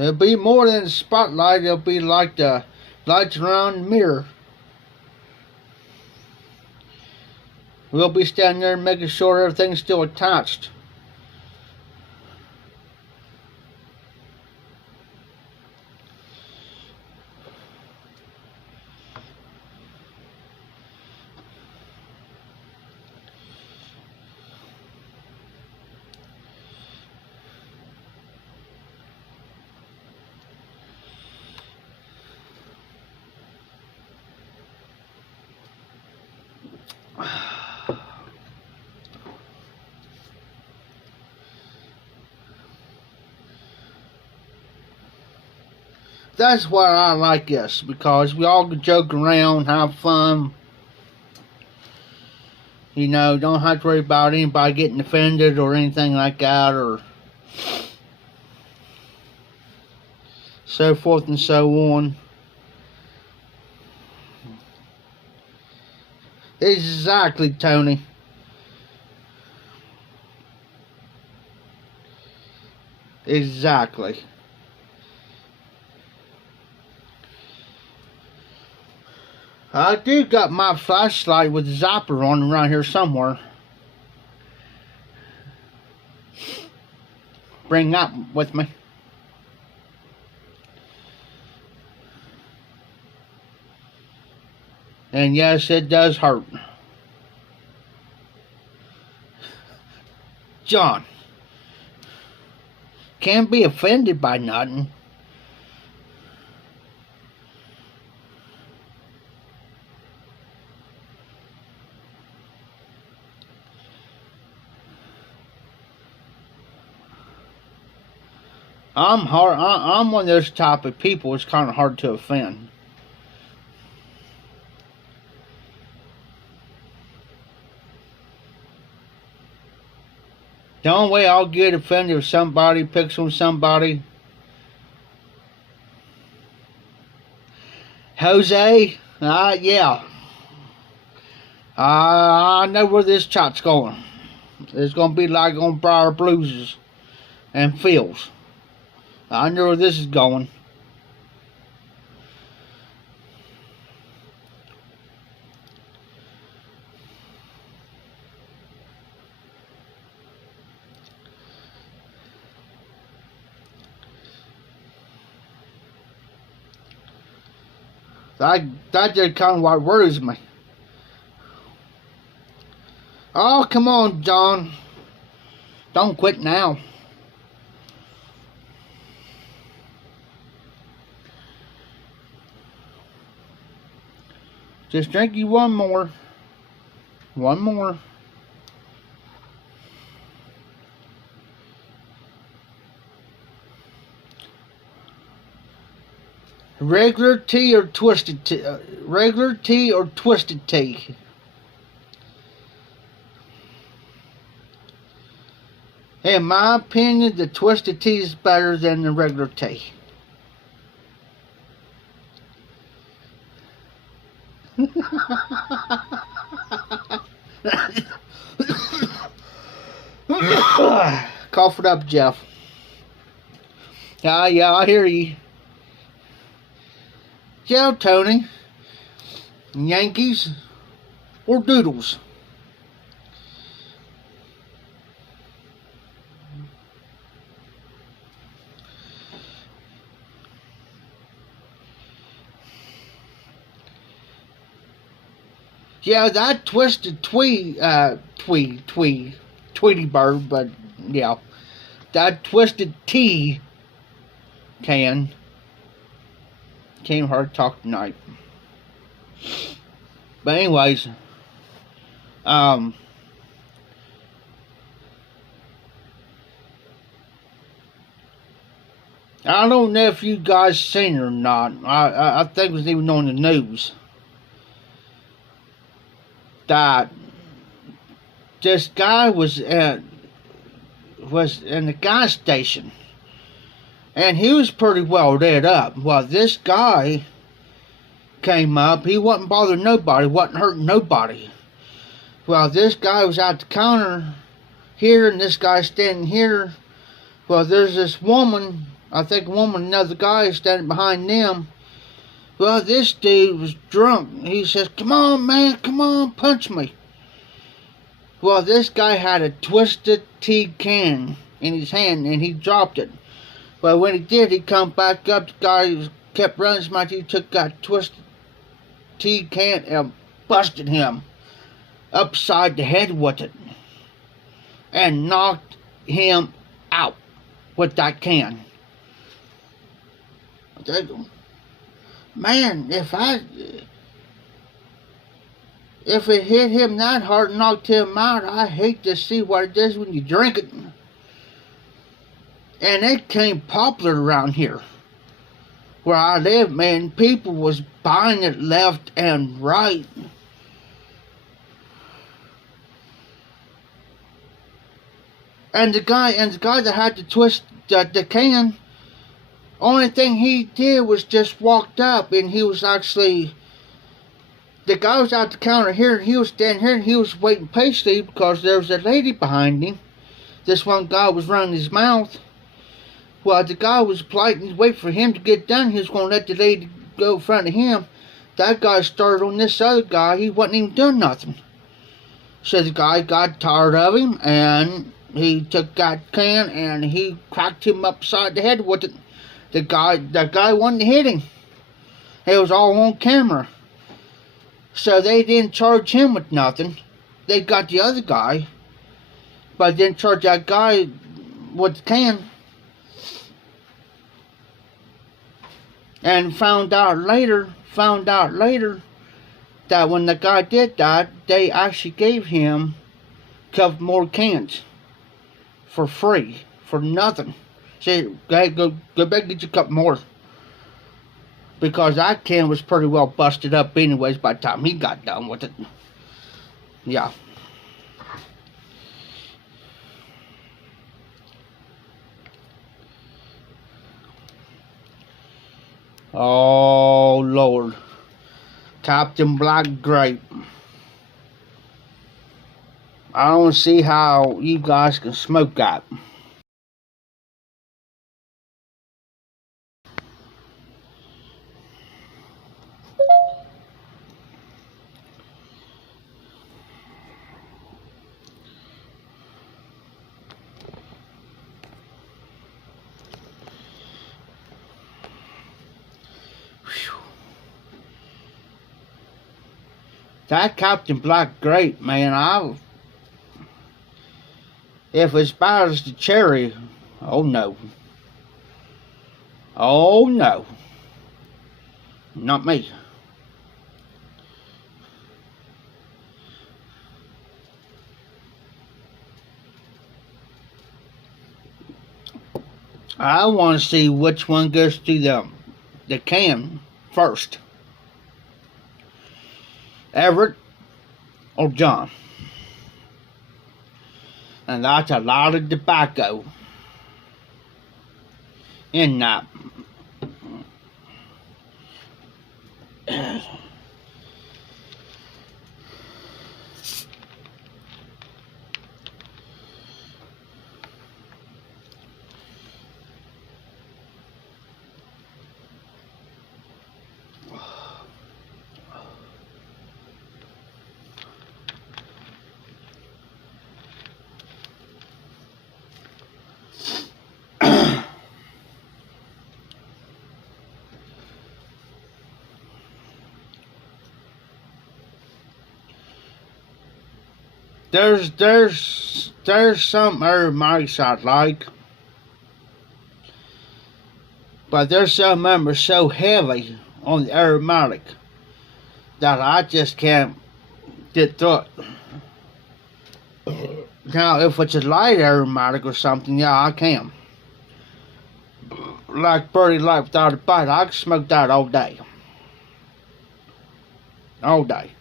It'll be more than the spotlight. It'll be like the lights around the mirror. We'll be standing there making sure everything's still attached. That's why I like this, because we all can joke around, have fun. You know, don't have to worry about anybody getting offended or anything like that, or so forth and so on. Exactly, Tony. Exactly. I do got my flashlight with the zapper on around here somewhere. Bring that with me. And yes, it does hurt. John, can't be offended by nothing. I'm one of those type of people. It's kind of hard to offend. The only way I'll get offended if somebody picks on somebody. Jose, yeah. I know where this chat's going. It's going to be like on Briar Blues and Fields. I know where this is going. That just kind of what worries me. Oh, come on, John. Don't quit now. Just drink you one more. One more. Regular tea or twisted tea? Regular tea or twisted tea? In my opinion, the twisted tea is better than the regular tea. Cough it up, Jeff. Yeah, I hear you. Yeah, Tony. Yankees or Doodles? Yeah, that twisted Tweety bird, but yeah, that twisted tea can came hard to talk tonight. But anyways, I don't know if you guys seen it or not. I think it was even on the news that this guy was in the gas station, and he was pretty well dead up. Well, this guy came up. He wasn't bothering nobody, wasn't hurting nobody. Well, this guy was at the counter here, and this guy standing here. Well, there's this woman I think a woman and another guy is standing behind them. Well, this dude was drunk. He says, "Come on, man, come on, punch me." Well, this guy had a twisted tea can in his hand, and he dropped it. Well, when he did, he come back up. The guy kept running. He took that twisted tea can and busted him upside the head with it and knocked him out with that can. Man, if it hit him that hard and knocked him out, I hate to see what it does when you drink it. And it came popular around here where I live, man. People was buying it left and right. And the guy that had to twist the can, only thing he did was just walked up, and he was actually, the guy was at the counter here, and he was standing here, and he was waiting patiently because there was a lady behind him. This one guy was running his mouth. Well, the guy was polite and waiting for him to get done. He was going to let the lady go in front of him. That guy started on this other guy. He wasn't even doing nothing. So the guy got tired of him, and he took that can and he cracked him upside the head with it. That guy wasn't hitting. It was all on camera. So they didn't charge him with nothing. They got the other guy, but didn't charge that guy with the can. And found out later that when the guy did that, they actually gave him a couple more cans for free, for nothing. Say, hey, go back and get you a couple more. Because that can was pretty well busted up anyways by the time he got done with it. Yeah. Oh, Lord. Captain Black Grape. I don't see how you guys can smoke that. That Captain Black Grape, man, if it's bad as the cherry, oh no. Oh no. Not me. I want to see which one goes through the can first. Everett or John. And that's a lot of tobacco in that. There's some aromatics I like, but there's some of them are so heavy on the aromatic that I just can't get through it. Now, if it's a light aromatic or something, yeah, I can. Like Birdie Light Without a Bite, I can smoke that all day. All day.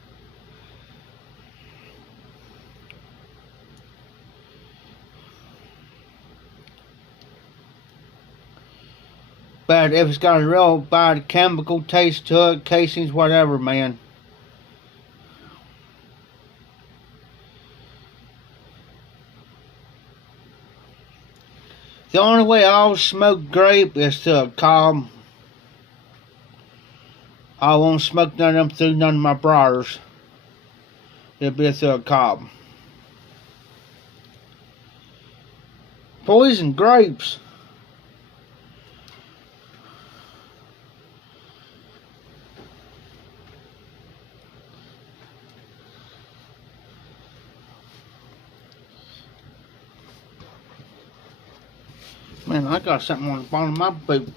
But if it's got a real bad chemical taste to it, casings, whatever, man. The only way I'll smoke grape is to a cob. I won't smoke none of them through none of my briars. It'll be through a cob. Poison grapes. Man, I got something on the bottom of my boot.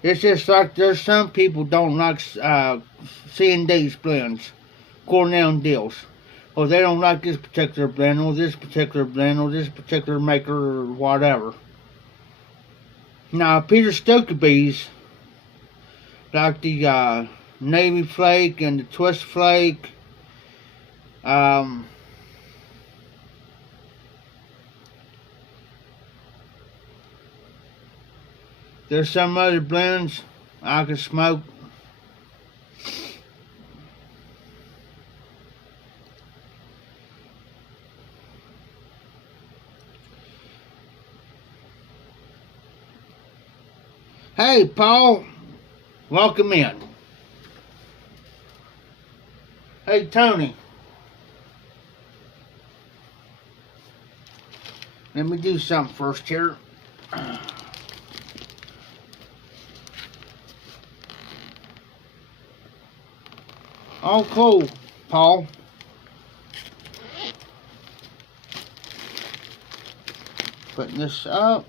It's just like there's some people don't like C&D blends, Cornell and deals. Or they don't like this particular blend, or this particular blend, or this particular maker, or whatever. Now, Peter Stokkebye's, like the Navy Flake and the Twist Flake, there's some other blends I can smoke. Hey, Paul, welcome in. Hey, Tony. Let me do something first here. Oh, cool, Paul. Putting this up.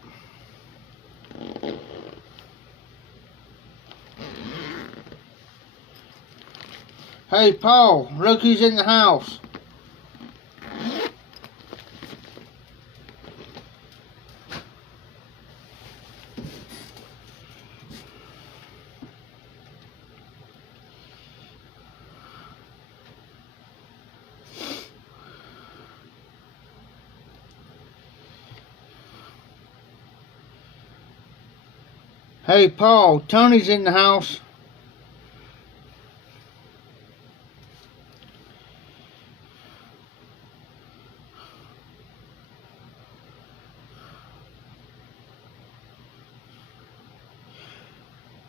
Hey, Paul, look who's in the house. Hey, Paul, Tony's in the house.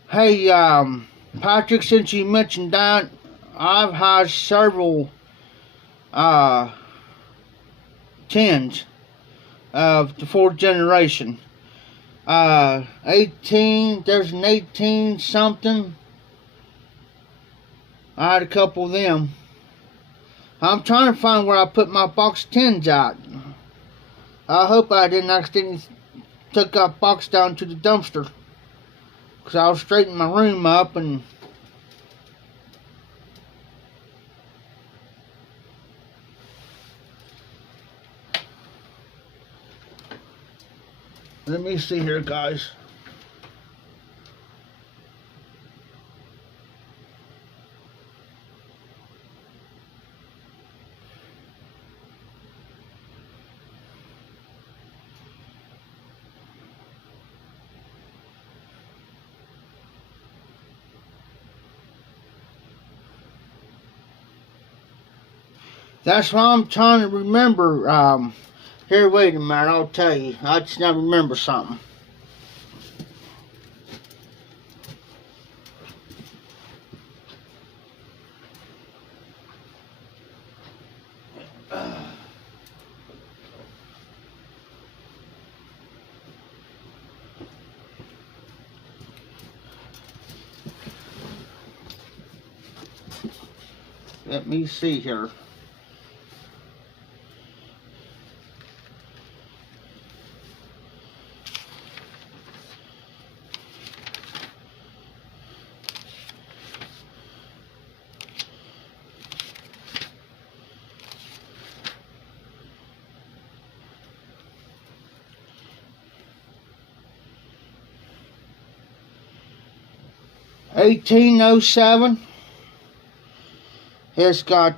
Hey, Patrick, since you mentioned that, I've had several tins of the fourth generation. 18, there's an 18 something. I had a couple of them. I'm trying to find where I put my box tins at. I hope I didn't accidentally took that box down to the dumpster, because I was straightening my room up and let me see here, guys. That's why I'm trying to remember. Here, wait a minute, I'll tell you. I just now remember something. Let me see here. 1807. It's got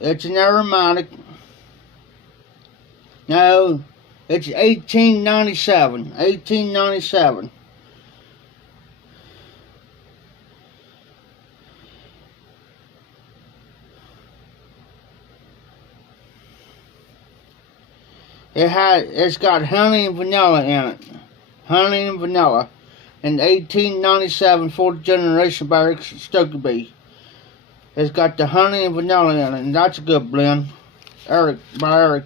it's an aromatic. No, it's 1897. 1897. It's got honey and vanilla in it. Honey and vanilla. In 1897, fourth generation by Eric Stokeby. It's got the honey and vanilla in it, and that's a good blend. By Eric.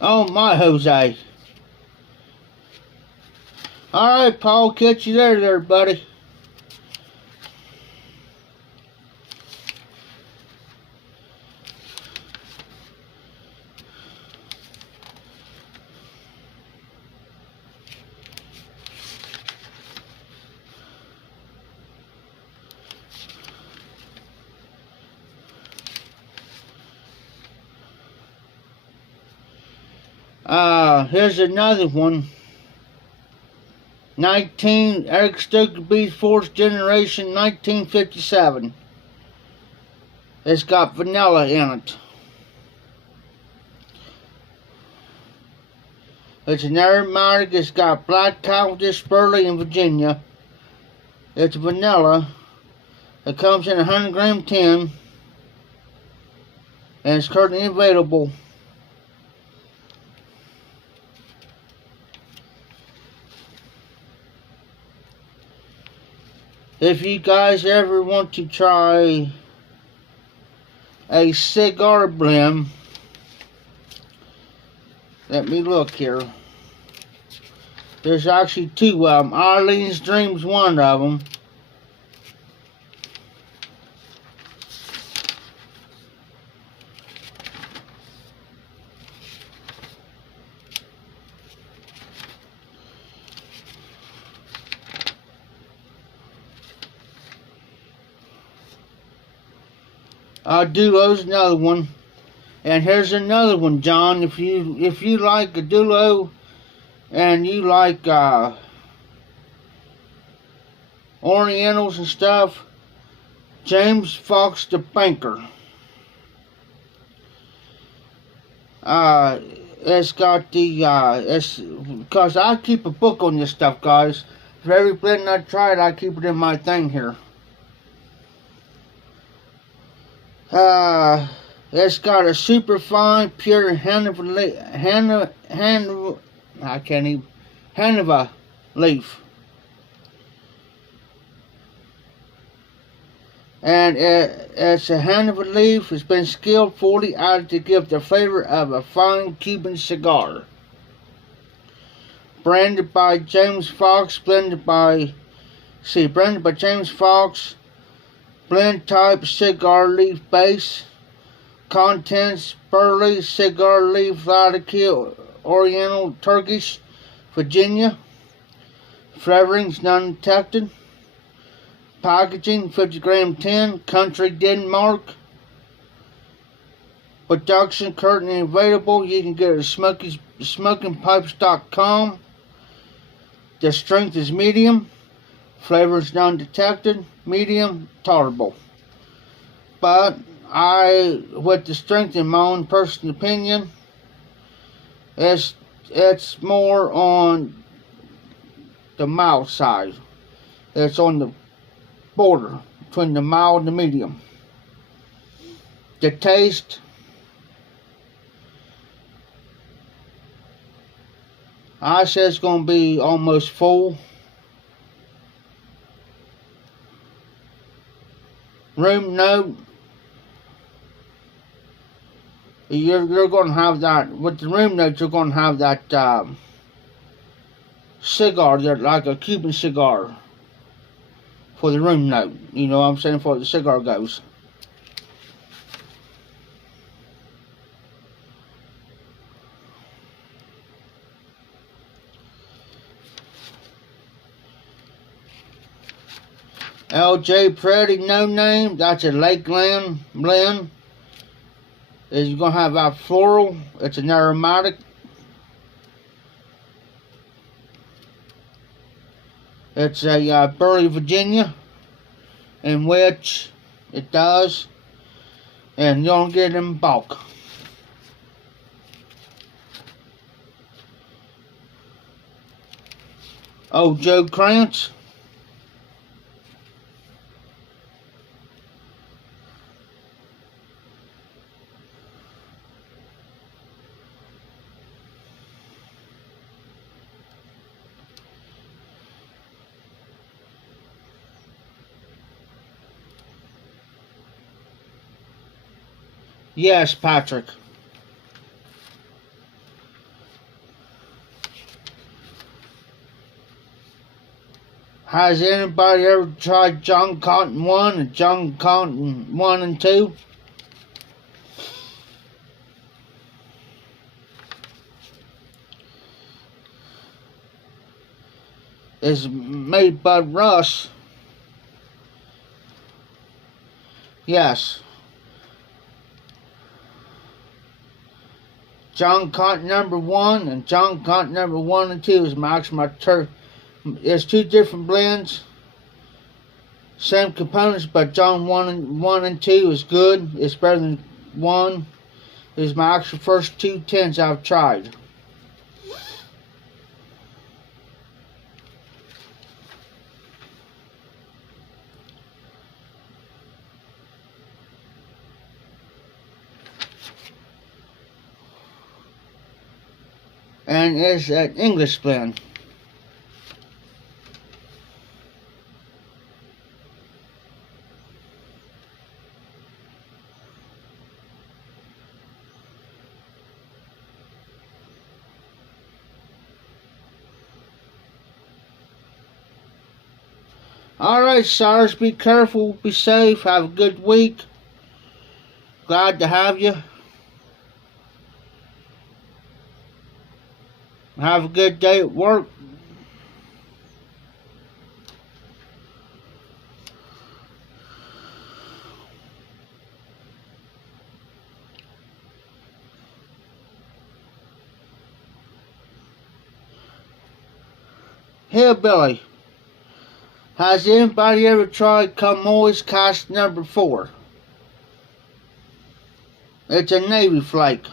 Oh my Jose. Alright, Paul, catch you there, buddy. Here's another one. Eric Stokeby, fourth generation, 1957. It's got vanilla in it. It's an aromatic. It's got black Cavendish, Burley, and Virginia. It's vanilla. It comes in a 100-gram tin, and it's currently available. If you guys ever want to try a cigar blend, let me look here. There's actually two of them. Eileen's Dream's one of them. Dulo's another one, and here's another one, John. If you like a Dulo, and you like Orientals and stuff, James Fox the Banker. It's got the it's because I keep a book on this stuff, guys. For every blend I tried, I keep it in my thing here. It's got a super fine, pure Hanover leaf. And it's a Hanover leaf. It's been skillfully added to give the flavor of a fine Cuban cigar. Branded by James Fox, blended by James Fox. Blend type cigar leaf base. Contents Burley, cigar leaf, Latitude, Oriental, Turkish, Virginia. Flavorings non-detected. Packaging 50-gram tin. Country Denmark. Production currently available. You can get it at smokingpipes.com. The strength is medium. Flavors non-detected. Medium, tolerable. But with the strength in my own personal opinion, it's more on the mild side. It's on the border between the mild and the medium. The taste, I say it's going to be almost full. Room note, you're going to have that, with the room note, you're going to have that cigar there, like a Cuban cigar. for the room note. You know what I'm saying, for the cigar goes. LJ Pretty No Name, that's a Lakeland blend. It's going to have a floral. It's an aromatic. It's a Burley, Virginia, in which it does, and you don't get it in bulk. Oh, Joe Krantz. Yes, Patrick. Has anybody ever tried John Cotton 1 and John Cotton 1 and 2? It's made by Russ. Yes. John Cotton number 1 and John Cotton number 1 and 2 is my turf. It's two different blends. Same components, but John 1 and 2 is good. It's better than 1. It's my actual first 2 tins I've tried. And it's an English blend. Alright, Cyrus, be careful, be safe, have a good week. Glad to have you. Have a good day at work. Hillbilly. Has anybody ever tried Camoy's Cast number 4? It's a Navy flake.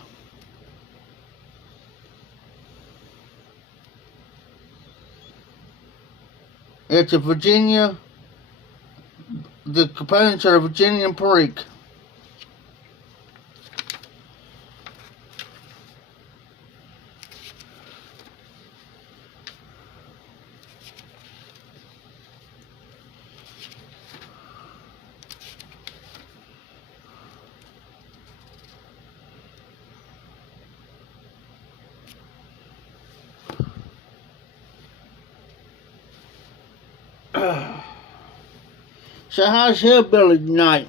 It's a Virginia. The components are Virginian Perique. So how's Hillbilly tonight?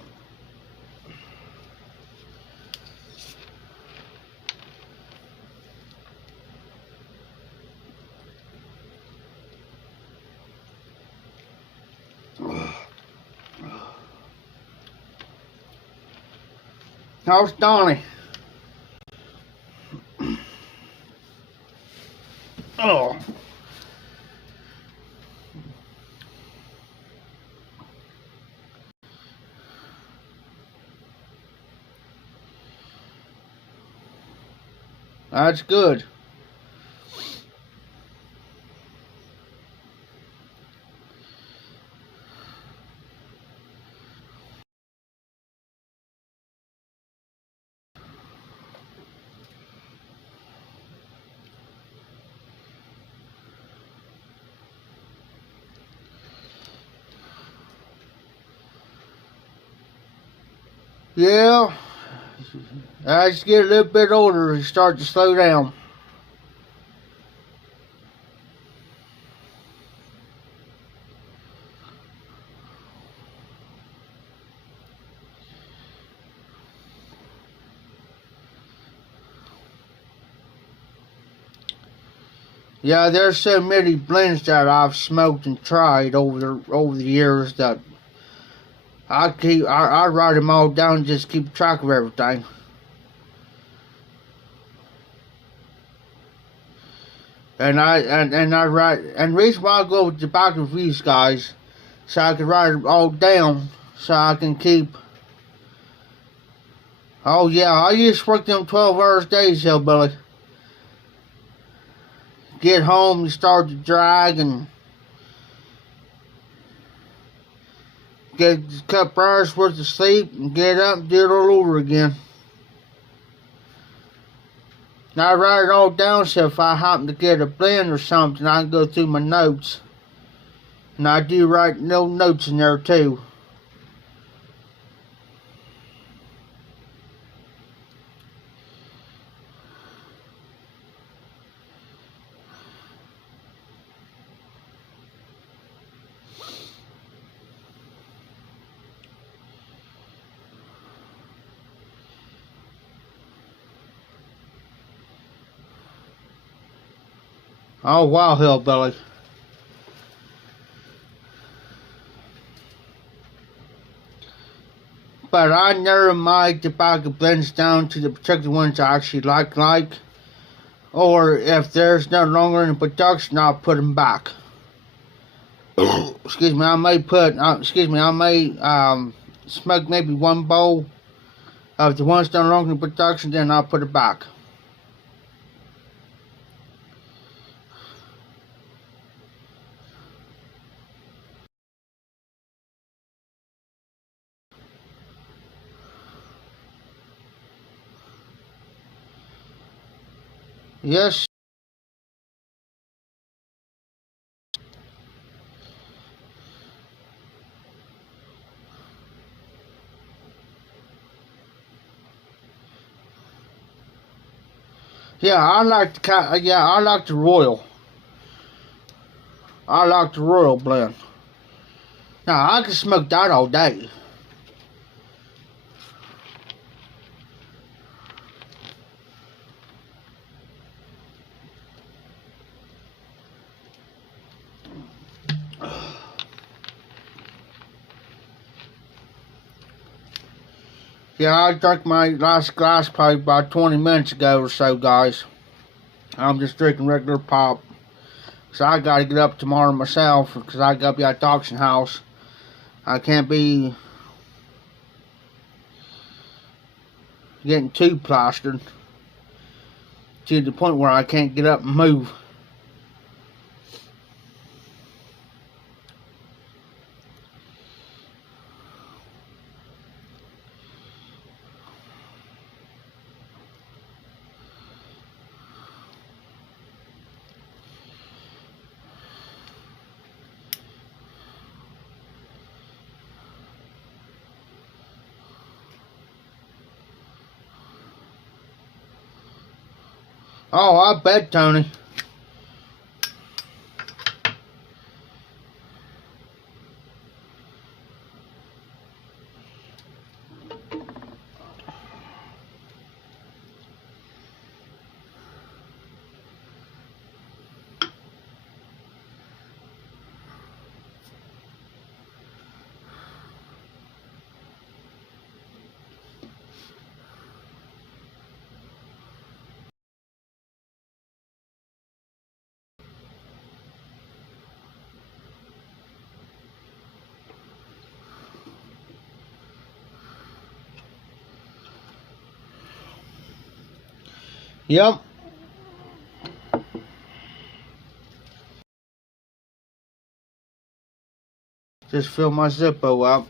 How's Donnie? Oh. That's good. Yeah, as you get a little bit older, you start to slow down. Yeah, there's so many blends that I've smoked and tried over the years that I write them all down and just keep track of everything. And I write, and the reason why I go with tobacco reviews, guys, so I can write it all down, so I can keep. Oh yeah, I used to work them 12-hour days, hillbilly. Get home and start to drag and get a couple hours worth of sleep and get up and do it all over again. Now I write it all down so if I happen to get a blend or something, I can go through my notes. And I do write no notes in there too. Oh wow, hillbilly. But I narrow my tobacco blends down to the particular ones I actually like. Or if there's no longer in production, I'll put them back. Excuse me, I may smoke maybe one bowl of the ones no longer in production, then I'll put it back. Yes. Yeah, I like the Royal. I like the Royal blend. Now I can smoke that all day. Yeah, I drank my last glass probably about 20 minutes ago or so, guys. I'm just drinking regular pop. So I gotta get up tomorrow myself because I gotta be at the auction house. I can't be getting too plastered to the point where I can't get up and move. Oh, I bet, Tony. Yep. Just fill my Zippo up.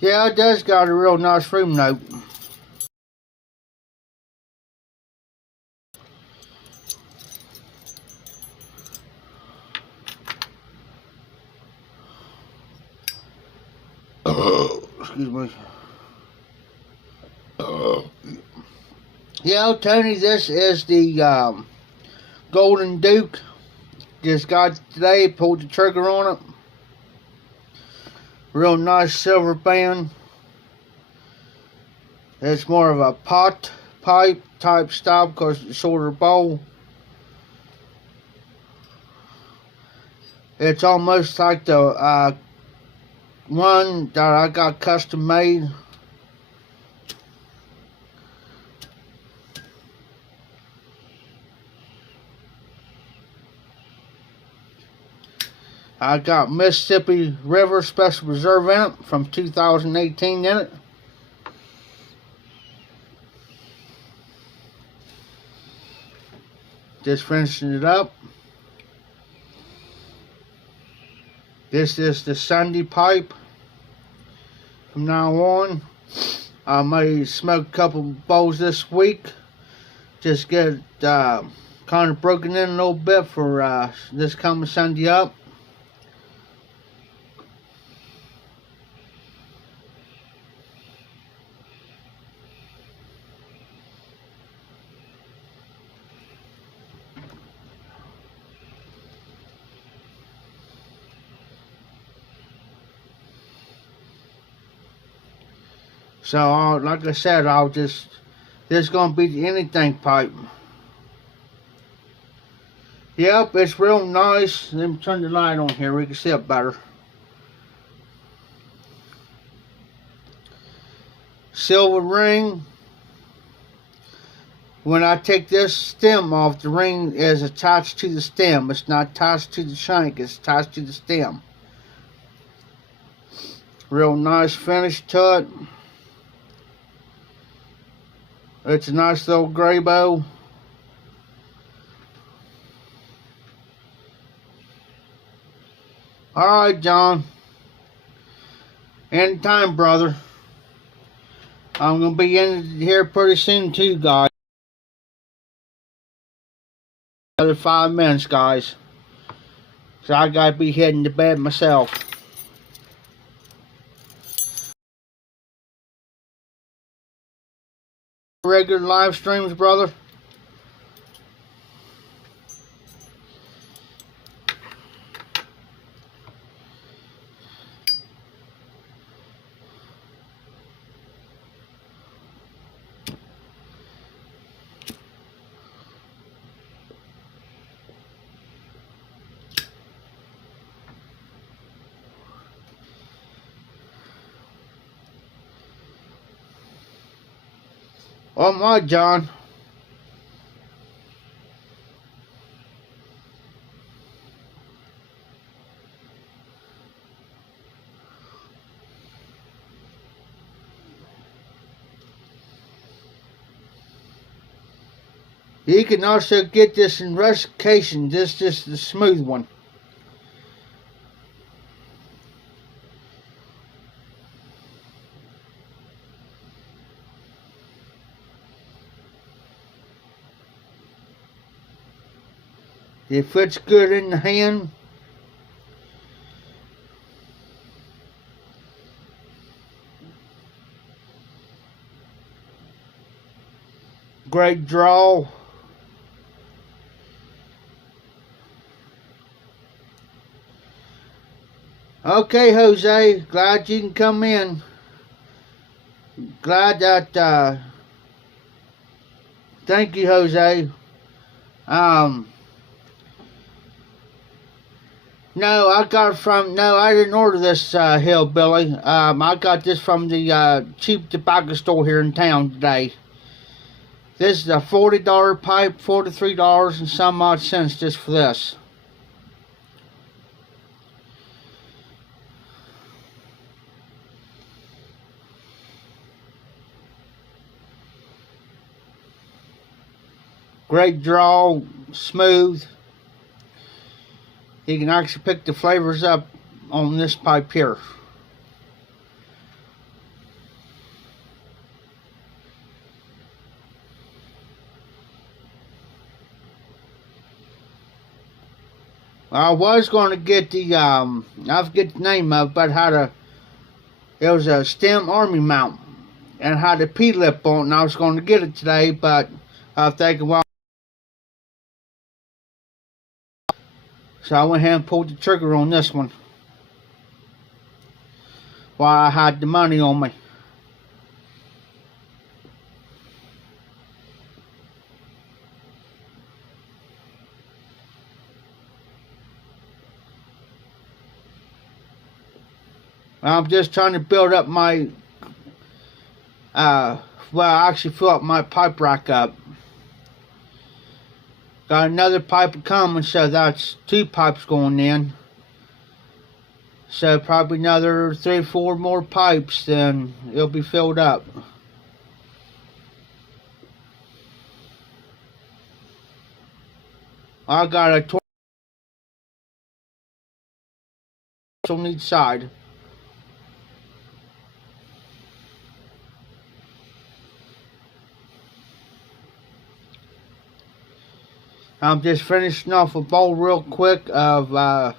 Yeah, it does got a real nice room note. Excuse me. Yeah, Tony, this is the Golden Duke. Just got it today, pulled the trigger on it. Real nice silver band. It's more of a pot pipe type style because it's a shorter bowl. It's almost like the one that I got custom made. I got Mississippi River Special Reserve in it from 2018 in it. Just finishing it up. This is the Sunday pipe. From now on, I may smoke a couple bowls this week. Just get it kind of broken in a little bit for this coming Sunday up. So, like I said, this is going to be the anything pipe. Yep, it's real nice. Let me turn the light on here, we can see it better. Silver ring. When I take this stem off, the ring is attached to the stem. It's not attached to the shank, it's attached to the stem. Real nice finish to it. It's a nice little gray bow. Alright, John. Anytime, brother. I'm going to be in here pretty soon too, guys. Another 5 minutes, guys. So I got to be heading to bed myself. Regular live streams, brother. Oh my, John. You can also get this in rustication, just the smooth one. It fits good in the hand. Great draw. Okay, Jose, glad you can come in. Glad that, thank you, Jose. No, I got it from, no, I didn't order this, hillbilly. I got this from the, cheap tobacco store here in town today. This is a $40 pipe, $43 and some odd cents just for this. Great draw, smooth. You can actually pick the flavors up on this pipe here. I was going to get the, I forget the name of it, but it was a stem army mount and had a P-lip on it, and I was going to get it today, but I was thinking, well, so I went ahead and pulled the trigger on this one while I had the money on me. I'm just trying to build up my, actually fill up my pipe rack up. Got another pipe coming, so that's 2 pipes going in. So probably another 3 or 4 more pipes, then it'll be filled up. I got a 12 on each side. I'm just finishing off a bowl real quick of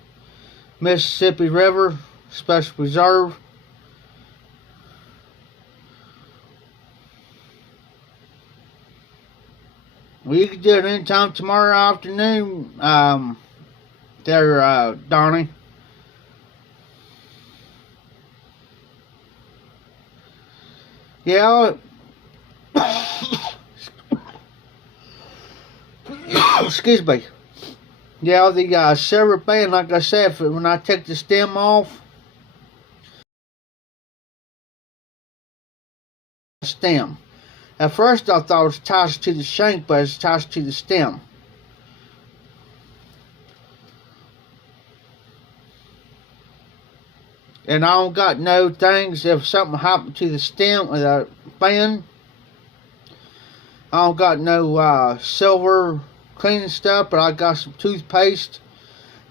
Mississippi River Special Reserve. Well, you can do it anytime tomorrow afternoon, Donnie. Yeah. Excuse me. Yeah, the silver band, like I said, when I take the stem off, stem. At first I thought it was attached to the shank, but it's attached to the stem. And I don't got no things, if something happened to the stem or the band, I don't got no silver cleaning stuff, but I got some toothpaste,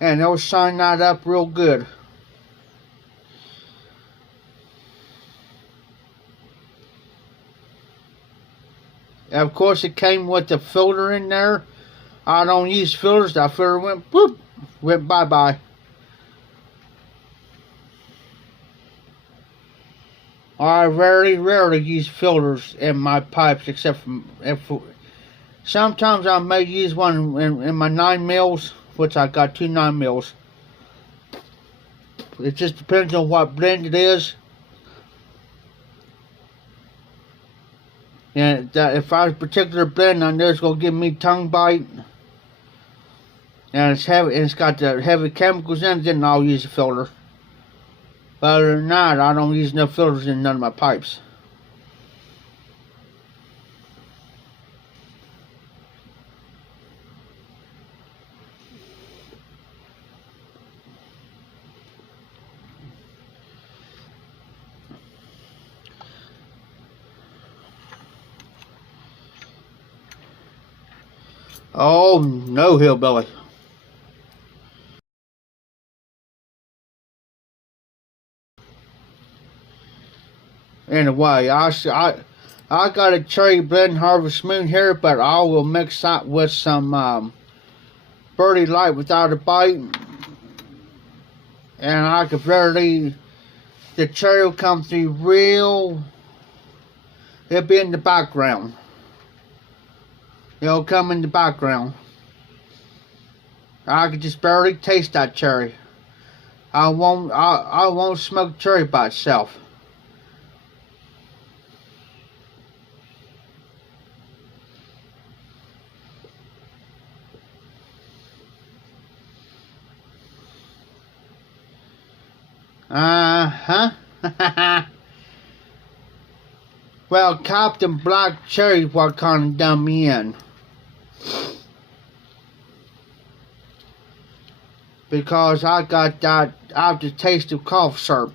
and it'll shine that up real good. And of course, it came with the filter in there. I don't use filters. That filter went boop, went bye-bye. I very rarely use filters in my pipes, except for sometimes I may use one in my 9 mils, which I got 2 9 mils. It just depends on what blend it is. And if I have a particular blend, I know it's going to give me tongue bite, and it's heavy, and it's got the heavy chemicals in it, then I'll use a filter. But other than that, I don't use no filters in none of my pipes. Oh, no, hillbilly. Anyway, I got a cherry blend harvest moon here, but I will mix that with some birdie light without a bite, and I could the cherry will come through real. It'll be in the background. It'll come in the background. I could just barely taste that cherry. I won't smoke cherry by itself. Well, Captain Black Cherry what kind of done me in. Because I got that aftertaste of cough syrup.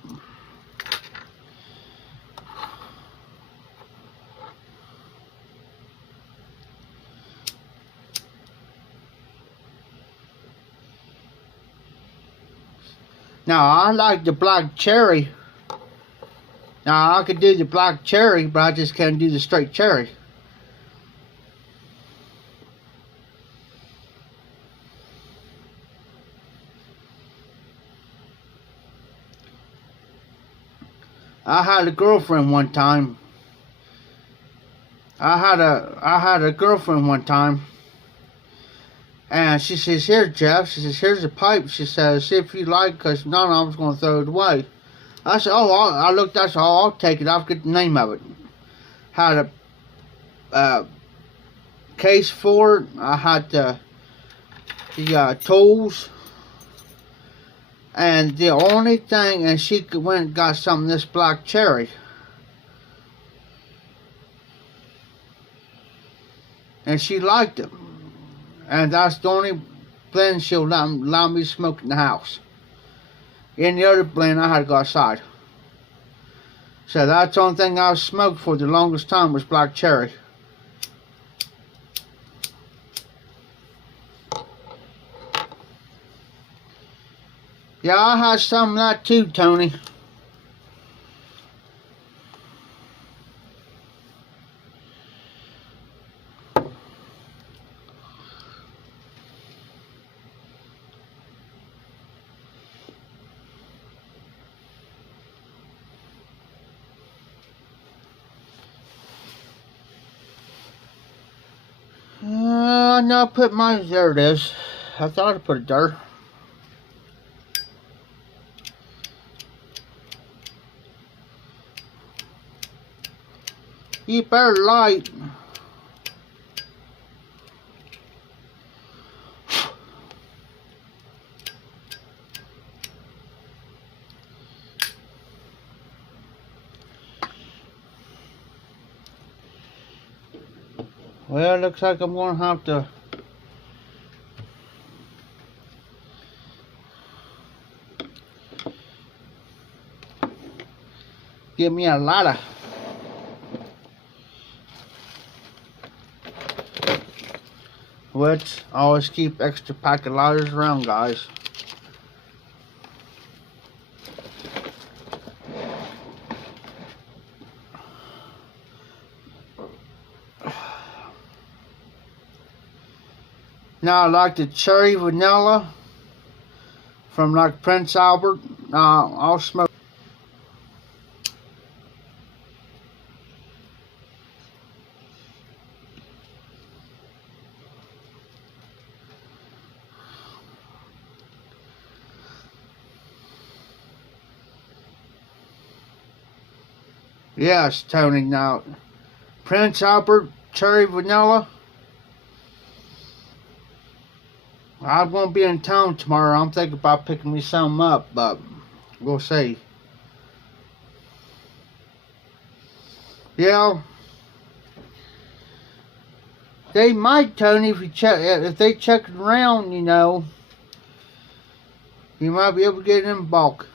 Now, I like the black cherry. Now, I could do the black cherry, but I just can't do the straight cherry. I had a girlfriend one time. I had a girlfriend one time, and she says, "Here, Jeff." She says, "Here's a pipe." She says, "See if you like, because none I was going to throw it away." I said, "Oh," I looked. I said, "Oh, I'll take it. I'll get the name of it." Had a case for it. I had the tools, and the only thing, and she went and got some of this black cherry, and she liked it, and that's the only blend she'll allow me to smoke in the house. Any other blend, I had to go outside. So that's the only thing I smoked for the longest time was black cherry. Yeah, I had some of that too, Tony. No, I put mine, there it is. I thought I put it there. You better light. Well, it looks like I'm going to have to give me a lighter. Which, always keep extra pack of lighters around, guys. Now I like the cherry vanilla from like Prince Albert. I'll smoke. Yes, Tony. Now, Prince Albert cherry vanilla. I'm going to be in town tomorrow. I'm thinking about picking me some up, but we'll see. Yeah, they might, Tony, if they check it around, you know, you might be able to get it in bulk.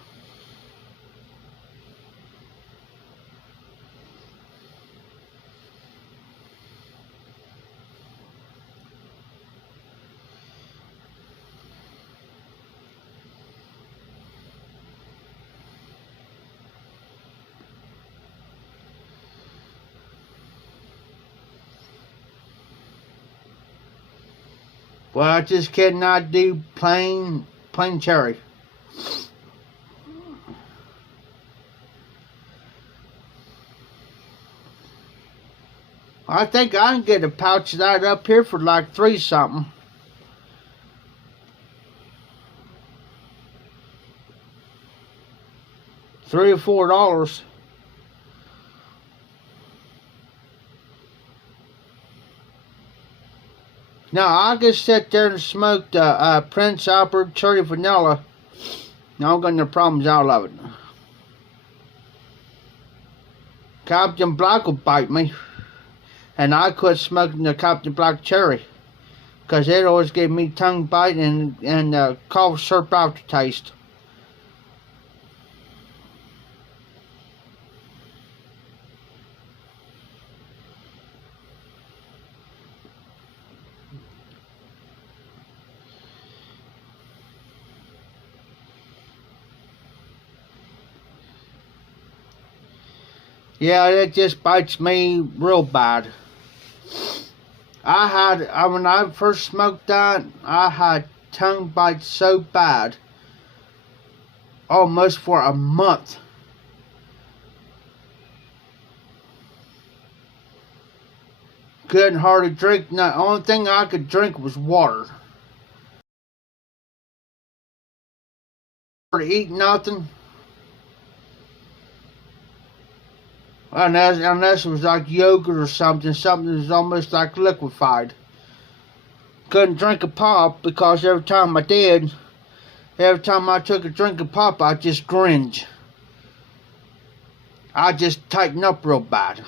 Well, I just cannot do plain cherry. I think I can get a pouch of that up here for like $3 something. $3 or $4. Now, I just sit there and smoke the Prince Albert cherry vanilla. Now, I'm got no problems out of it. Captain Black will bite me. And I quit smoking the Captain Black cherry. Because it always gave me tongue bite and cough syrup aftertaste. Yeah, it just bites me real bad. When I first smoked that, I had tongue bites so bad, almost for a month. Couldn't hardly drink. The only thing I could drink was water. To eat nothing. Unless it was like yogurt or something that was almost like liquefied. Couldn't drink a pop because every time I took a drink of pop, I just cringe. I just tighten up real bad.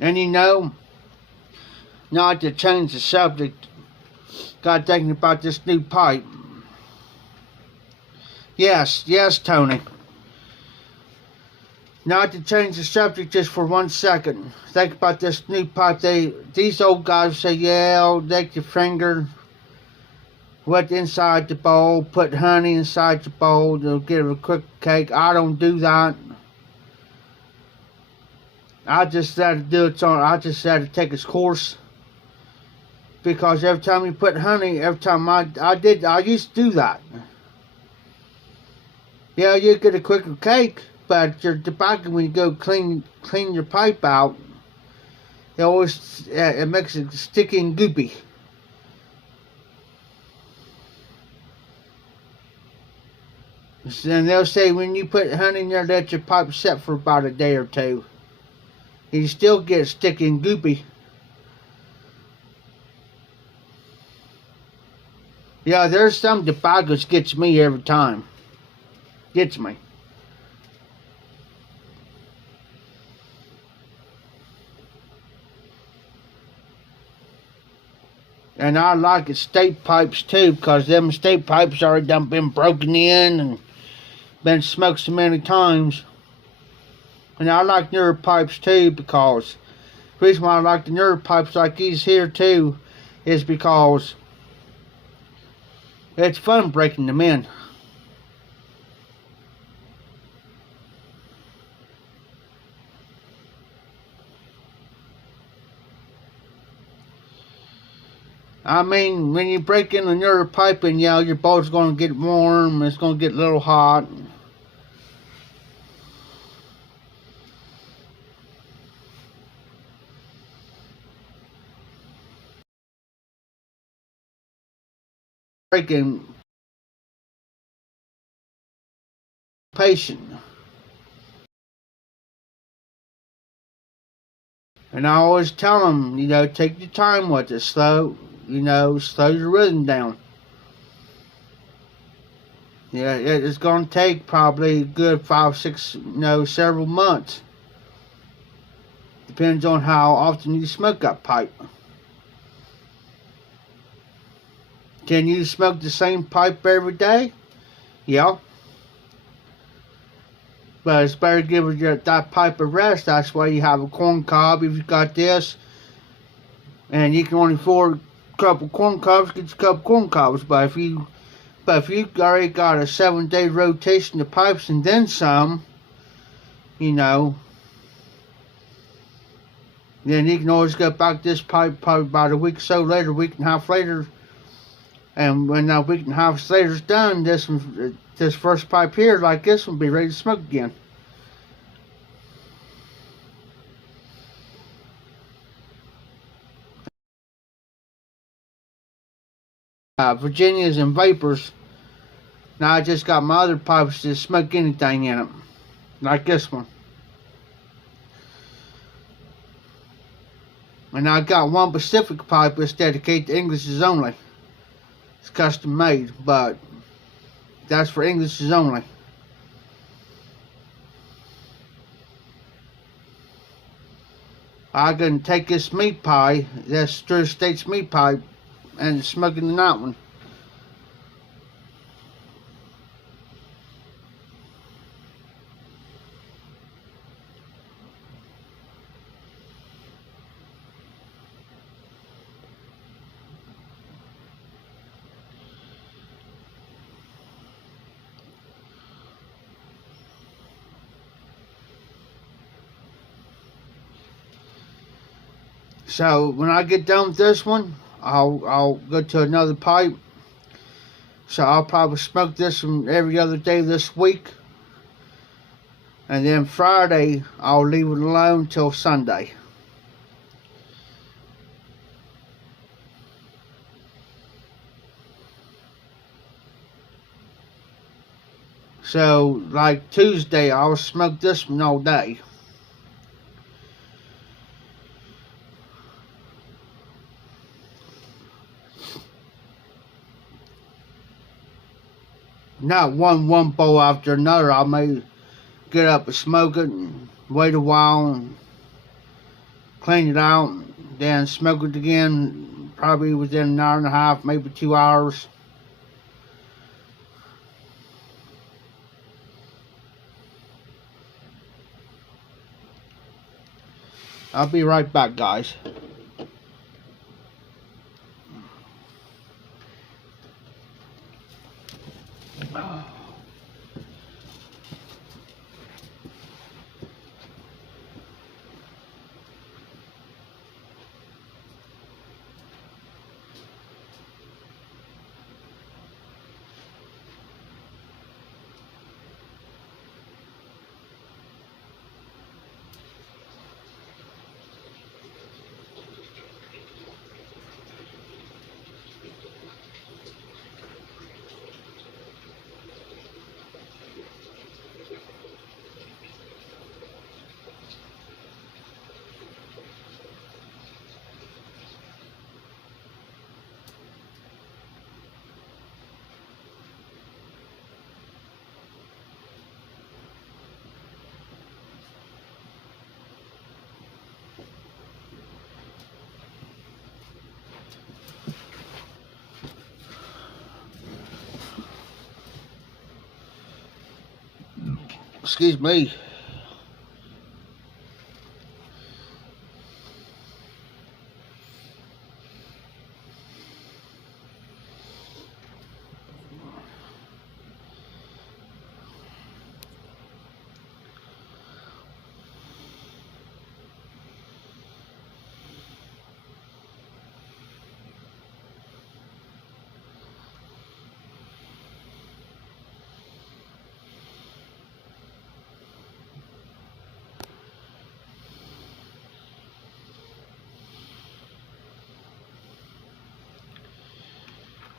And not to change the subject, got thinking about this new pipe. Yes, Tony. Not to change the subject just for 1 second. Think about this new pipe. These old guys say, yeah, take your finger, wet inside the bowl, put honey inside the bowl, they'll give it a quick cake. I don't do that. I just had to take its course. Because every time you put honey, I used to do that. Yeah, you get a quicker cake, but your tobacco, when you go clean your pipe out, it makes it sticky and goopy. And they'll say when you put honey in there, let your pipe set for about a day or two. You still get sticky and goopy. Yeah, there's some tobaccos gets me every time. Gets me. And I like estate pipes too, because them estate pipes already done been broken in and been smoked so many times. And I like newer pipes too, because the reason why I like the newer pipes like these here too is because it's fun breaking them in. I mean, when you break in a newer pipe and your bowl's going to get warm, it's going to get a little hot. Breaking patient. And I always tell them, take your time with it, slow your rhythm down. Yeah, it's going to take probably a good 5, 6, several months. Depends on how often you smoke that pipe. Can you smoke the same pipe every day? Yeah. But it's better to give that pipe a rest. That's why you have a corn cob if you got this. And you can only afford a couple corn cobs, get you a couple corn cobs. But if you already got a 7-day rotation of pipes and then some, then you can always go back to this pipe probably about a week or so later, week and a half later. And when that week and a half later is done, this first pipe here, like this one, will be ready to smoke again. Virginias and Vapors. Now I just got my other pipes to smoke anything in them, like this one. And I got one Pacific pipe that's dedicated to Englishes only. It's custom made, but that's for Englishes only. I can take this meat pie, that's True States meat pie, and smoke it in that one. So when I get done with this one, I'll go to another pipe. So I'll probably smoke this one every other day this week. And then Friday, I'll leave it alone till Sunday. So, like Tuesday, I'll smoke this one all day. Not one bowl after another. I may get up and smoke it and wait a while and clean it out, and then smoke it again, probably within an hour and a half, maybe 2 hours. I'll be right back, guys. Excuse me.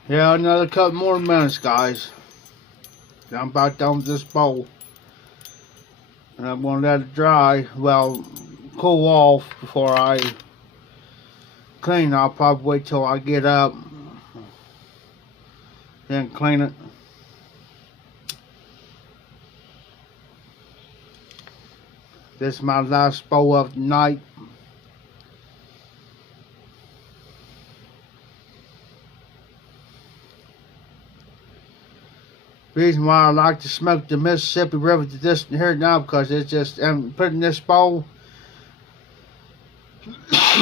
Yeah, another couple more minutes, guys. I'm about done with this bowl. And I'm going to let it dry. Well, cool off before I clean. I'll probably wait till I get up. Then clean it. This is my last bowl of the night. Reason why I like to smoke the Mississippi River to this here now, because it's just, I'm putting this bowl.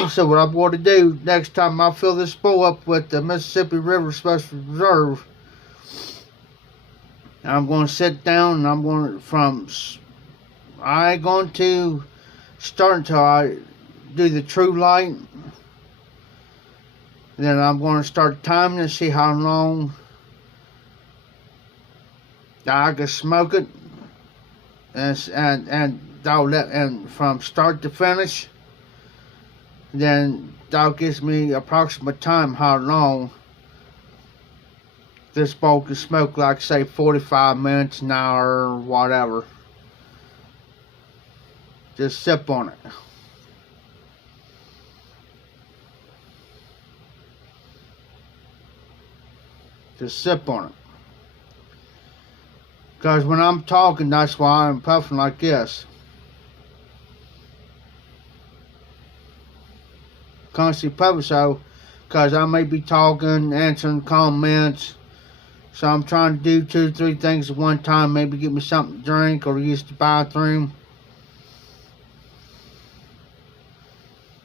So what I'm going to do next time I fill this bowl up with the Mississippi River Special Reserve, I'm going to sit down and I'm going to, I ain't going to start until I do the true light. Then I'm going to start timing and see how long I can smoke it, and from start to finish, then that gives me approximate time how long this bowl can smoke, like say 45 minutes, an hour, or whatever. Just sip on it. Just sip on it. Because when I'm talking, that's why I'm puffing like this. Constantly puffing, so, because I may be talking, answering comments. So I'm trying to do 2 or 3 things at one time. Maybe get me something to drink or use the bathroom.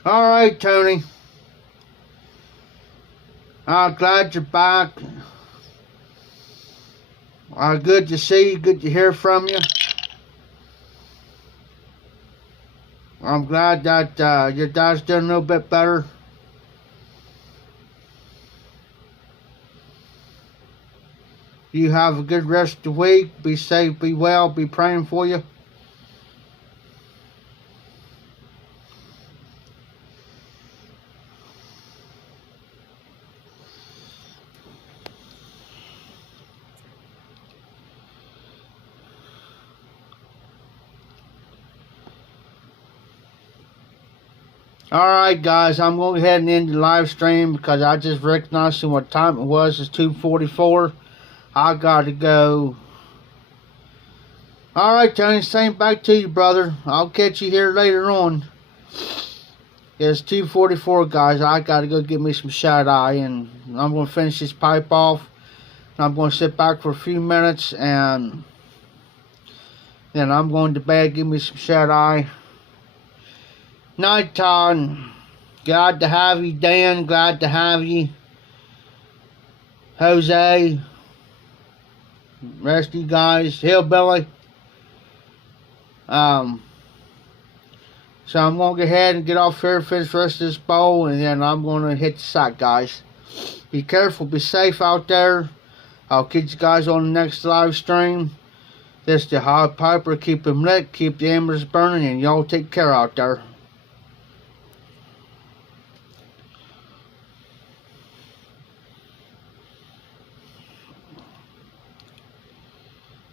Alright, Tony. I'm glad you're back. Good to see you, good to hear from you. I'm glad that your dad's doing a little bit better. You have a good rest of the week. Be safe, be well, be praying for you. Alright guys, I'm going to go ahead and end the live stream because I just recognized what time it was. It's 2:44. I got to go. Alright Tony, same back to you, brother. I'll catch you here later on. It's 2:44 guys. I got to go get me some shut-eye, and I'm going to finish this pipe off. And I'm going to sit back for a few minutes, and then I'm going to bed, give me some shut-eye. Night time. Glad to have you, Dan. Glad to have you, Jose. Rest of you guys, Hillbilly. So I'm going to go ahead and get off here, finish the rest of this bowl, and then I'm going to hit the sack, guys. Be careful, be safe out there. I'll catch you guys on the next live stream. This is the Hog Piper. Keep them lit, keep the embers burning, and y'all take care out there.